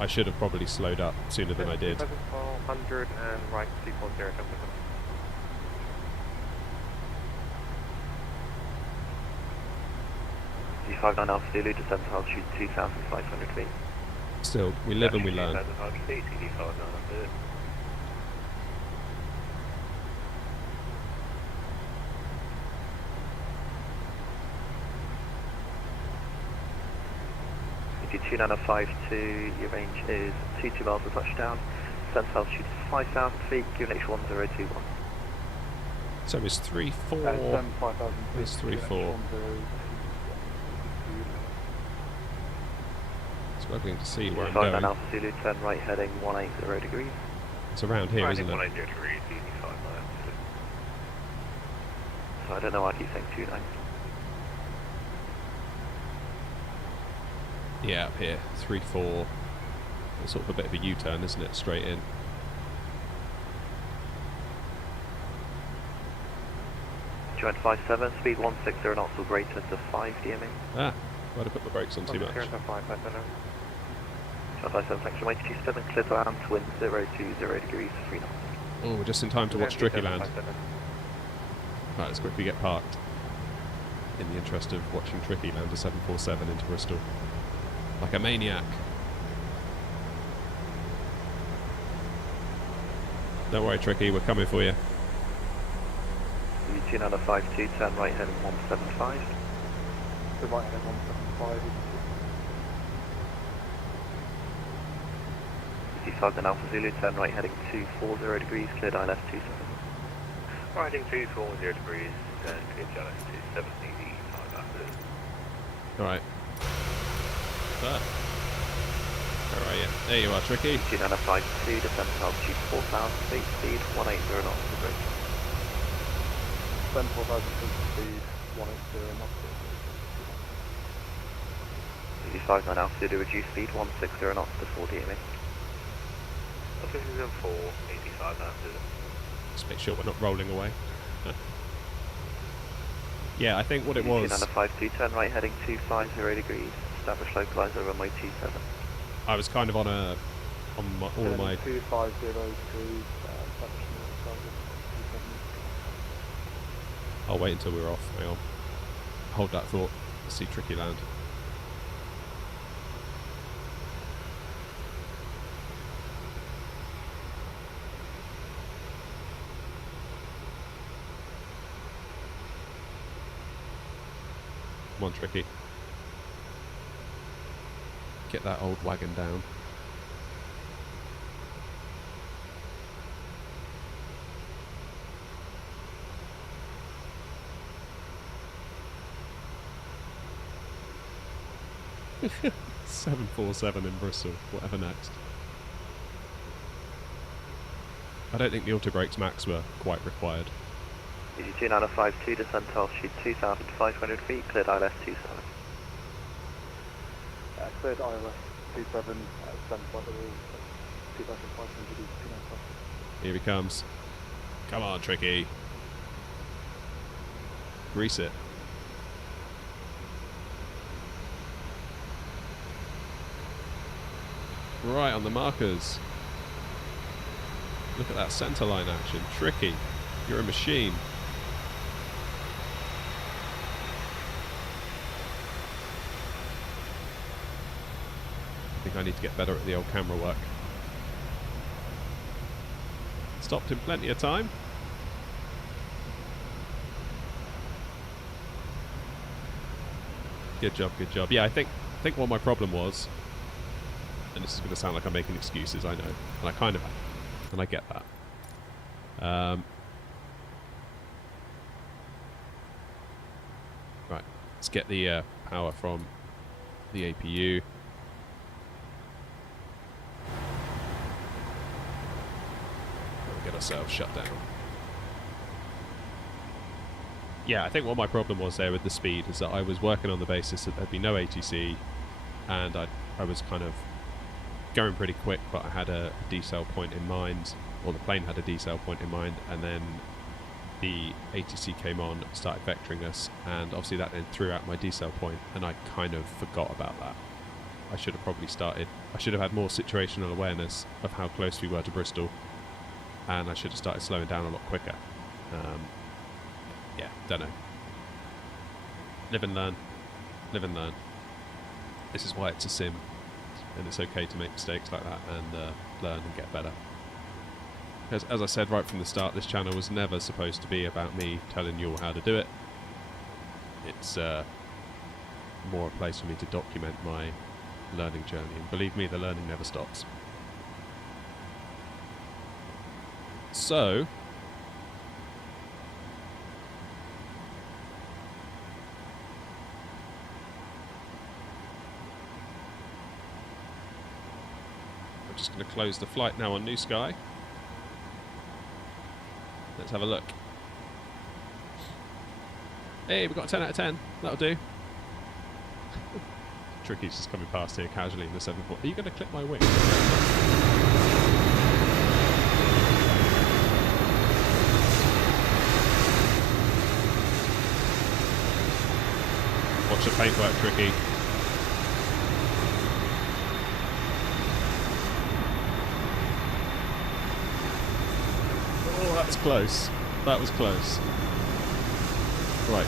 I should have probably slowed up sooner than I did. 100 and right 240. 59 Alpha Zulu, descent altitude 2,500 feet. Still, we live and we learn. You do 2952, your range is 22 miles to touchdown, descent altitude is 5,000 feet, QNH 1021. So it's 3-4. It's 3-4. Struggling to see where I'm going. Alpha Zulu, turn right heading 180 degrees. It's around here, isn't it? 180 degrees, easy 5 miles. So I don't know why I keep saying 29. Yeah, up here, 3-4. It's sort of a bit of a U-turn, isn't it? Straight in. Joint 57, speed 160 knots or greater to 5 DME. Ah, might have put my brakes on too much. Joint 57, section 87, clear to land, wind 020 degrees, 3 knots. Oh, we're just in time to watch Tricky land. Right, let's quickly get parked. In the interest of watching Tricky land a 747 into Bristol. Like a maniac. Don't worry, Tricky, we're coming for you. You 2952, turn right heading 175. The right heading 175. 55 Alpha Zulu, turn right heading 240 degrees, cleared ILS 27. Riding 240 degrees, and cleared ILS 27, easy 5 miles. Alright. Where are you? There you are, Tricky. 2952, descent altitude 4,000 feet, speed 180 knots to bridge. Then 4,000 feet speed, 180 knots. 59 Alpha Zulu, reduce speed 160 knots to 4 DME. Officers in 4, 85 knots. Just make sure we're not rolling away. Yeah, I think what it was... 5952, turn right heading 250 degrees, establish localizer runway 27. I was kind of on a... all of my... 250 degrees, establishing localizer 27. I'll wait until we're off. Hang on. Hold that thought. Let's see Tricky land. Come on, Tricky. Get that old wagon down. (747) in Bristol. Whatever next. I don't think the auto brakes max were quite required. EG 2952, descent altitude 2,500 feet, cleared ILS 27. Cleared ILS 27, descent by the 2,500 feet, 295. Here he comes. Come on, Tricky. Grease it. Right on the markers. Look at that centre line action. Tricky. You're a machine. I think I need to get better at the old camera work. Stopped in plenty of time. Good job, good job. Yeah, I think what my problem was, and this is going to sound like I'm making excuses, I know, and I kind of am, and I get that. Right, let's get the power from the APU. We'll get ourselves shut down. Yeah, I think what my problem was there with the speed is that I was working on the basis that there'd be no ATC, and I was kind of going pretty quick, but I had a decel point in mind, or the plane had a decel point in mind, and then the ATC came on, started vectoring us, and obviously that then threw out my decel point, and I kind of forgot about that. I should have probably I should have had more situational awareness of how close we were to Bristol, and I should have started slowing down a lot quicker. Yeah, don't know. Live and learn. Live and learn. This is why it's a sim, and it's okay to make mistakes like that and learn and get better. As I said right from the start, this channel was never supposed to be about me telling you all how to do it. It's more a place for me to document my learning journey, and believe me, the learning never stops. So, I'm just going to close the flight now on Newsky. Let's have a look. Hey, we've got a 10 out of 10. That'll do. Tricky's just coming past here casually in the 7-4. Are you going to clip my wing? Watch the paintwork, Tricky. Oh, that was close. That was close. Right.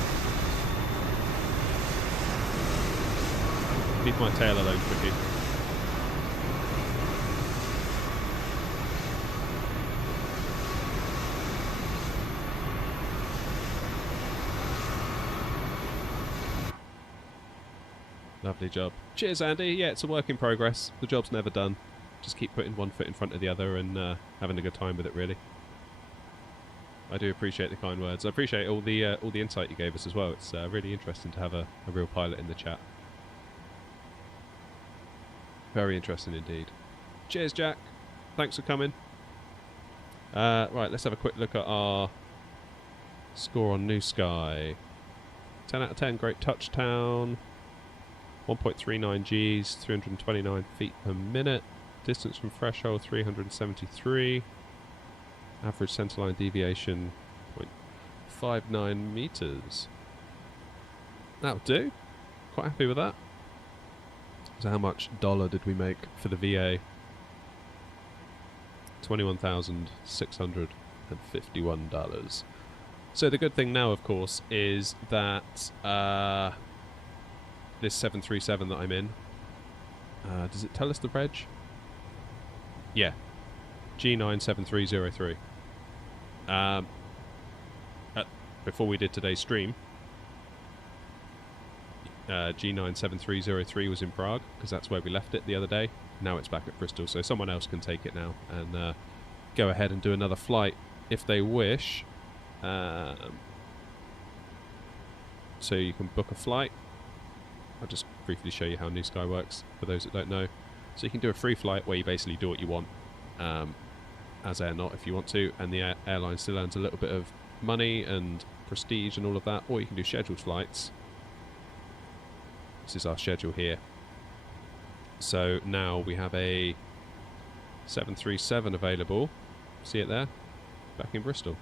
Leave my tail alone, Tricky. Lovely job. Cheers, Andy. Yeah, it's a work in progress. The job's never done. Just keep putting one foot in front of the other and having a good time with it, really. I do appreciate the kind words. I appreciate all the insight you gave us as well. It's really interesting to have a real pilot in the chat. Very interesting indeed. Cheers, Jack. Thanks for coming. Right, let's have a quick look at our score on Newsky. 10 out of 10, great touchdown. 1.39 Gs, 329 feet per minute. Distance from threshold, 373. Average centerline deviation, 0.59 meters. That'll do. Quite happy with that. So how much dollar did we make for the VA? $21,651. So the good thing now, of course, is that this 737 that I'm in, does it tell us the reg? Yeah, G97303. Before we did today's stream, G97303 was in Prague, because that's where we left it the other day. Now it's back at Bristol, so someone else can take it now and go ahead and do another flight if they wish. So you can book a flight. I'll just briefly show you how Newsky works for those that don't know. So you can do a free flight where you basically do what you want as AirNOTT if you want to, and the airline still earns a little bit of money and prestige and all of that, or you can do scheduled flights. This is our schedule here. So now we have a 737 available. See it there? Back in Bristol.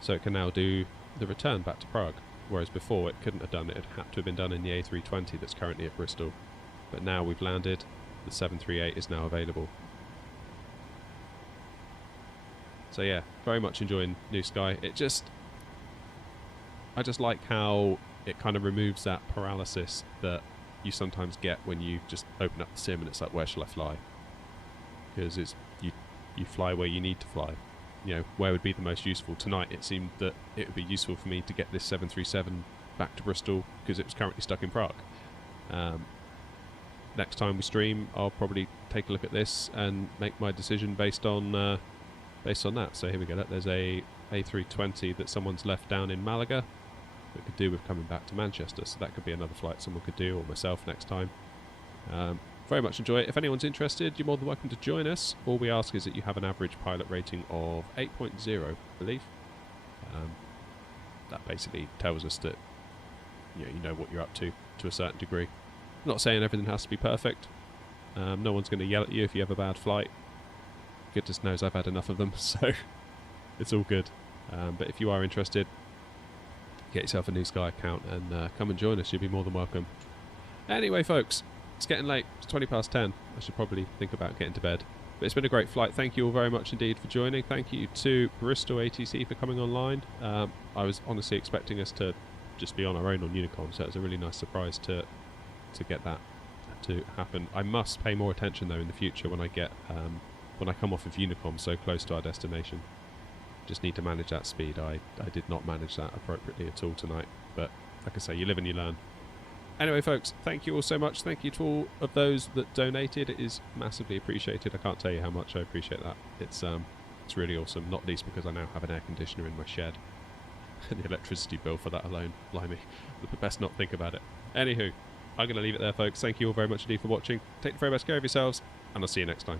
So it can now do the return back to Prague, whereas before it couldn't have done it. It had to have been done in the A320 that's currently at Bristol. But now we've landed, the 738 is now available. So yeah, very much enjoying Newsky. I just like how it kind of removes that paralysis that you sometimes get when you just open up the sim and it's like, where shall I fly? Because it's you fly where you need to fly. You know, where would be the most useful? Tonight it seemed that it would be useful for me to get this 737 back to Bristol because it was currently stuck in Prague. Next time we stream, I'll probably take a look at this and make my decision based on that. So here we go. There's a A320 that someone's left down in Malaga. that could do with coming back to Manchester, so that could be another flight someone could do, or myself next time. Very much enjoy it. If anyone's interested, you're more than welcome to join us. All we ask is that you have an average pilot rating of 8.0, I believe. That basically tells us that you know what you're up to a certain degree. I'm not saying everything has to be perfect. No one's going to yell at you if you have a bad flight. Goodness knows I've had enough of them, so it's all good. But if you are interested, get yourself a Newsky account and come and join us. You'll be more than welcome. Anyway, folks, it's getting late. It's 20 past 10. I should probably think about getting to bed. But it's been a great flight. Thank you all very much indeed for joining. Thank you to Bristol ATC for coming online. I was honestly expecting us to just be on our own on Unicom, so it was a really nice surprise to get that to happen. I must pay more attention though in the future when I get when I come off of Unicom so close to our destination. Just need to manage that speed. I did not manage that appropriately at all tonight, but like I say, you live and you learn. Anyway, folks, thank you all so much. Thank you to all of those that donated. It is massively appreciated. I can't tell you how much I appreciate that. It's really awesome, not least because I now have an air conditioner in my shed. And the electricity bill for that alone, blimey. Best not think about it. Anywho, I'm going to leave it there, folks. Thank you all very much indeed for watching. Take the very best care of yourselves, and I'll see you next time.